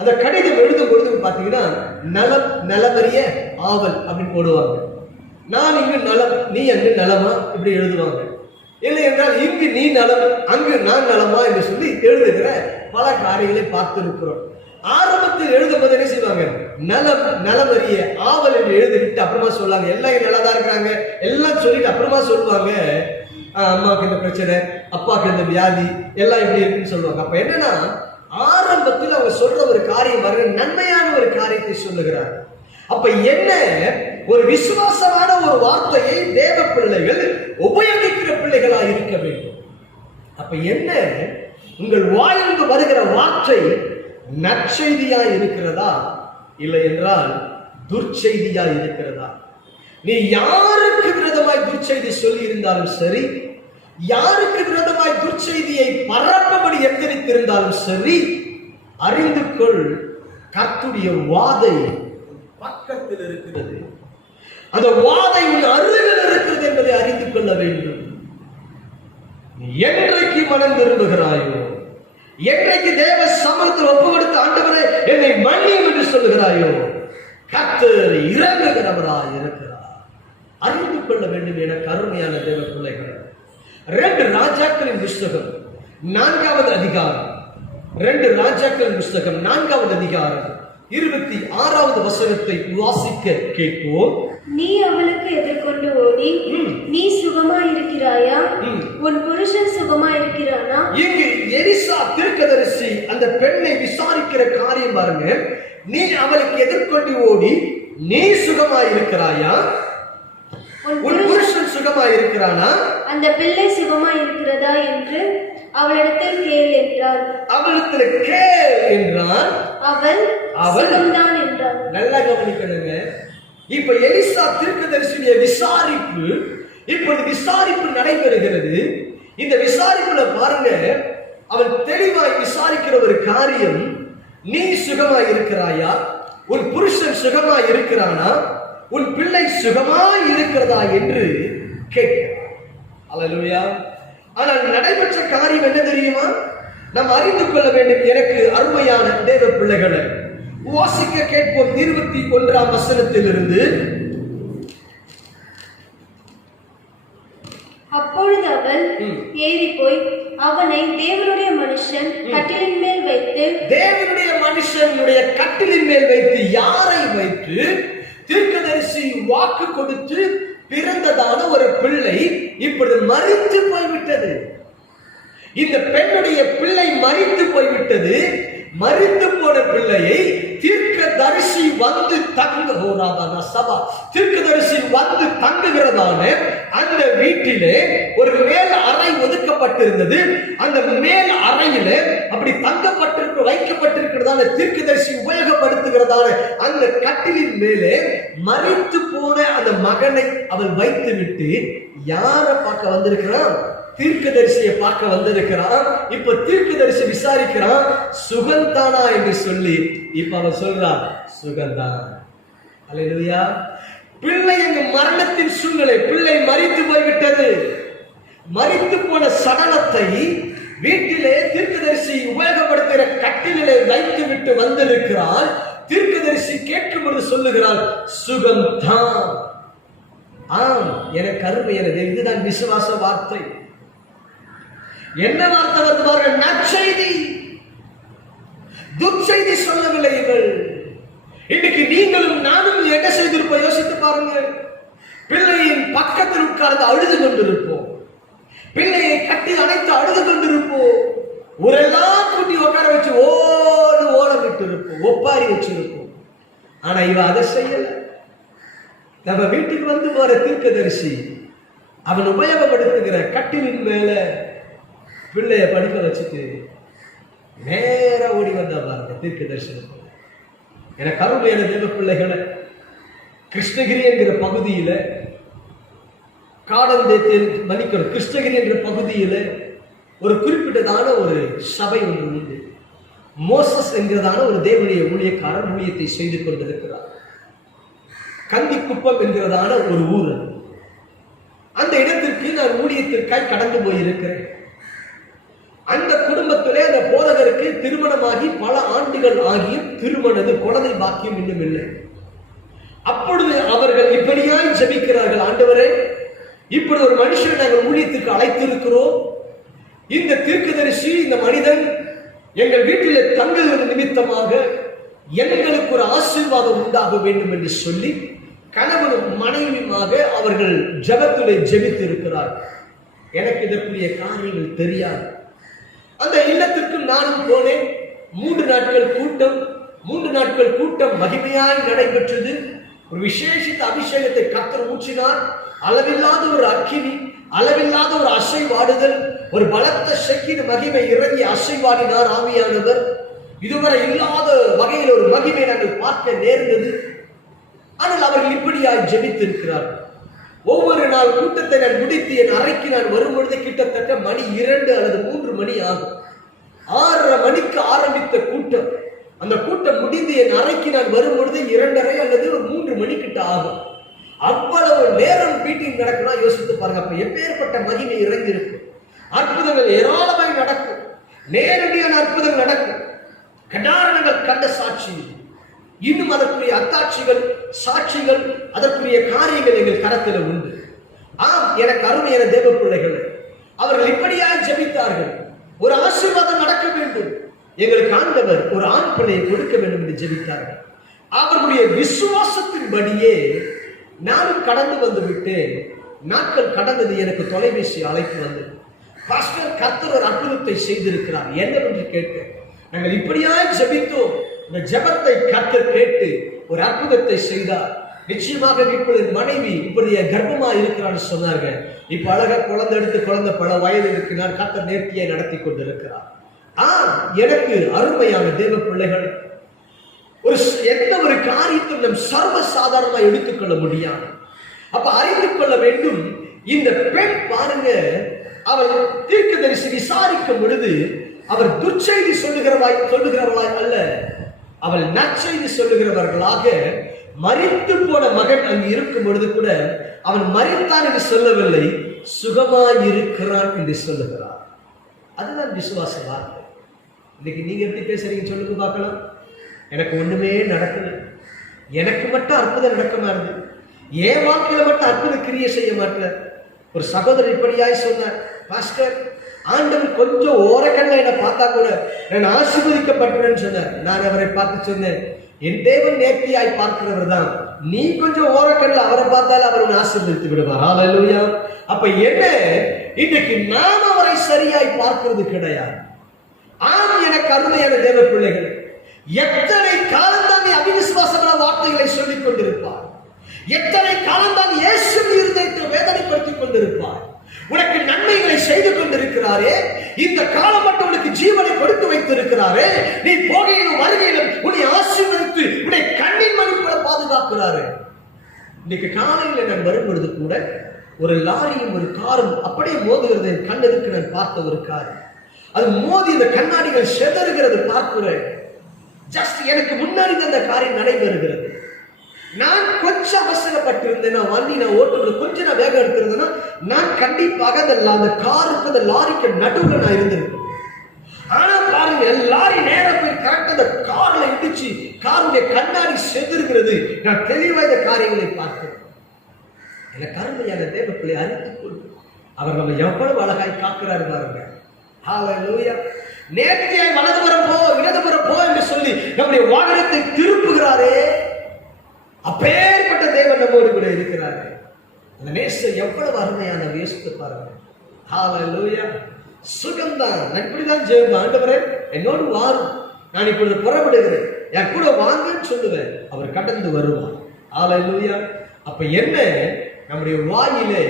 அந்த கடிதம் எழுதும் பொழுது பாத்தீங்கன்னா, நலம் நலமறிய ஆவல் அப்படின்னு போடுவாங்க. நான் இங்கு நலம், நீ அங்கு நலமா இப்படி எழுதுவாங்க. இல்லை என்றால் இங்கு நீ நலம், அங்கு நான் நலமா என்று சொல்லி எழுதுகிற பல காரியங்களை பார்த்திருக்கிறோம். ஆரம்பத்தில் எழுதும் போது என்ன செய்வாங்க? நலம் நலமறிய ஆவல் என்று எழுதிட்டு அப்புறமா சொல்லுவாங்க, எல்லாம் நல்லாதான் இருக்கிறாங்க எல்லாம் சொல்லிட்டு அப்புறமா சொல்லுவாங்க, அம்மாவுக்கு இந்த பிரச்சனை, அப்பாவுக்கு இந்த வியாதி, எல்லாம் எப்படி இருக்குன்னு சொல்லுவாங்க. அப்ப என்னன்னா, ஆரம்பத்தில் அவங்க சொல்ற ஒரு காரியம் பாருங்க, நன்மையான ஒரு காரியத்தை சொல்லுகிறார். அப்ப என்ன? ஒரு விசுவாசமான ஒரு வார்த்தையை தேவ பிள்ளைகள் உபயோகிக்கிற பிள்ளைகளாக இருக்க வேண்டும். அப்ப என்ன? உங்கள் வாயிலிருந்து வருகிற வார்த்தை நற்செய்தியா இருக்கிறதா, இல்லை என்றால் துர்ச்செய்தியா இருக்கிறதா? நீ யாருக்கு விரோதமாய் துர்ச்செய்தி சொல்லி இருந்தாலும் சரி, யாருக்கு விரோதமாய் துர்ச்செய்தியை பரப்பபடி எத்தனித்திருந்தாலும் சரி, அறிந்து கொள், கர்த்தருடைய வாதை பக்கத்தில் இருக்கிறது. அந்த வாதை உன் அருகில் இருக்கிறது என்பதை அறிந்து கொள்ள வேண்டும். நீ என்றைக்கு மனம் திரும்புகிறாயோ, என்றைக்கு தேவ சமூகத்தில் ஒப்பு கொடுத்து ஆண்டவரே என்னை மன்னியும் என்று சொல்லுகிறாயோ, கர்த்தர் இறங்குகிறவராய் இருக்கிறார். அறிந்து கொள்ள வேண்டும். என கருமையான தேவ பிள்ளைகள், 2 ராஜாக்களின் புஸ்தகம் 4வது அதிகாரம், 2 ராஜாக்களின் புஸ்தகம் 4வது அதிகாரம் 26வது வசனத்தை வாசிக்க கேட்போம். நீ அவளுக்கு எதிர்கொண்டு ஓடி, நீ சுகமா இருக்கிறாயா? உன் புருஷன் சுகமா இருக்கிறானா? இங்கு எலிசா தீர்க்கதரிசி அந்த பெண்ணை விசாரிக்கிற காரியம் பாருங்க. நீ அவளுக்கு எதிர்கொண்டு ஓடி, நீ சுகமா இருக்கிறாயா? உன் புருஷன் சுகமா இருக்கிறானா? அந்த பிள்ளை சுகமா இருக்கிறதா என்று அவளிடத்தில் கேள் என்றார். அவளிடத்தில் கேள் என்றான். அவள் சுகம்தான் என்றாள். நல்லா கவனிக்கணுங்க. இப்ப எலிசா தீர்க்கதரிசியுடைய விசாரிப்பு, இப்பொழுது விசாரிப்பு நடைபெறுகிறது. இந்த விசாரிப்புல பாருங்க, அவள் தெளிவாய் விசாரிக்கிற ஒரு காரியம், நீ சுகமாய் இருக்கிறாயா? உன் புருஷன் சுகமாய் இருக்கிறானா? உன் பிள்ளை சுகமாய் இருக்கிறதா என்று கேட்க. அல்லேலூயா. ஆனால் நடைபெற்ற காரியம் என்ன தெரியுமா? நாம் அறிந்து கொள்ள வேண்டும். எனக்கு அருமையான தேவ பிள்ளைகளை, வாசிக்க கேட்போம் 21ஆம் வசனத்திலிருந்து. அப்பொழுது அவள் ஏறி போய் அவனை தேவனுடைய மனுஷன் கட்டிலின் மேல் வைத்து, தேவனுடைய மனுஷனுடைய கட்டிலின் மேல் வைத்து, யாரை வைத்து? தீர்க்கதரிசி வாக்கு கொடுத்து பிறந்ததான ஒரு பிள்ளை இப்பொழுது மரித்து போய்விட்டது. இந்த பெண்ணுடைய பிள்ளை மரித்து போய்விட்டது. மரித்து போன பிள்ளையை தீர்க்கதரிசி வந்து தீர்க்கதரிசி வந்து தங்குகிறதான அந்த வீட்டிலே ஒரு மேல் அறை ஒதுக்கப்பட்டிருந்தது. அந்த மேல் அறையில அப்படி வைக்கப்பட்டிருக்கிறதான தீர்க்கதரிசி உபயோகப்படுத்துகிறதான அந்த கட்டிலின் மேலே மரித்து போன அந்த மகனை அவள் வைத்து விட்டு யாரை பார்க்க வந்திருக்கிறான்? தீர்க்கதரிசியை பார்க்க வந்திருக்கிறான். இப்ப தீர்க்கதரிசி விசாரிக்கிறான், சுகந்தானா என்று சொல்லி இப்ப அவன் சொல்றான், சுகந்தான். அல்லேலூயா. பிள்ளை எங்க மரணத்தின் சூழ்நிலை, பிள்ளை மரித்து போய்விட்டது. மரித்து போன சடலத்தை வீட்டிலே தீர்க்கதரிசி உபயோகப்படுத்துகிற கட்டிலே வைத்து விட்டு வந்திருக்கிறாள். தீர்க்கதரிசி கேட்கும் பொழுது சொல்லுகிறாள், சுகந்தான். ஆம், எனக்கு அருமையானது. இதுதான் விசுவாச வார்த்தை. என்ன வார்த்தை வந்து பாருங்க, நற்செய்தி. துர்ச்செய்தி சொல்லவில்லை இவள். இன்னைக்கு நீங்களும் நானும் என்ன செய்திருப்போம் யோசித்து பாருங்க. பிள்ளையின் பக்கத்தில் உட்கார்ந்து அழுது கொண்டிருப்போம், பிள்ளையை கட்டி அணைத்து அழுது கொண்டிருப்போம், ஊரெல்லாம் கூட்டி உட்கார வச்சு ஓடமிட்டு இருப்போம், ஒப்பாரி வச்சிருப்போம். ஆனா இவ அதை செய்யல. நம்ம வீட்டுக்கு வந்து போற தீர்க்கதரிசி அவன் உபயோகப்படுத்துகிற கட்டிலின் மேல பிள்ளைய படுக்க வச்சுட்டு நேர ஓடி வந்தா பாருங்க தீர்க்கதரிசனம். எனக்கு அருமையான தேவ பிள்ளைகளை, கிருஷ்ணகிரி என்கிற பகுதியில கிருஷ்ணகிரி என்ற பகுதியில ஒரு குறிப்பிட்டதான ஒரு சபை ஒன்று உண்டு. மோசஸ் என்கிறதான ஒரு தேவனுடைய ஊழியக்காரர் ஊழியத்தை செய்து கொண்டிருக்கிறார். கந்திக்குப்பம் என்கிறதான ஒரு ஊர். அந்த இடத்திற்கு நான் ஊழியத்திற்காய் கடந்து போயிருக்கிறேன். அந்த குடும்பத்திலே அந்த போதகருக்கு திருமணமாகி பல ஆண்டுகள் ஆகியும் குழந்தை பாக்கியம் இன்னும் இல்லை. அப்பொழுது அவர்கள் இப்படியாய் ஜெபிக்கிறார்கள், ஆண்டவரே, இப்படி ஒரு மனுஷனை நாங்கள் ஊழியத்திற்கு அழைத்திருக்கிறோம். இந்த தீர்க்கதரிசி, இந்த மனிதன் எங்கள் வீட்டில் தங்குகிறது நிமித்தமாக எங்களுக்கு ஒரு ஆசீர்வாதம் உண்டாக வேண்டும் என்று சொல்லி கணவனும் மனைவியுமாக அவர்கள் ஜெபத்திலே ஜெபித்து இருக்கிறார். எனக்கு இதற்குரிய காரியங்கள் தெரியாது. அந்த இல்லத்திற்கு நானும் போனேன். 3 நாட்கள் கூட்டம் மகிமையாய் நடைபெற்றது. ஒரு விசேஷித்த அபிஷேகத்தை கர்த்தர் ஊற்றினார். அளவில்லாத ஒரு அக்கினி, அளவில்லாத ஒரு அசைவாடுதல், ஒரு பலத்த சக்தியின் மகிமை இறங்கி அசைவாடினார் ஆவியானவர். இதுவரை இல்லாத வகையில் ஒரு மகிமை நாங்கள் பார்க்க நேர்ந்தது. ஆனால் அவர்கள் இப்படியாய் ஜெபித்திருக்கிறார்கள். ஒவ்வொரு நாள் கூட்டத்தை நான் முடித்து என் அறைக்கு நான் வரும்பொழுது கிட்டத்தட்ட மணி 2 அல்லது 3 மணி ஆகும். 6:30 மணிக்கு ஆரம்பித்த கூட்டம், அந்த கூட்டம் முடிந்து என் அறைக்கு நான் வரும்பொழுது 2:30 அல்லது 3 மணி கிட்ட ஆகும். அவ்வளவு நேரம் மீட்டிங் நடக்கணும். யோசித்து பாருங்க, அப்ப எப்பேற்பட்ட மகிமை இறங்கி இருக்கு. அற்புதங்கள் ஏராளமாய் நடக்கும், நேரடியான அற்புதங்கள் நடக்கும். கடாரணங்கள் கண்ட சாட்சி, இன்னும் அதற்குரிய அத்தாட்சிகள், சாட்சிகள், அதற்குரிய காரியங்கள் எங்கள் கரத்தில் உண்டு. ஆம், எனக்கு அருமையான தேவ பிள்ளைகள், அவர்கள் இப்படியாய் ஜெபித்தார்கள். ஒரு ஆசீர்வாதம் நடக்க வேண்டும், எங்களுக்கு ஆண்டவர் ஒரு ஆண் பிள்ளையை கொடுக்க வேண்டும் என்று ஜெபித்தார்கள். அவர்களுடைய விசுவாசத்தின்படியே நானும் கடந்து வந்து விட்டேன். நாட்கள் கடந்தது. எனக்கு தொலைபேசி அழைப்பு வந்தது. பாஸ்டர், கர்த்தர் ஒரு அற்புதத்தை செய்திருக்கிறார் என்னவென்று கேட்டேன். நாங்கள் இப்படியாய் ஜெபித்தோம். இந்த ஜெபத்தை கர்த்தர் கேட்டு ஒரு அற்புதத்தை செய்தார். நிச்சயமாக இப்பொழுது மனைவி இப்படி கர்ப்பமா இருக்கிறான்னு சொன்னாங்க. இப்ப அழகா குழந்தை எடுத்து குழந்தை பல வயது இருக்கிறார். கர்த்தர் நேர்த்தியை நடத்தி கொண்டிருக்கிறார். எனக்கு அருமையான தேவ பிள்ளைகள், எந்த ஒரு காரியத்தை நம் சர்வ சாதாரணமாக எடுத்துக்கொள்ள முடியாது. அப்ப அறிந்து கொள்ள வேண்டும். இந்த பெண் பாருங்க, அவள் தீர்க்கதரிசி விசாரிக்கும் பொழுது அவர் துர்ச்செய்தி சொல்லுகிறவளாய் அல்ல, அவள் நற்செய்தி சொல்லுகிறவர்களாக, மரித்து போன மகன் அங்கு இருக்கும் பொழுது கூட அவன் மரித்தான் என்று சொல்லவில்லை, சுகமாய் இருக்கிறான் என்று சொல்லுகிறார். அதுதான் விசுவாச வார்த்தை. இன்னைக்கு நீங்க எப்படி பேசுறீங்க சொல்லுங்க பார்க்கலாம். எனக்கு ஒண்ணுமே நடக்கல, எனக்கு மட்டும் அற்புதம் நடக்க மாறுது, என் வாழ்க்கையில மட்டும் அற்புத கிரியை செய்ய மாட்டேன். ஒரு சகோதரர் இப்படியாய் சொன்னார், பாஸ்டர், ஆண்டவர் கொஞ்சம் ஓரக்கண்ணில் என்னை பார்த்தா கூட நான் ஆசீர்வதிக்கப்பட்டேன்னு சொன்னார். நான் அவரை பார்த்து சொன்னேன், என் தேவன் நேர்த்தியாய் பார்க்கிறவர் தான், நீ கொஞ்சம் ஓரக்கண்ணில் அவரை பார்த்தாலும் அவர் உன்னை ஆசீர்வதித்து விடுவார். ஹல்லேலூயா. அப்ப என்ன, இன்றைக்கு நாம் அவரை சரியாய் பார்க்கிறது கிடையாது. எனக்கு அருமையான தேவ பிள்ளைகள், எத்தனை காலம்தான் நீ அவிசுவாசமான வார்த்தைகளை சொல்லிக் கொண்டிருப்பார்? எத்தனை காலம்தான் இயேசு இருதயத்தை வேதனைப்படுத்திக் கொண்டிருப்பார்? உனக்கு நன்மைகளை செய்து கொண்டிருக்கிறாரே, இந்த காலம் மட்டும் உனக்கு ஜீவனை கொடுத்து வைத்திருக்கிறாரே, நீ போகையிலும் வருகையிலும் உன்னை ஆசீர்வதித்து உன்னை கண்ணின் மணி போல பாதுகாக்கிறாரு. இன்னைக்கு காலையில் நான் வரும்பொழுது கூட ஒரு லாரியும் ஒரு காரும் அப்படியே மோதுகிறது என் கண்ணுக்கு நான் பார்த்த ஒரு கார். அது மோதி இந்த கண்ணாடிகள் செதறுகிறது பார்க்கிறேன். ஜஸ்ட் எனக்கு முன்னாடி அந்த காரியம் நடைபெறுகிறது. நான் கொஞ்சம் அவசரப்பட்டிருந்தேன், வண்டி நான் ஓட்டுறது கொஞ்சம் நான் வேகம் எடுத்திருந்தேன்னா நான் கண்டிப்பாக அந்த காருக்கு அந்த லாரிக்கு நடுவில் நான் இருந்திருக்கேன். ஆனா பாருங்க, லாரி நேரம் போய் கரெக்ட் அந்த கார்ல இடிச்சு காருடைய கண்ணாடி செதுறுகிறது. நான் தெளிவா இந்த காரியங்களை பார்க்கிறேன். எனக்கு அருமையான தேவ பிள்ளை அறிந்து கொண்டு அவர் நம்ம எவ்வளவு அழகாய் காக்கிறாரு பாருங்க. ஹல்லேலூயா. நேர்த்தியாய் வலதுபுறம் போ இடதுபுறம் போ என்று சொல்லி நம்முடைய வாகனத்தை திருப்புகிறாரே, அப்பேற்பட்ட தேவன் நம்மோடு கூட இருக்கிறாரு. அந்த நேசம் எவ்வளவு அருமையான யோசித்து பாருங்க. ஹல்லேலூயா. சுகம்தான். நான் இப்படிதான் ஜெபம், ஆண்டவரே என்னோடு வாரும், நான் இப்பொழுது புறப்படுகிறேன், என் கூட வாங்கன்னு சொல்லுவேன், அவர் கடந்து வருவார். ஹல்லேலூயா. அப்ப என்ன, நம்முடைய வாயிலே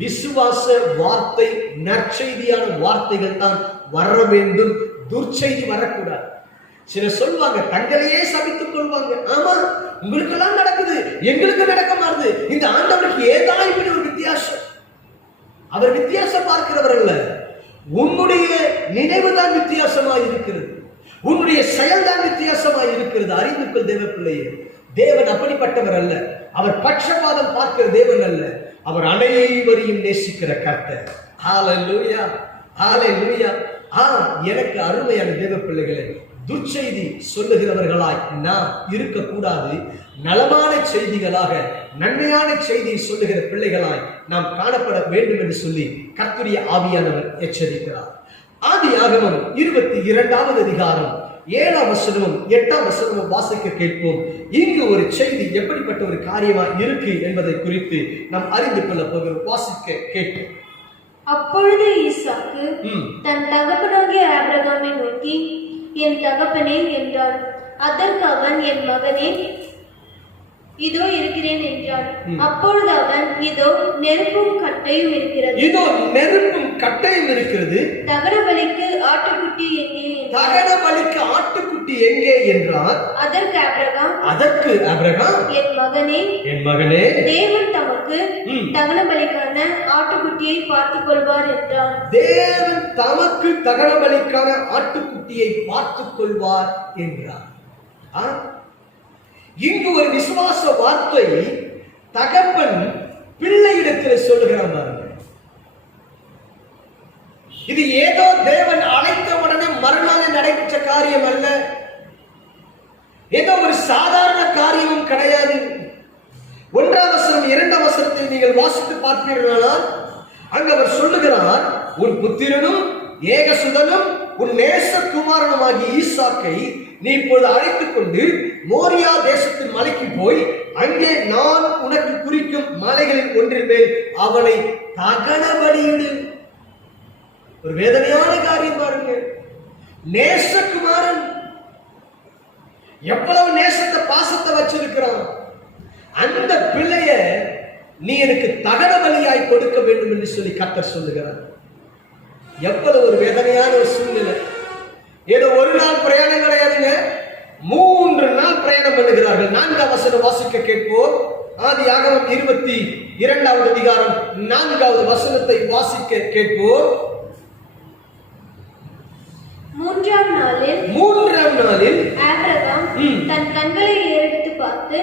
விசுவாச வார்த்தை, நற்செய்தியான வார்த்தைகள் தான் வர வேண்டும், துர்ச்செய்தி வரக்கூடாது. சிலர் சொல்வாங்க, தங்களையே சபித்துக் கொள்வாங்க. ஆமா, உங்களுக்கு எல்லாம் நடக்குது, எங்களுக்கு நடக்க மாறுது. இந்த ஆண்டவருக்கு ஏதாவது இப்படி ஒரு வித்தியாசம்? அவர் வித்தியாசம் பார்க்கிறவர் அல்ல. உன்னுடைய நினைவுதான் வித்தியாசமாய் இருக்கிறது, உன்னுடைய செயல்தான் வித்தியாசமாய் இருக்கிறது. அறிந்து கொள் தேவ பிள்ளையே, தேவன் அப்படிப்பட்டவர் அல்ல. அவர் பட்சபாதம் பார்க்கிற தேவன் அல்ல. அவர் அனைவரையும் நேசிக்கிற கர்த்தர். ஹல்லேலூயா, ஹல்லேலூயா. எனக்கு அருமையான தேவ பிள்ளைகளே, துர்ச்செய்தி சொல்லுகிறவர்களாய் நாம் இருக்கக்கூடாது. நலமான செய்திகளாக, நன்மையான செய்தியை சொல்லுகிற பிள்ளைகளாய் நாம் காணப்பட வேண்டும் என்று சொல்லி கர்த்தருடைய ஆவியானவர் எச்சரிக்கிறார். ஆதியாகமம் 22வது அதிகாரம் 7ஆம் வசனமும் 8ஆம் வசனமும் வாசிக்க கேட்போம். இங்கு ஒரு செய்தி எப்படிப்பட்ட ஒரு காரியமா இருக்கு என்பதை குறித்து நாம் அறிந்து கொள்ள போகிறோம். வாசிக்க கேட்போம். அப்பொழுது ஈசாக்கு தன் தகப்பனாகிய ஆபிரகாமை நோக்கி, என் தகப்பனே என்றான். அதற்கு அவன், என் மகனே, இதோ இருக்கிறேன் என்றான். அப்பொழுது அவன், இதோ நெருப்பும் கட்டையும் இருக்கிறது, இதோ நெருப்பும் கட்டையும் இருக்கிறது, தகன பலிக்கு ஆட்டுக்குட்டி எங்கே? தகன பலிக்கு ஆட்டுக்குட்டி எங்கே என்றார். அதற்கு ஆபிரகாம், என் மகனே, தேவன் தமக்கு தகன பலிக்கான ஆட்டுக்குட்டியை பார்த்துக் கொள்வார் என்றான். தேவன் தமக்கு தகன பலிக்கான ஆட்டுக்குட்டியை பார்த்துக் கொள்வார் என்றார். இங்கு ஒரு விசுவாச வார்த்தை தகப்பன் பிள்ளையிடத்தில் சொல்லுகிறார். இது ஏதோ தேவன் அழைத்த உடனே மறுநாள் நடைபெற்ற காரியம் அல்ல, ஏதோ ஒரு சாதாரண காரியமும் கிடையாது. 1ஆம் வசனம் 2ஆம் வசனத்தை நீங்கள் வாசித்து பார்ப்பீர்களானால் அங்கு அவர் சொல்லுகிறார், உன் புத்திரனும் ஏகசுதனும் உன் நேசகுமாரனுமாகிய ஈசாக்கை நீ இப்பொழுது அழைத்துக் கொண்டு மோரியா தேசத்தின் மலைக்கு போய் அங்கே நான் உனக்கு குறிக்கும் மலைகளில் ஒன்றின் மேல் அவனை தகன பலியிடு. ஒரு வேதனையான காரியம் பாருங்க. நேசகுமாரன் எவ்வளவு நேசத்தை, பாசத்தை வச்சிருக்கிறான். அந்த பிள்ளைய நீ எனக்கு தகன பலியாய் கொடுக்க வேண்டும் என்று சொல்லி கர்த்தர் சொல்லுகிறார். எவ்வளவு ஒரு வேதனையான ஒரு சூழ்நிலை. ஏதோ ஒரு நாள் பிரயாணம் கிடையாதுங்க, 3 நாள் பிரயாணம் பண்ணுகிறார்கள். 4ஆம் வசனம் வாசிக்க கேட்போம். ஆதியாகமம் 22வது அதிகாரம் 4வது வசனத்தை வாசிக்க கேட்போம். 3ஆம் நாளில் ஆபிரகாம் தன் கண்களை ஏறெடுத்து பார்த்து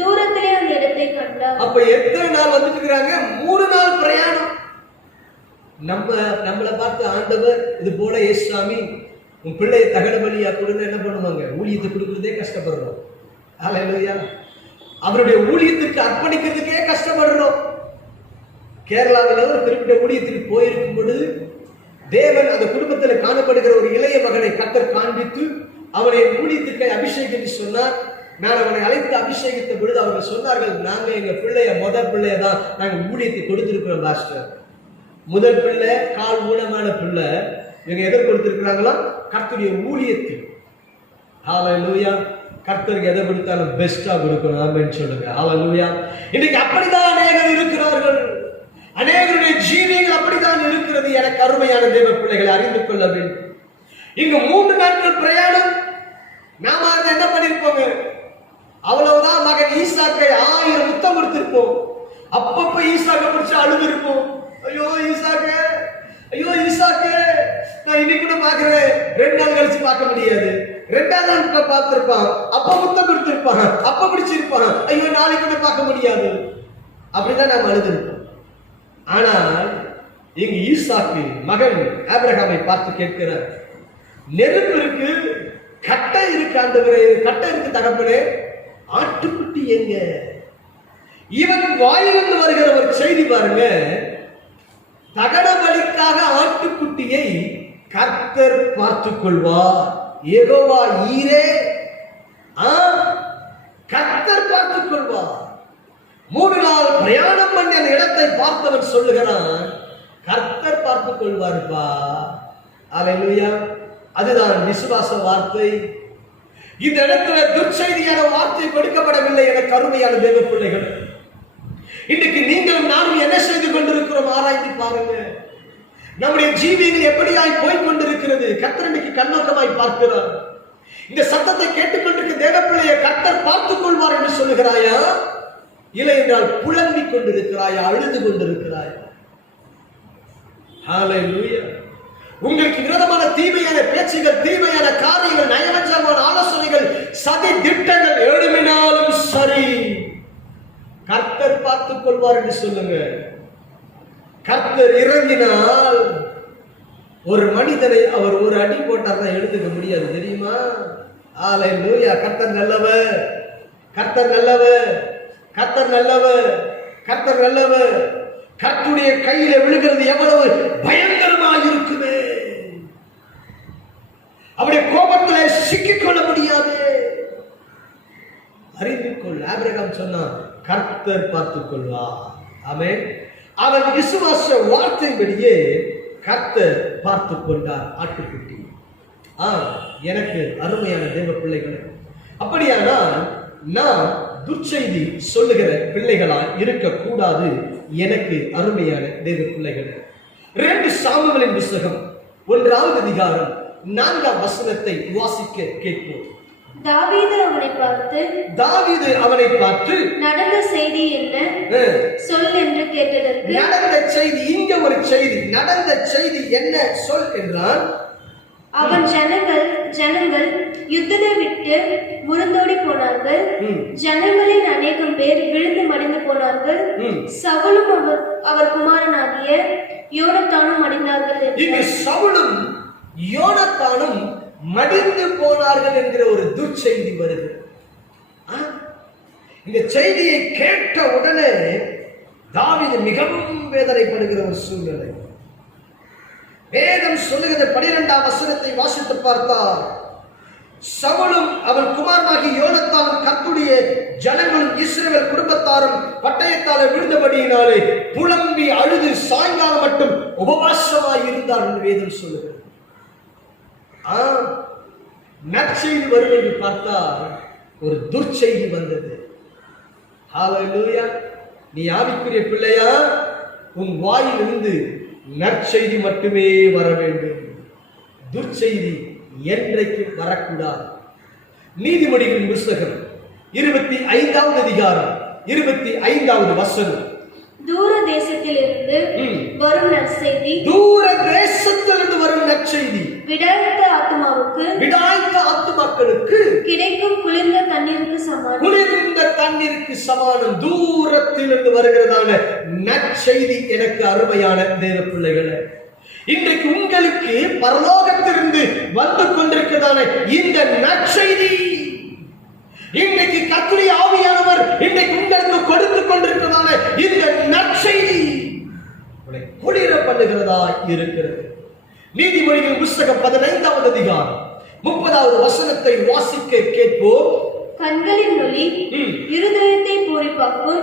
தூரத்திலே அந்த இடத்தை கண்டார். அப்ப எத்தனை நாள் வந்துட்டு இருக்காங்க? 3 நாள் பிரயாணம். நம்மளை பார்த்து ஆண்டவர் இது போல, ஏசுசாமி உன் பிள்ளையை தகன பலியா கொடுங்க, என்ன பண்ணுவாங்க? ஊழியத்தை கொடுக்கறதே கஷ்டப்படுறோம். ஹல்லேலூயா. அவருடைய ஊழியத்துக்கு அர்ப்பணிக்கிறதுக்கே கஷ்டப்படுறோம். கேரளாவில் ஒரு குறிப்பிட்ட ஊழியத்துக்கு போயிருக்கும் பொழுது தேவன் அந்த குடும்பத்தில் காணப்படுகிற ஒரு இளைய மகனை கர்த்தர் காண்பித்து அவனை ஊழியத்துக்கு அபிஷேகம் சொன்னார். நான் அவனை அழைத்து அபிஷேகித்த பொழுது அவர்கள் சொன்னார்கள், நாங்க எங்க பிள்ளைய முதல் பிள்ளைய தான் நாங்க ஊழியத்தை கொடுத்திருக்கிறோம் பாஸ்டர். முதல் பிள்ளை கால் ஊனமான பிள்ளை. இவங்க எதை கொடுத்திருக்கிறாங்களா? கர்த்தருடைய ஊழியத்தில் ஹalleluya. கர்த்தருக்கு எதை கொடுத்தாலும் பெஸ்டா கொடுக்கணும். ஆமென் சொல்லுங்க. ஹalleluya. இன்னைக்கு அப்படிதான் அநேகர் இருக்கிறார்கள். அநேகருடைய ஜீவியங்கள் அப்படித்தான் இருக்கிறது. எனக்கு அருமையான தேவ பிள்ளைகளை அறிந்து கொள்ள வேண்டும். இங்க 3 நாட்கள் பிரயாணம். நாம என்ன பண்ணிருப்போங்க? அவ்வளவுதான். மகன் ஈசாக்கை 1000 முத்தம் கொடுத்திருப்போம். அப்பப்ப ஈசாக்கை பிடிச்சு அழுது இருப்போம். ஐயோ ஈசாக்கே, ஐயோ ஈசாக்கே, நான் இன்னைக்கு கூட பாக்குறேன், 2 நாள் கழிச்சு பார்க்க முடியாது. 2ஆவது நாள் பார்த்திருப்பான், அப்ப முத்தம் கொடுத்திருப்பான், அப்ப பிடிச்சிருப்பான், ஐயோ நாளைக்கு கூட பார்க்க முடியாது. அப்படிதான் நாம் அழுதிருப்போம். ஆனால் இங்கு ஈசாக்கு மகன் ஆபிரகாமை பார்த்து கேட்கிறார், நெருப்பு இருக்கு, கட்டை இருக்கு ஆண்டவரே, கட்டை இருக்கு தகப்பனே, ஆட்டுக்குட்டி எங்க? இவன் வாயிலிருந்து வருகிற ஒரு செய்தி பாருங்க, தகன பலிக்காக ஆட்டுக்குட்டியை கர்த்தர் பார்த்துக் கொள்வார். யெகோவா ஈரே, கர்த்தர் பார்த்துக் கொள்வார். 3 நாள் பிரயாணம் பண்ணி அந்த இடத்தை பார்த்தவன் சொல்லுகிறான், கர்த்தர் பார்த்துக் கொள்வார்ப்பா. அல்லேலூயா. அதுதான் விசுவாச வார்த்தை. இந்த இடத்துல துர்ச்செய்தியான வார்த்தை கொடுக்கப்படவில்லை. என கருமையான தேவ பிள்ளைகள், இன்னைக்கு நீங்களும் நானும் என்ன செய்து கொண்டிருக்கிறோம் ஆராய்ந்து பாருங்க. நம்முடைய ஜீவியங்கள் எப்படியாய் போய் கொண்டிருக்கிறது? கர்த்தர் இன்னைக்கு கண்ணோக்கமாய் பார்க்கிறார். இந்த சத்தத்தை கேட்டுக்கொண்டிருக்க தேவ பிள்ளையை கர்த்தர் பார்த்துக் கொள்வார் என்று சொல்லுகிறாயா? இல்லை என்றால் புலம்பிக் கொண்டிருக்கிறாயா? அழுது கொண்டிருக்கிறாயா? ஹalleluya. உங்களுக்கு விரோதமான தீமையான பேச்சுகள், தீமையான காரியங்கள், நயவஞ்சகமான ஆலோசனைகள், சதி திட்டங்கள் எழுமினாலும் சரி, கர்த்தர் பார்த்துக் கொள்வார் என்று சொல்லுங்க. கர்த்தர் இறங்கினால் ஒரு மனிதனை அவர் ஒரு அடி போட்டார்னா எழுதுக்க முடியாது, தெரியுமா? ஹalleluya. கர்த்தர் நல்லவர், கர்த்தர் நல்லவர், கர்த்தர் நல்லவர், கர்த்தர் நல்லவர். கர்த்தருடைய கையில விழுகிறது எவ்வளவு பயங்கரமாக இருக்குமே. அவருடைய கோபத்திலே சிக்கிக் கொள்ள முடியாது. அறிந்து கொள். ஆபிரகாம் சொன்னான், கர்த்தர் பார்த்துக் கொள்வார். ஆமென். அவன் விசுவாச வார்த்தையின்படியே கர்த்தர் பார்த்துக் கொண்டார் ஆட்டுக்குட்டி. எனக்கு அருமையான தேவ பிள்ளைகள், அப்படியானால் நாம் துர்ச்செய்தி சொல்லுகிற பிள்ளைகளாய் இருக்கக்கூடாது. எனக்கு அருமையான தேவ பிள்ளைகள், 2 சாமுவேலின் புத்தகம் 1ஆவது அதிகாரம் 4ஆம் வசனத்தை வாசிக்க கேட்போம். தாவீது அவனை பார்த்து நடந்த செய்தி என்ன சொல் என்று கேட்டதற்கு, நடந்த செய்தி, இங்க ஒரு செய்தி, நடந்த செய்தி என்ன சொல் என்றால், அவன் ஜனங்கள் யுத்தத்தை விட்டு முறிந்தோடி போனார்கள். ஜனங்களில் அநேகம் பேர் விழுந்து மடிந்து போனார்கள். சவுலும் அவர் குமாரனாகிய யோனத்தானும் மடிந்தார்கள். இங்கு சவுலும் யோனத்தானும் மடிந்து போனார்கள் என்கிற ஒரு துர்ச்செய்தி வருது. இந்த செய்தியை கேட்ட உடனே தாவீது மிகவும் வேதனைப்படுகிற ஒரு சூழ்நிலை. வேதம் சொல்லுகிற 12ஆம் வசனத்தை வாசித்து பார்த்தால், சவுலும் அவன் குமாரனாகிய யோனத்தானும் கர்த்தருடைய ஜனங்களும் இஸ்ரவேல் குடும்பத்தாரும் பட்டயத்தாலே விழுந்தபடியினாலே புலம்பி அழுது சாயங்காலம் மட்டும் உபவாசமாய் இருந்தார் என்று வேதம் சொல்லுகிறது. நற்செய்தி வரும் என்று பார்த்தால் ஒரு துர்ச்செய்தி வந்தது. ஹalleluya. நீ ஆவிக்குரிய பிள்ளையா, உன் வாயிலிருந்து நற்செய்தி மட்டுமே வர வேண்டும். துர்ச்செய்தி என்றைக்கு வரக்கூடாது. நீதிமொழிகளின் புத்தகம் 25ஆவது அதிகாரம் 25ஆவது வசனம், தூர தேசத்திலிருந்து வரும் நற்செய்தி, தூர தேசத்திலிருந்து வரும் நற்செய்தி விடாய்த்த ஆத்துமாவுக்கு, விடாய்த்த ஆத்துமாக்களுக்கு கிடைக்கும் குளிர்ந்த தண்ணீருக்கு சமானம். குளிர்ந்த தண்ணீருக்கு சமானம். தூரத்திலிருந்து வருகிறதான நற்செய்தி எனக்கு அருமையான தேவ பிள்ளைகளே, இன்றைக்கு உங்களுக்கு பரலோகத்திலிருந்து வந்து கொண்டிருக்கிறதான இந்த நற்செய்தி, இன்றைக்கு கர்த்தருடைய ஆவியானவர் இன்றைக்கு உங்களுக்கு கொடுத்து கொண்டிருக்கிறதான இந்த நற்செய்தி உங்களை குளிர பண்ணுகிறதா இருக்கிறது. நீதிமொழிகளின் புத்தகம் 15ஆவது அதிகாரம் 30ஆவது வசனத்தை வாசிக்க கேட்போம். கண்களின் ஒளி இருதயத்தை பூரிப்பாக்கும்,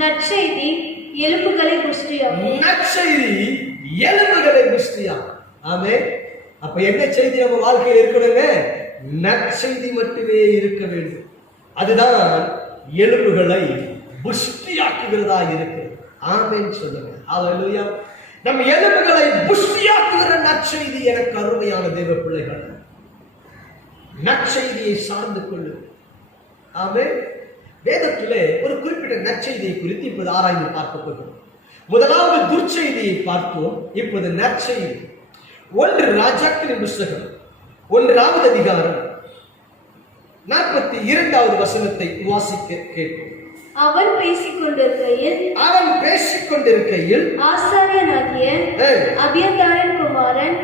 நற்செய்தி எலும்புகளை புஷ்டியாக்கும். நற்செய்தி எலும்புகளை புஷ்டியாக்கும். ஆமென். அப்ப என்ன செய்தி நம்ம வாழ்க்கையில் இருக்கணுங்க? நற்செய்தி மட்டுமே இருக்க வேண்டும். அதுதான் எலும்புகளை புஷ்டியாக்குகிறதா இருக்கு. ஆமென் சொல்லுங்க. ஹல்லேலூயா. நம் எலும்புகளை புஷ்டியாக்குகிற நற்செய்தி எனக்கு அருமையான தேவ பிள்ளைகள். நற்செய்தியை சார்ந்து கொள்ளு. ஆமென். வேதத்திலே ஒரு குறிப்பிட்ட நற்செய்தியை குறித்து இப்போது ஆராய்ந்து பார்க்க போகிறோம். முதலாவது துர்ச்செய்தியை பார்த்தோம். இப்போது நற்செய்தி. 1 ராஜாக்களின் புஸ்தகம் 1வது அதிகாரம் 42வது வசனத்தை வாசிக்க கேட்போம். அவன் பேசிக் கொண்டிருக்கையில் ஆசாரியனாகிய அபியத்தாரின் குமாரன்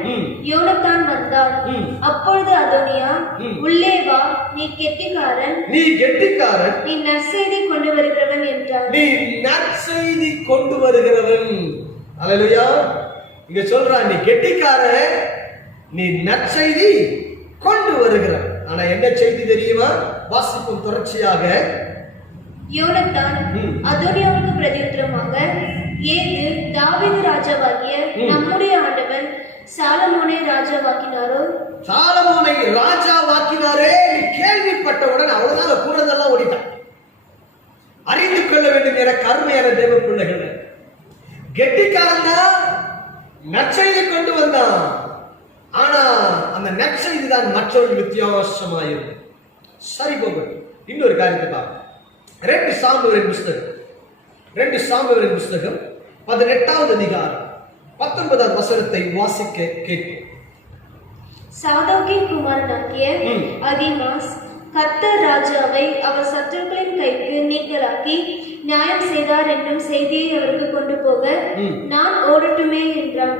யோனத்தான் வந்தான். அப்பொழுது அதோனியா, உள்ளே வா, நீ கெட்டிக்காரன், நீ நற்செய்தி கொண்டு வருகிறவன் என்றான். நீ நற்செய்தி கொண்டு வருகிறவன். அல்லேலூயா. இங்க சொல்றான், நீ கெட்டிக்காரன், நீ நற்செய்தி கொண்டு வருகிறான். ஆனா என்ன செய்தி தெரியுமா? வாசிப்போம் தொடர்ச்சியாக. யோனத்தான் அதோனியாவுக்கு பிரதியுத்தரமாக, ஏது தாவீது ராஜாவாகிய நம்முடைய ஆண்டவன் சாலமோனை ராஜாவாக்கினாரோ? சாலமோனை ராஜாவாக்கினாரே கேள்விப்பட்டவுடன் அவ்வளவுதான் கூடதெல்லாம் ஓடிட்டான். அறிந்து கொள்ள வேண்டும் என கருமையான தேவ பிள்ளைகள். கெட்டிக்காரன் தான் நற்செய்தி கொண்டு வந்தான். ஆனா அந்த நற்செய்தி தான் மற்றவர்கள் வித்தியாசமாயிருக்கும். சரி போகட்டும். இன்னொரு காரியத்தை பார்ப்போம். 2 சாமுவேலின் புஸ்தகம் 18வது அதிகாரம் 19வது வசனத்தை வாசிக்க கேட்போம். சாதோக்கின் குமாரனாகிய அகிமாஸ் கர்த்தர் ராஜாவை அவர் சத்துருக்களின் கைக்கு நீங்களாக்கி நியாயம் செய்தார் என்னும் செய்தியை அவருக்கு கொண்டு போக நான் ஓடட்டுமே என்றான்.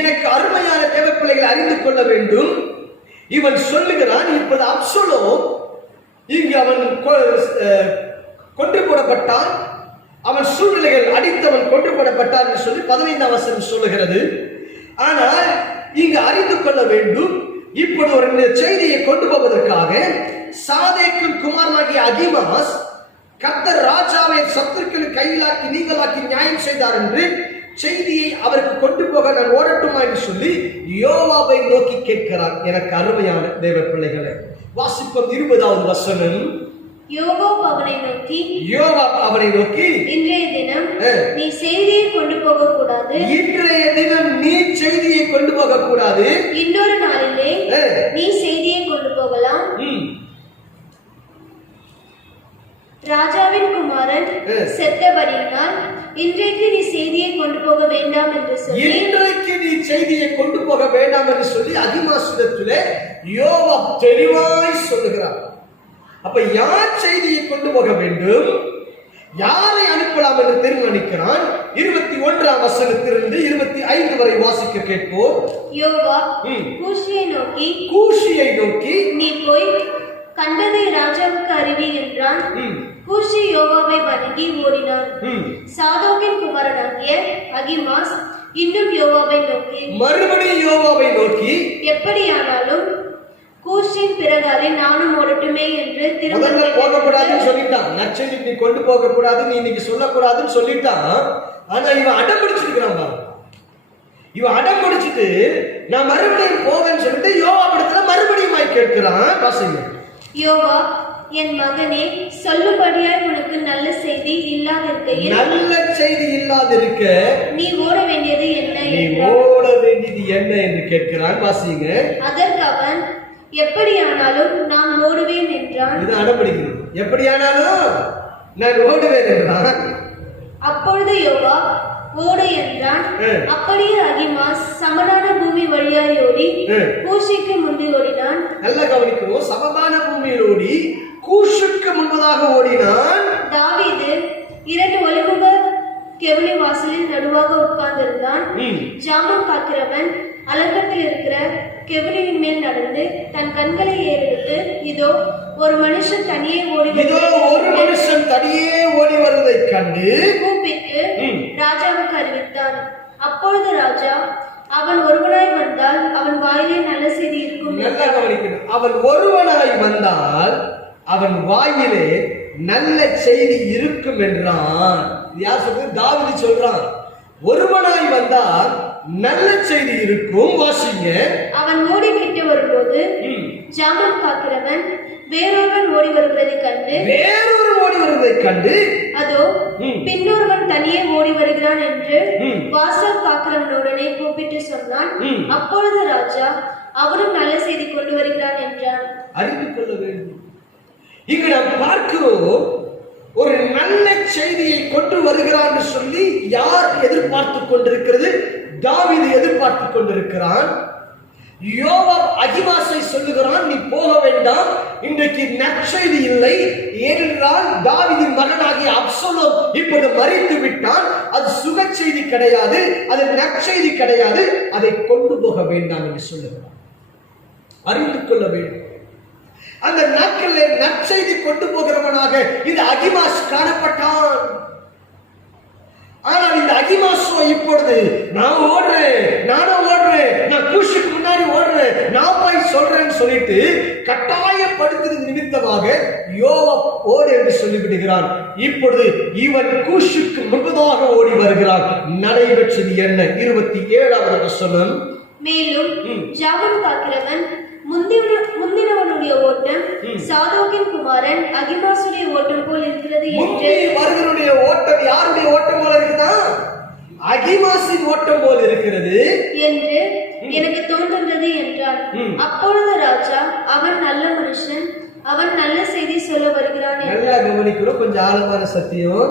எனக்கு அருமையான தேவ பிள்ளைகளை அறிந்து கொள்ள வேண்டும். இவன் சொல்லுகிறான், இப்போது அப்சலோம் இங்கு அவன் கொன்று போடப்பட்டான், அவன் சூழ்நிலைகள் அடித்தவன் கொன்று போடப்பட்டான் என்று சொல்லி 15ஆம் வசனம் சொல்லுகிறது. ஆனால் இங்கு அறிந்து கொள்ள வேண்டும், இப்போது ஒரு செய்தியை கொண்டு போவதற்காக சாதேக்கின் குமாரனாகிய அகிமாஸ் கர்த்தர் ராஜாவை சத்துருக்களின் கையிலாக்கி நீங்களாக்கி நியாயம் செய்தார் என்று செய்தியை அவருக்கு கொண்டு போக நான் ஓடட்டுமா என்று சொல்லி யோவாபை நோக்கி கேட்கிறார். எனக்கு அருமையான தேவ பிள்ளைகளை வாசிப்போம். 20வது வசனம். யோவாப் அவனை நோக்கி இன்றைய தினம் நீ செய்தியை கொண்டு போக கூடாது. இன்னொரு நாளிலே நீ செய்தியை கொண்டு போகலாம். ராஜாவின் குமாரன் செத்தபடியினால் இன்றைக்கு நீ செய்தியை கொண்டு போக வேண்டாம் என்று சொல்லி அகிமாசிடத்திலே யோவாப் தெளிவாய் சொல்லுகிறார். அப்ப யார் செய்தியை கொண்டு போக வேண்டும், யாரை அனுப்பலாம் என்று தீர்மானிக்கிறான். 21ஆம் வசனத்திலிருந்து 25 வரை வாசிக்க கேட்போம். யோவாப் கூஷியை நோக்கி நீ போய் கண்டதை ராஜாவுக்கு அறிவி என்றான். கூஷி யோவாபை வணங்கி ஓடினான். சாதோக்கின் குமாரனாகிய அகிமாஸ் இன்னும் மறுபடியும் யோவாபை நோக்கி எப்படியானாலும் கூஷின் பிறகாலே நானும் ஓடட்டுமே என்று திரும்ப போகக்கூடாதுன்னு சொல்லிட்டான். நற்செய்தி நீ கொண்டு போக கூடாது, நீ இன்னைக்கு சொல்லக்கூடாதுன்னு சொல்லிட்டான். ஆனா இவன் அடம் பிடிச்சிருக்கிறான் பாரு. இவன் அடம் பிடிச்சிட்டு நான் மறுபடியும் போவேன்னு சொல்லிட்டு யோவாபிடத்துல மறுபடியும் கேட்கிறான். வாசிங்க. யோவாப், என் மகனே, சொல்லும்படியாய் உனக்கு நல்ல செய்தி இல்லாதிருக்கையில் நீ ஓட வேண்டியது என்ன என்று கேட்கிறான். வாசிங்க. அதற்கு அவன், எப்படியானாலும் நான் ஓடுவேன் என்றான். இது அடம்பிடிக்கிறது. எப்படியானாலும் நான் ஓடுவேன் என்றான். அப்பொழுது யோவாப் ஓடு என்றான். அப்படியே அகிமாஸ் சமனான பூமி வழியாய் ஓடி கூஷிக்கு முந்தி ஓடினான். நல்லா கவனிக்கணும். சமமான பூமியில் ஓடி கூஷுக்கு முன்பதாக ஓடினான். தாவீது 2 ஒலிமுக கெவுளி வாசலில் நடுவாக உட்கார்ந்திருந்தான். ஜாமம் காக்கிறவன் அலங்கத்தில் இருக்கிற கெவுளியின் மேல் நடந்து தன் கண்களை ஏறெடுத்து, இதோ ஒரு மனுஷன் தனியே ஓடி வருவதை கண்டு கூப்பிட்டு ராஜாவுக்கு அறிவித்தான். அப்பொழுது ராஜா, அவன் ஒருவனாய் வந்தால் அவன் வாயிலே நல்ல செய்தி இருக்கும். நல்லா கவனிக்கணும். அவன் ஒருவனாய் வந்தால் அவன் வாயிலே நல்ல செய்தி இருக்கும் என்றான். யார் சொல்றது? தாவீது சொல்றான். ஒருவனாய் வந்தால் நல்ல செய்தி இருக்கும். வாசிங்க. அவன் ஓடிவிட்டு வரும்போது ஜாமம் காக்கிறவன் வேறொருவன் ஓடி வருவதை கண்டு வேறொரு ஓடி வருவதை கண்டு அதோ பின்னொருவன் தனியே ஓடி வருகிறான் என்று வாசல் காக்கிறவனுடனே கூப்பிட்டு சொன்னான். அப்பொழுது ராஜா அவரும் நல்ல செய்தி கொண்டு வருகிறான் என்றான். அறிந்து கொள்ள வேண்டும். இங்கு நாம் பார்க்கிறோம், ஒரு நல்ல செய்தியை கொண்டு வருகிறான் சொல்லி யார் எதிர்பார்த்து கொண்டிருக்கிறது? தாவீது எதிர்பார்த்து கொண்டிருக்கிறான். யோவாப் அகிமாசை சொல்லுகிறான், நீ போக வேண்டாம், இன்றைக்கு நற்செய்தி இல்லை. ஏனென்றால் தாவீதின் மகனாகிய அப்சலோம் இப்பொழுது மரித்து விட்டான். அது சுக செய்தி கிடையாது, அது நற்செய்தி கிடையாது, அதை கொண்டு போக வேண்டாம் என்று சொல்லுகிறான். அறிந்து கொள்ள வேண்டும். அந்த நாட்களில் நற்செய்தி கொண்டு போகிறவனாக இந்த அகிமாஸ் காணப்பட்டான். ஆனால் இந்த அகிமாசோ இப்பொழுது நான் ஓடுறேன், நான் கூஷுக்கு முன்னாடி ஓடுறேன், நான் போய் சொல்றேன்னு சொல்லிட்டு கட்டாயப்படுத்துறது நிமித்தமாக யோவாப் ஓடு என்று சொல்லிவிடுகிறான். இப்பொழுது இவன் கூஷுக்கு முன்பதாக ஓடி வருகிறான். நடைபெற்றது என்ன? 27வது வசனம். மேலும் ஜாமம் காக்கிறவன் முந்தினவனுடைய ஓட்டம் சாதோக்கின் குமாரன் அகிமாசுடைய ஓட்டம் போல் இருக்கிறது என்று வருகிறவனுடைய ஓட்டம் யாருடைய ஓட்டம் போல இருக்குதா? அகிமாசின் ஓட்டம் போல் இருக்கிறது என்று எனக்கு தோன்றுகிறது என்றான். அப்பொழுது ராஜா அவன் நல்ல மனுஷன், அவன் நல்ல செய்தி சொல்ல வருகிறான். நல்லா கவனிக்கிறோம், கொஞ்சம் ஆழமான சத்தியம்.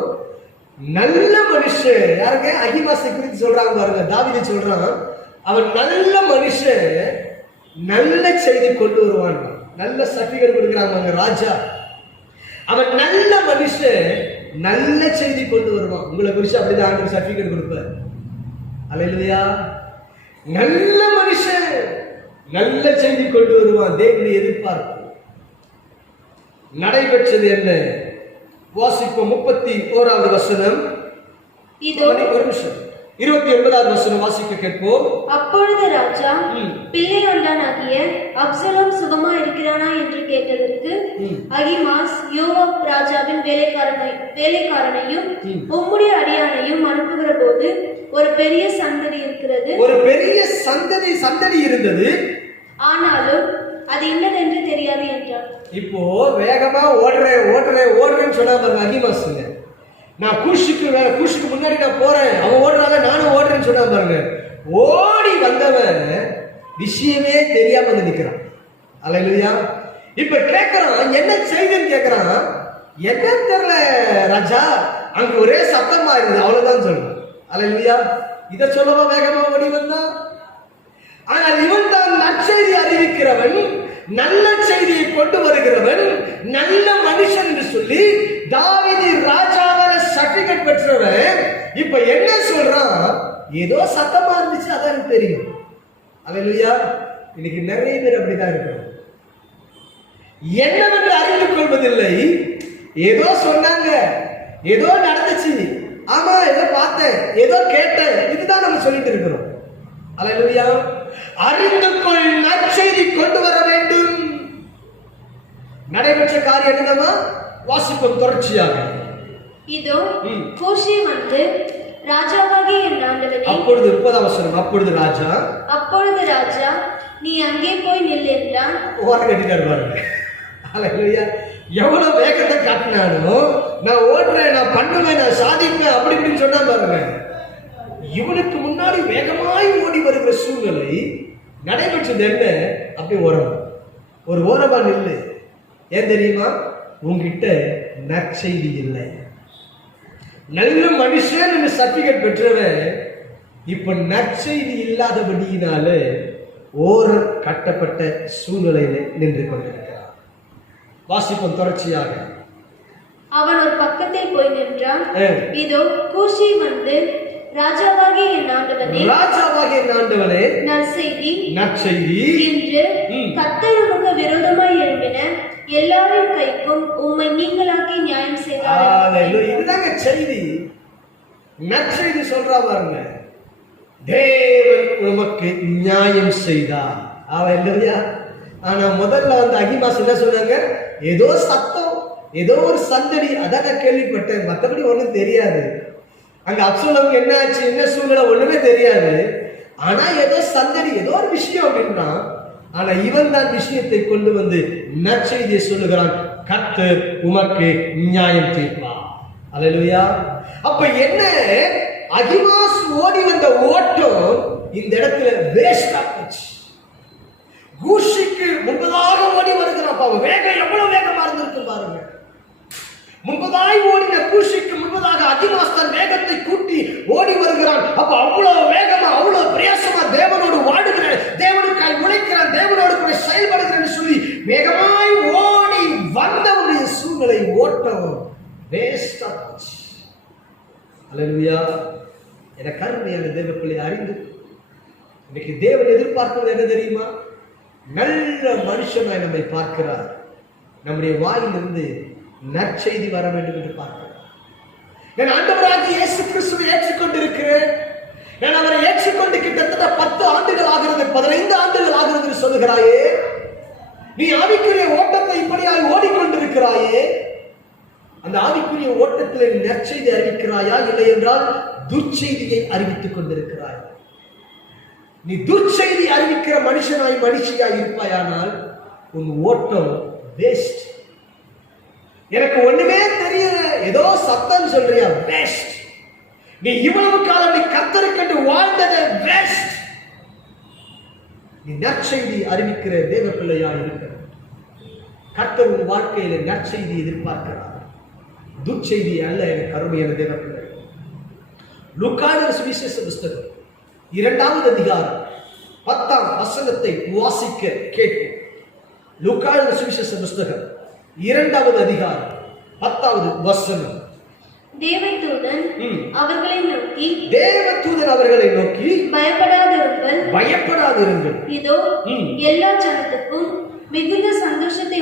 நல்ல மனுஷன் யாருங்க? அகிமாசை குறித்து சொல்றாங்க பாருங்க. தாவீது சொல்றான், அவன் நல்ல மனுஷன், நல்ல செய்தி கொண்டு வருவான். நல்ல சர்டிபிகேட் கொடுக்கிறாங்க ராஜா. அவன் நல்ல மனுஷன், நல்ல செய்தி கொண்டு வருவான். உங்களை குறிச்சு அப்படிதான் ஆண்டவர் சர்டிபிகேட் கொடுப்பார். அல்லேலூயா. நல்ல மனுஷன், நல்ல செய்தி கொண்டு வருவான். தேவனை எதிர்பார்ப்பு. நடைபெற்றது என்ன? வாசிப்போம். 31வது வசனம். இதோ ஒரு நிமிஷம். 29வது வசனம் வாசிக்க கேட்போம். அப்பொழுது ராஜா பிள்ளையாண்டானாகிய அப்சலோம் சுகமா இருக்கிறானா என்று கேட்டதற்கு அகிமாஸ் யோவாப் ராஜாவின் வேலைக்காரனையும் உம்முடைய அடியானையும் அனுப்புகிற போது ஒரு பெரிய சந்தடி இருக்கிறது, ஒரு பெரிய சந்தடி இருந்தது, ஆனாலும் அது இன்னதென்று தெரியாது என்றான். இப்போ வேகமா ஓடுறேன்னு சொன்னா பாருங்க அகிமாசுங்க. நான் கூஷுக்கு முன்னாடி நான் போறேன், அவன் ஓடுறாங்க, நானும் ஓடுறேன்னு சொன்னா பாருங்க. ஓடி வந்தவன் விஷயமே தெரியாம வந்து நிக்கிறான். அல்லேலூயா. இப்ப கேட்கறான், என்ன செய்தின்னு கேட்கறான். என்ன தெரியல ராஜா, அங்க ஒரே சத்தமா இருந்தது, அவ்வளவுதான் சொல்றான். அல்லேலூயா. இத சொல்லவா வேகமா ஓடி வந்தான்? ஆனால் இவன் தான் நற்செய்தி அறிவிக்கிறவன், நல்ல செய்தியை கொண்டு வருகிறவன், நல்ல மனுஷன் என்று சொல்லி தாவீது ராஜாவால சர்டிபிகேட் பெற்றவன். இப்ப என்ன சொல்றான்? ஏதோ சத்தமா இருந்துச்சு, அதான் எனக்கு தெரியும். அல்லேலூயா. இன்னைக்கு நிறைய பேர் அப்படிதான் இருக்கிறோம். என்னவென்று அறிந்து கொள்வதில்லை. ஏதோ சொன்னாங்க, ஏதோ நடந்துச்சு, ஆமா ஏதோ பார்த்தேன், ஏதோ கேட்டேன், இதுதான் நம்ம சொல்லிட்டு இருக்கிறோம். அல்லேலூயா. அறிந்து கொள், நற்செய்தி கொண்டு வர வேண்டும். நடைபெற்ற காரியம் என்னமா? வாசிப்போம் தொடர்ச்சியாக. இதோ கூஷி வந்து ராஜாவாகிய என் ஆண்டவனே. அப்பொழுது 30வது வசனம். அப்பொழுது ராஜா நீ அங்கே போய் நில் என்றான். ஓரம் கட்டிட்டாரு பாருங்க. அல்லேலூயா. எவ்வளவு வேகத்தை காட்டினானோ, நான் ஓடுறேன், நான் பண்ணுவேன், நான் சாதிப்பேன், அப்படி இப்படின்னு சொன்னா பாருங்க. இவனுக்கு முன்னாடி வேகமாய் ஓடி வருகிற சூழ்நிலை நடைபெற்றது என்ன? அப்படி ஒரு ஓரமா நில்லு. ஏன் தெரியுமா? உங்ககிட்ட நற்செய்தி இல்லை. நல்ல மனுஷன் சர்டிபிகேட் பெற்றவன் இப்ப நற்செய்தி இல்லாதபடியினால ஓரம் கட்டப்பட்ட சூழ்நிலையில நின்று கொண்டிருக்கிறார். வாசிப்போம் தொடர்ச்சியாக. அவன் ஒரு பக்கத்தில் போய் நின்றான். இதோ கூஷி வந்து ராஜாவாகிய என் ஆண்டவனே, நற்செய்தி என்று கர்த்தர் உமக்கு விரோதமாய் எழும்பின எல்லாரின் கைக்கும் உம்மை நீங்களாக்கி நியாயம் செய்தார். இதுதாங்க செய்தி. நற்செய்தி சொல்றா பாருங்க. தேவன் உமக்கு நியாயம் செய்தார். அல்லேலூயா. ஆனா முதல்ல வந்து அகிமாஸ் என்ன சொன்னாங்க? ஏதோ சத்தம், ஏதோ ஒரு சந்தடி, அதான் நான் கேள்விப்பட்டேன், மற்றபடி ஒன்றும் தெரியாது. அங்க அப்சலோமுக்கு என்ன ஆச்சு, என்ன சூழ்நிலை ஒண்ணுமே தெரியாது. ஆனா ஏதோ சந்தடி ஏதோ ஒரு விஷயம் அப்படின்னா, ஆனா இவன் தான் விஷயத்தை கொண்டு வந்து நற்செய்தியை சொல்லுகிறான். கர்த்தர் உமக்கு நியாயம் தீர்ப்பார். அல்லேலூயா. அப்ப என்ன, அகிமாஸ் ஓடி வந்த ஓட்டம் இந்த இடத்துல வேஸ்ட் ஆச்சு. கூஷிக்கு முன்பதாக ஓடி வருகிறான். பாவம், வேகம் எவ்வளவு வேகமா இருந்திருக்கு பாருங்க. முன்பதாய் ஓடின கூஷிக்கு முன்பதாக அகிமாஸ் தன் வேகத்தை கூட்டி ஓடி வருகிறான். அப்ப அவ்வளவு வேகமா, அவ்வளவு பிரயாசமா தேவனோடு வாடுகிறேன், தேவனுக்காய் உழைக்கிறான், தேவனோடு கூட செயல்படுகிறேன் சொல்லி வேகமாய் ஓடி வந்தவனுடைய சூழ்நிலை ஓட்டம் வேஸ்ட் ஆச்சு. அல்லேலூயா. என கருமையான தேவ பிள்ளை அறிந்து இன்னைக்கு தேவன் எதிர்பார்க்கிறது என்ன தெரியுமா? நல்ல மனுஷனாய் நம்மை பார்க்கிறார். நம்முடைய வாயிலிருந்து நற்செய்தி வர வேண்டும் என்று பார்க்கிறார். நான் ஆண்டவராகிய இயேசு கிறிஸ்துவை ஏற்றுக்கொண்டிருக்கிறேன். நான் அவரை ஏற்றுக்கொண்டு கிட்டத்தட்ட 10 ஆண்டுகள் ஆகிறது, 15 ஆண்டுகள் ஆகிறது என்று சொல்லுகிறாயே. நீ ஆவிக்குரிய ஓட்டத்தை இப்படியாய் ஓடிக்கொண்டிருக்கிறாயே. அந்த ஆவிக்குரிய ஓட்டத்தில் நற்செய்தி அறிவிக்கிறாயா, இல்லை என்றால் துர்ச்செய்தியை அறிவித்துக் கொண்டிருக்கிறாய்? நீ துர்ச்செய்தி அறிவிக்கிற மனுஷியாய் இருப்பாயானால் உன் ஓட்டம் வேஸ்ட். எனக்கு ஒண்ணுமே தெரியல, ஏதோ சத்தம் சொல்றியா, வேஸ்ட். நீ இவ்வளவு காலம் நீ கர்த்தரை கண்டு வாழ்ந்தது வேஸ்ட். நீ நற்செய்தி அறிவிக்கிற தேவ பிள்ளையா இருக்கிற கர்த்தர் உன் வாழ்க்கையில நற்செய்தி எதிர்பார்க்கிறார், துர்ச்செய்தி அல்ல. எனக்கு அருமையான தேவ பிள்ளை, லூக்கான சுவிசேஷ புஸ்தகம் 2வது அதிகாரம் 10ஆம் வசனத்தை வாசிக்க கேட்கும். லூக்கான சுவிசேஷ புஸ்தகம் 2வது அதிகாரம் 10வது வசனம். தேவதூதன் அவர்களை நோக்கி பயப்படாதிருங்கள், இதோ எல்லா ஜனத்துக்கும் மிகுந்த சந்தோஷத்தை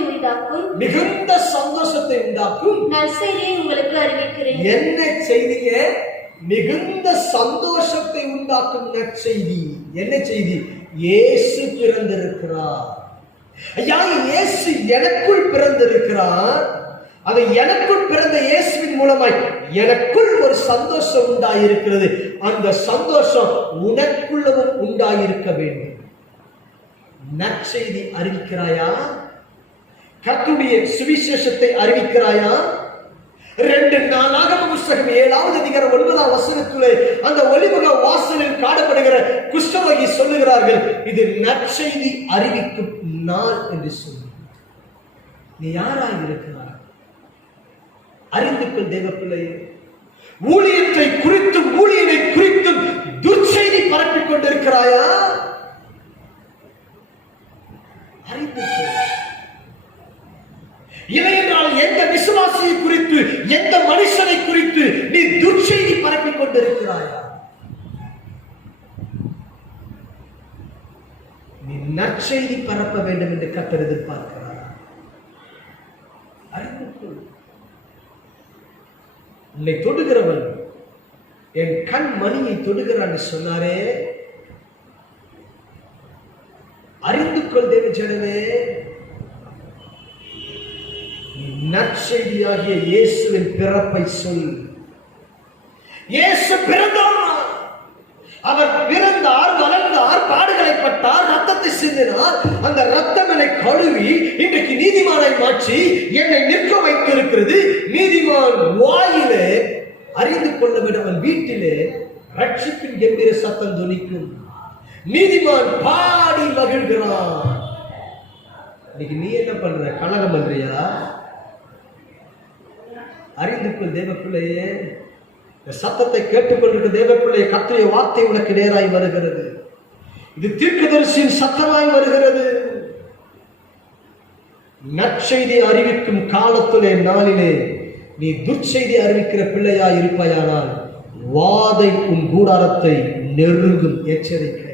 உண்டாக்கும் நற்செய்தியை உங்களுக்கு அறிவிக்கிறேன். என்ன செய்திங்க? மிகுந்த சந்தோஷத்தை உண்டாக்கும் நற்செய்தி. என்ன செய்தி? இயேசு பிறந்திருக்கிறார். ஐயா, இயேசு எனக்குள் பிறந்திருக்கிறார். அது எனக்குள் பிறந்த இயேசுவின் மூலமாய் எனக்குள் ஒரு சந்தோஷம் உண்டாயிருக்கிறது. அந்த சந்தோஷம் உனக்குள்ளவும் உண்டாயிருக்க வேண்டும். நற்செய்தி அறிவிக்கிறாயா? கர்த்தருடைய சுவிசேஷத்தை அறிவிக்கிறாயா? 2 நாளாகம புஸ்தகம் 7வது அதிகாரம் 9ஆம் வசனத்திலே அந்த ஒலிமுக வாசலில் காணப்படுகிற குஷ்டரோகி சொல்லுகிறார்கள், இது நற்செய்தி அறிவிக்கும் நாள் என்று சொல்லி. நீ யாராய் இருக்கிறாய்? அறிந்து கொள் தேவ பிள்ளையே. ஊழியத்தை குறித்தும் ஊழியனை குறித்தும் துர்ச்செய்தி பரப்பிக் கொண்டிருக்கிறாயா? அறிந்து கொள். இல்லையென்றால் எந்த விசுவாசியை குறித்து, எந்த மனுஷனை குறித்து நீ துர்ச்செய்தி பரப்பிக் கொண்டிருக்கிறாயா? நீ நற்செய்தி பரப்ப வேண்டும் என்று கர்த்தர் எதிர்பார்க்கிறார். அறிந்து கொள். உன்னை தொடுகிறவன் என் கண் மணியை தொடுகிறான் சொன்னாரே. அறிந்து கொள் தேவ ஜனமே. நற்செய்தியாகிய இயேசுவின் பிறப்பை சொல். இயேசு பிறந்தார், அவர் பிறந்தார், வளர்ந்தார், பாடுகளை பட்டார், ரத்தத்தை சிந்தினார். அந்த ரத்தம் என்னை கழுவி இன்றைக்கு நீதிமானை மாற்றி என்னை நிற்க வைத்திருக்கிறது. நீதிமான் வாயிலே அறிந்து கொள்ள வேண்டும், அவன் வீட்டிலே ரட்சிப்பின் கம்பீர சத்தம் துணிக்கும். நீதிமான் பாடி மகிழ்கிறான். இன்னைக்கு நீ என்ன பண்ற? கலகம் பண்றியா? அறிந்து கொள் தேவ பிள்ளையே. சத்தத்தை கேட்டுக்கொண்டிருக்க தேவ பிள்ளையை, கர்த்தருடைய வார்த்தை உனக்கு நேராய் வருகிறது. இது தீர்க்கதரிசியின் சத்தமாய் வருகிறது. நற்செய்தி அறிவிக்கும் காலத்திலே நாளிலே நீ துர்ச்செய்தி அறிவிக்கிற பிள்ளையாய் இருப்பாயானால் வாதை உன் கூடாரத்தை நெருங்கும். எச்சரிக்கை.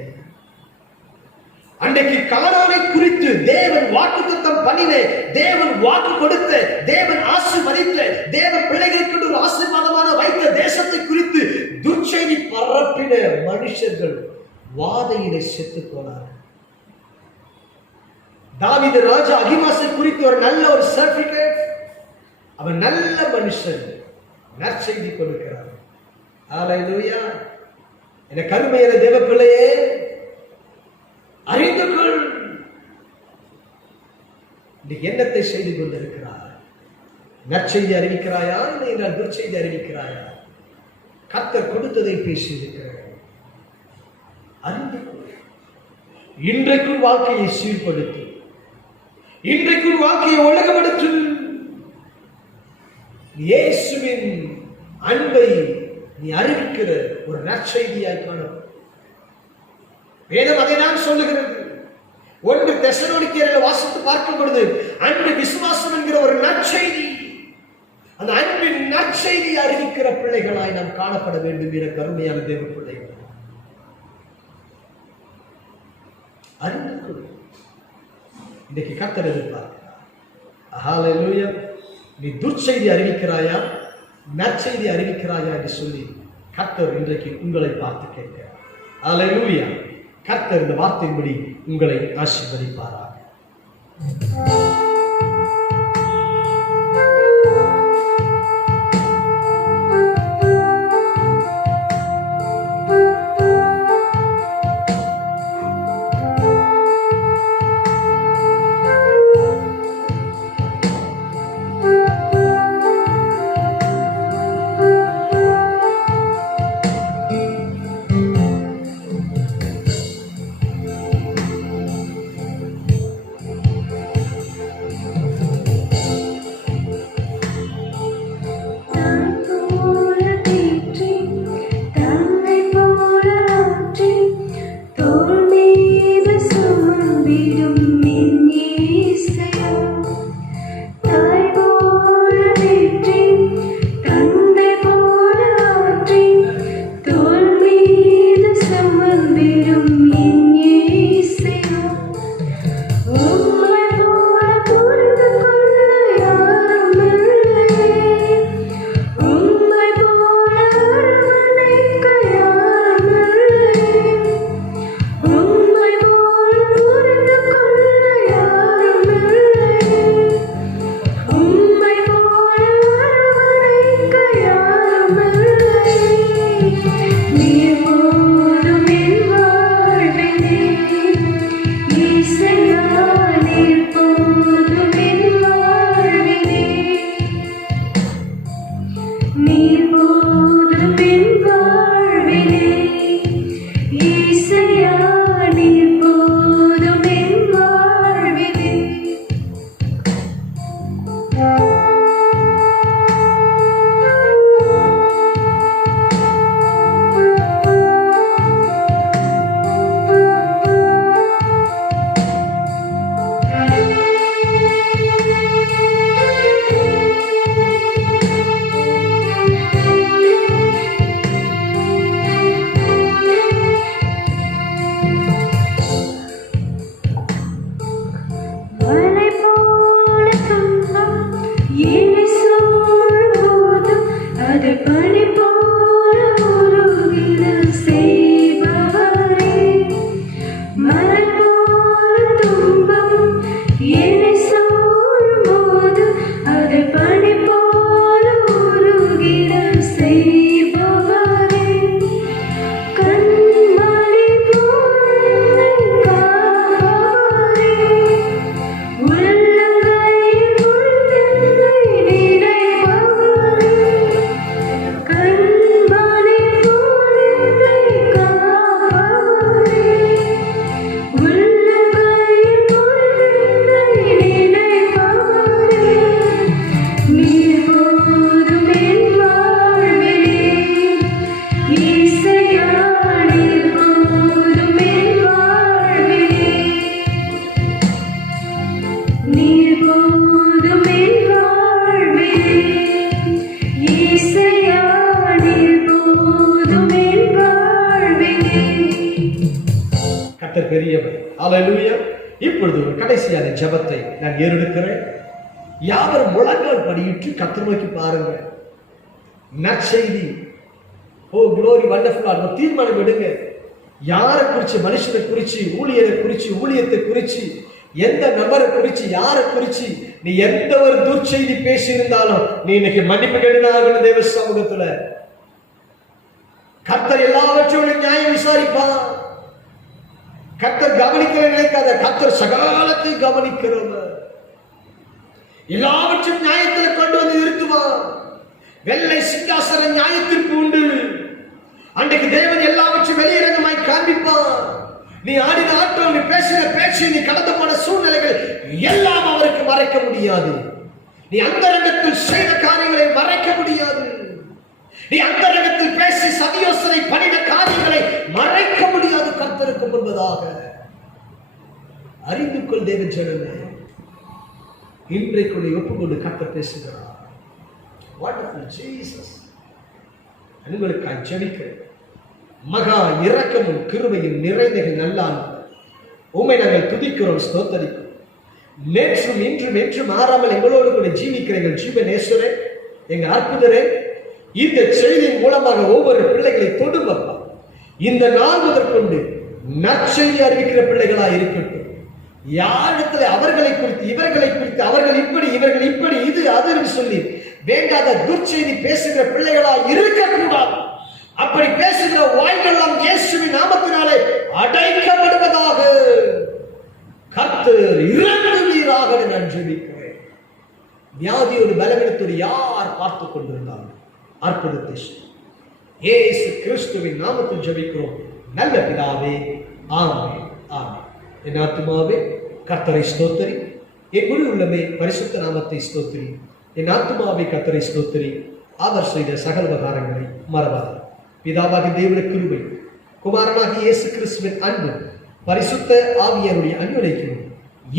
அன்றைக்கு கானானை குறித்து தேவன் வாக்குத்தத்தம் பண்ணின, தேவன் வாக்கு கொடுத்த, தேவன் ஆசீர்வதித்த, தேவன் பிள்ளைகளுக்கு ஒரு ஆசீர்வாதமான வைத்த தேசத்தை குறித்து துர்ச்செய்தி பரப்பின மனுஷர்கள் வாதையிலே செத்து போனார். தாவீது ராஜா அகிமாசை குறித்து ஒரு நல்ல ஒரு சர்டிபிகேட். அவன் நல்ல மனுஷன், நற்செய்தி கொடுக்கிறார். ஹல்லேலூயா. என கருமையான தேவ பிள்ளையே, அறிந்து கொள். இன்னைக்கு என்னத்தை செய்து கொண்டிருக்கிறாய்? நற்செய்தி அறிவிக்கிறாயா, இல்லை என்றால் துர்ச்செய்தி அறிவிக்கிறாயா? கர்த்தர் கொடுத்ததை பேசியிருக்கிறார். அறிந்து கொள். இன்றைக்குள் வாழ்க்கையை சீர்படுத்து. இன்றைக்குள் வாழ்க்கையை ஒழுங்குபடுத்து. இயேசுவின் அன்பை நீ அறிவிக்கிற ஒரு நற்செய்தியாய் காணப்படும். வேதம் அதை நான் சொல்லுகிறது. 1 தெசலோனிக்கேயரில் வாசித்து பார்க்கும் பொழுது அன்பு விசுவாசம் என்கிற ஒரு நற்செய்தி, அந்த அன்பின் நற்செய்தி அறிவிக்கிற பிள்ளைகளாய் நாம் காணப்பட வேண்டும். என கருமையான தேவ பிள்ளைகள், அறிந்து கொள். இன்றைக்கு கர்த்தர் எதிர்பார்க்கிறார். ஹல்லேலூயா. நீ துர்ச்செய்தி அறிவிக்கிறாயா, நற்செய்தி அறிவிக்கிறாயா என்று சொல்லி கர்த்தர் இன்றைக்கு உங்களை பார்த்து கேட்கிறார். ஹல்லேலூயா. கர்த்தர் இந்த வார்த்தையின்படி உங்களை ஆசீர்வதிப்பாராக. பெரியவர். ஹல்லேலூயா. இப்பொழுது ஒரு கடைசியான ஜெபத்தை நான் ஏறெடுக்கிறேன். யாவரும் முழங்கால் படியிட்டு கர்த்தரை நோக்கி பாருங்க. நற்செய்தி, ஓ க்ளோரி வண்டர்ஃபுல், தீர்மானம் எடுங்க. யாரை குறிச்சு, மனுஷனை குறிச்சு, ஊழியரை குறிச்சு, ஊழியத்தை குறிச்சு, எந்த நபரை குறிச்சு, யாரை குறிச்சு நீ எந்த ஒரு துர்ச்செய்தி பேசி இருந்தாலும் நீ இன்னைக்கு மன்னிப்பு கேட்டுதான் தேவ சமூகத்துல. கர்த்தர் எல்லாவற்றையும் நியாயம் விசாரிப்பார். கர்த்தர் கவனிக்கிற நினைக்காத, கர்த்தர் சகாலத்தை கவனிக்கிறவர். எல்லாவற்றையும் நியாயத்தில் கொண்டு வந்து நிறுத்துவார். வெள்ளை சிங்காசன நியாயத்திற்கு உண்டு. அன்றைக்கு தேவன் எல்லாவற்றையும் வெளியிறங்கமாய் காண்பிப்பார். நீ ஆடின ஆட்டம், நீ பேசின பேச்சு, நீ கடந்து போன சூழ்நிலைகள் எல்லாம் அவருக்கு மறைக்க முடியாது. நீ அந்தரங்கத்தில் செய்த காரியங்களை மறைக்க முடியாது. நீ அந்தரங்கத்தில் பேசி சதியோசனை பண்ணின காரியங்களை மறைக்க முடியாது. கர்த்தருக்கு முன்பதாக அறிந்து கொள் தேவ ஜனமே. இன்றைக்கு ஒப்புக்கொண்டு கர்த்தர் பேசுகிறார். Wonderful Jesus. உங்களுக்காக ஜெபிக்கிறேன். மகா இரக்கமும் கிருபையும் நிறைந்த நல்லான் உம்மை நாங்கள் துதிக்கிறோம், ஸ்தோத்தரிக்கிறோம். நேற்றும் இன்றும் என்றும் மாறாமல் எங்களோடு கூட ஜீவிக்கிற எங்கள் ஜீவனேஸ்வரே, எங்கள் அற்புதரே, இந்த செய்தியின் மூலமாக ஒவ்வொரு பிள்ளைகளை தொடுப்பா. இந்த நாள் முதற்கொண்டு நற்செய்தி அறிவிக்கிற பிள்ளைகளா இருக்கட்டும். யாரிடத்துல அவர்களை குறித்து இவர்களை குறித்து அவர்கள் இப்படி இவர்கள் இப்படி இது அதுன்னு சொல்லி வேண்டாத துர்ச்செய்தி பேசுகிற பிள்ளைகளா இருக்கக்கூடாது. அப்படி பேசுகிற வாய்களெல்லாம் இயேசுவின் நாமத்தினாலே அடைக்கப்படுவதாக கர்த்தர் இறங்குவீராக நான் ஜெபிக்கிறேன். வியாதியோடு பலவீனத்தோடு யார் பார்த்துக் கொண்டிருந்தார்கள் அற்புதத்தை இயேசு கிறிஸ்துவின் நாமத்தில் ஜெபிக்கிறோம் நல்ல பிதாவே, ஆமென், ஆமென். என் ஆத்துமாவே கர்த்தரை ஸ்தோத்திரி, என் முழு உள்ளமே பரிசுத்த நாமத்தை ஸ்தோத்திரி. என் ஆத்துமாவை கர்த்தரை ஸ்தோத்திரி, அவர் செய்த சகல உபகாரங்களை மறவாது. பிதாவாகிய தேவனுடைய கிருபை, குமாரனாகிய இயேசு கிறிஸ்துவின் அன்பு, பரிசுத்த ஆவியாருடைய அன்பினைக்கும்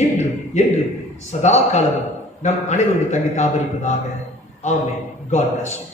இன்றும் என்றும் சதா காலமும் நம் அனைவருடைய தங்கி தாபரிப்பதாக. ஆமென். God bless you.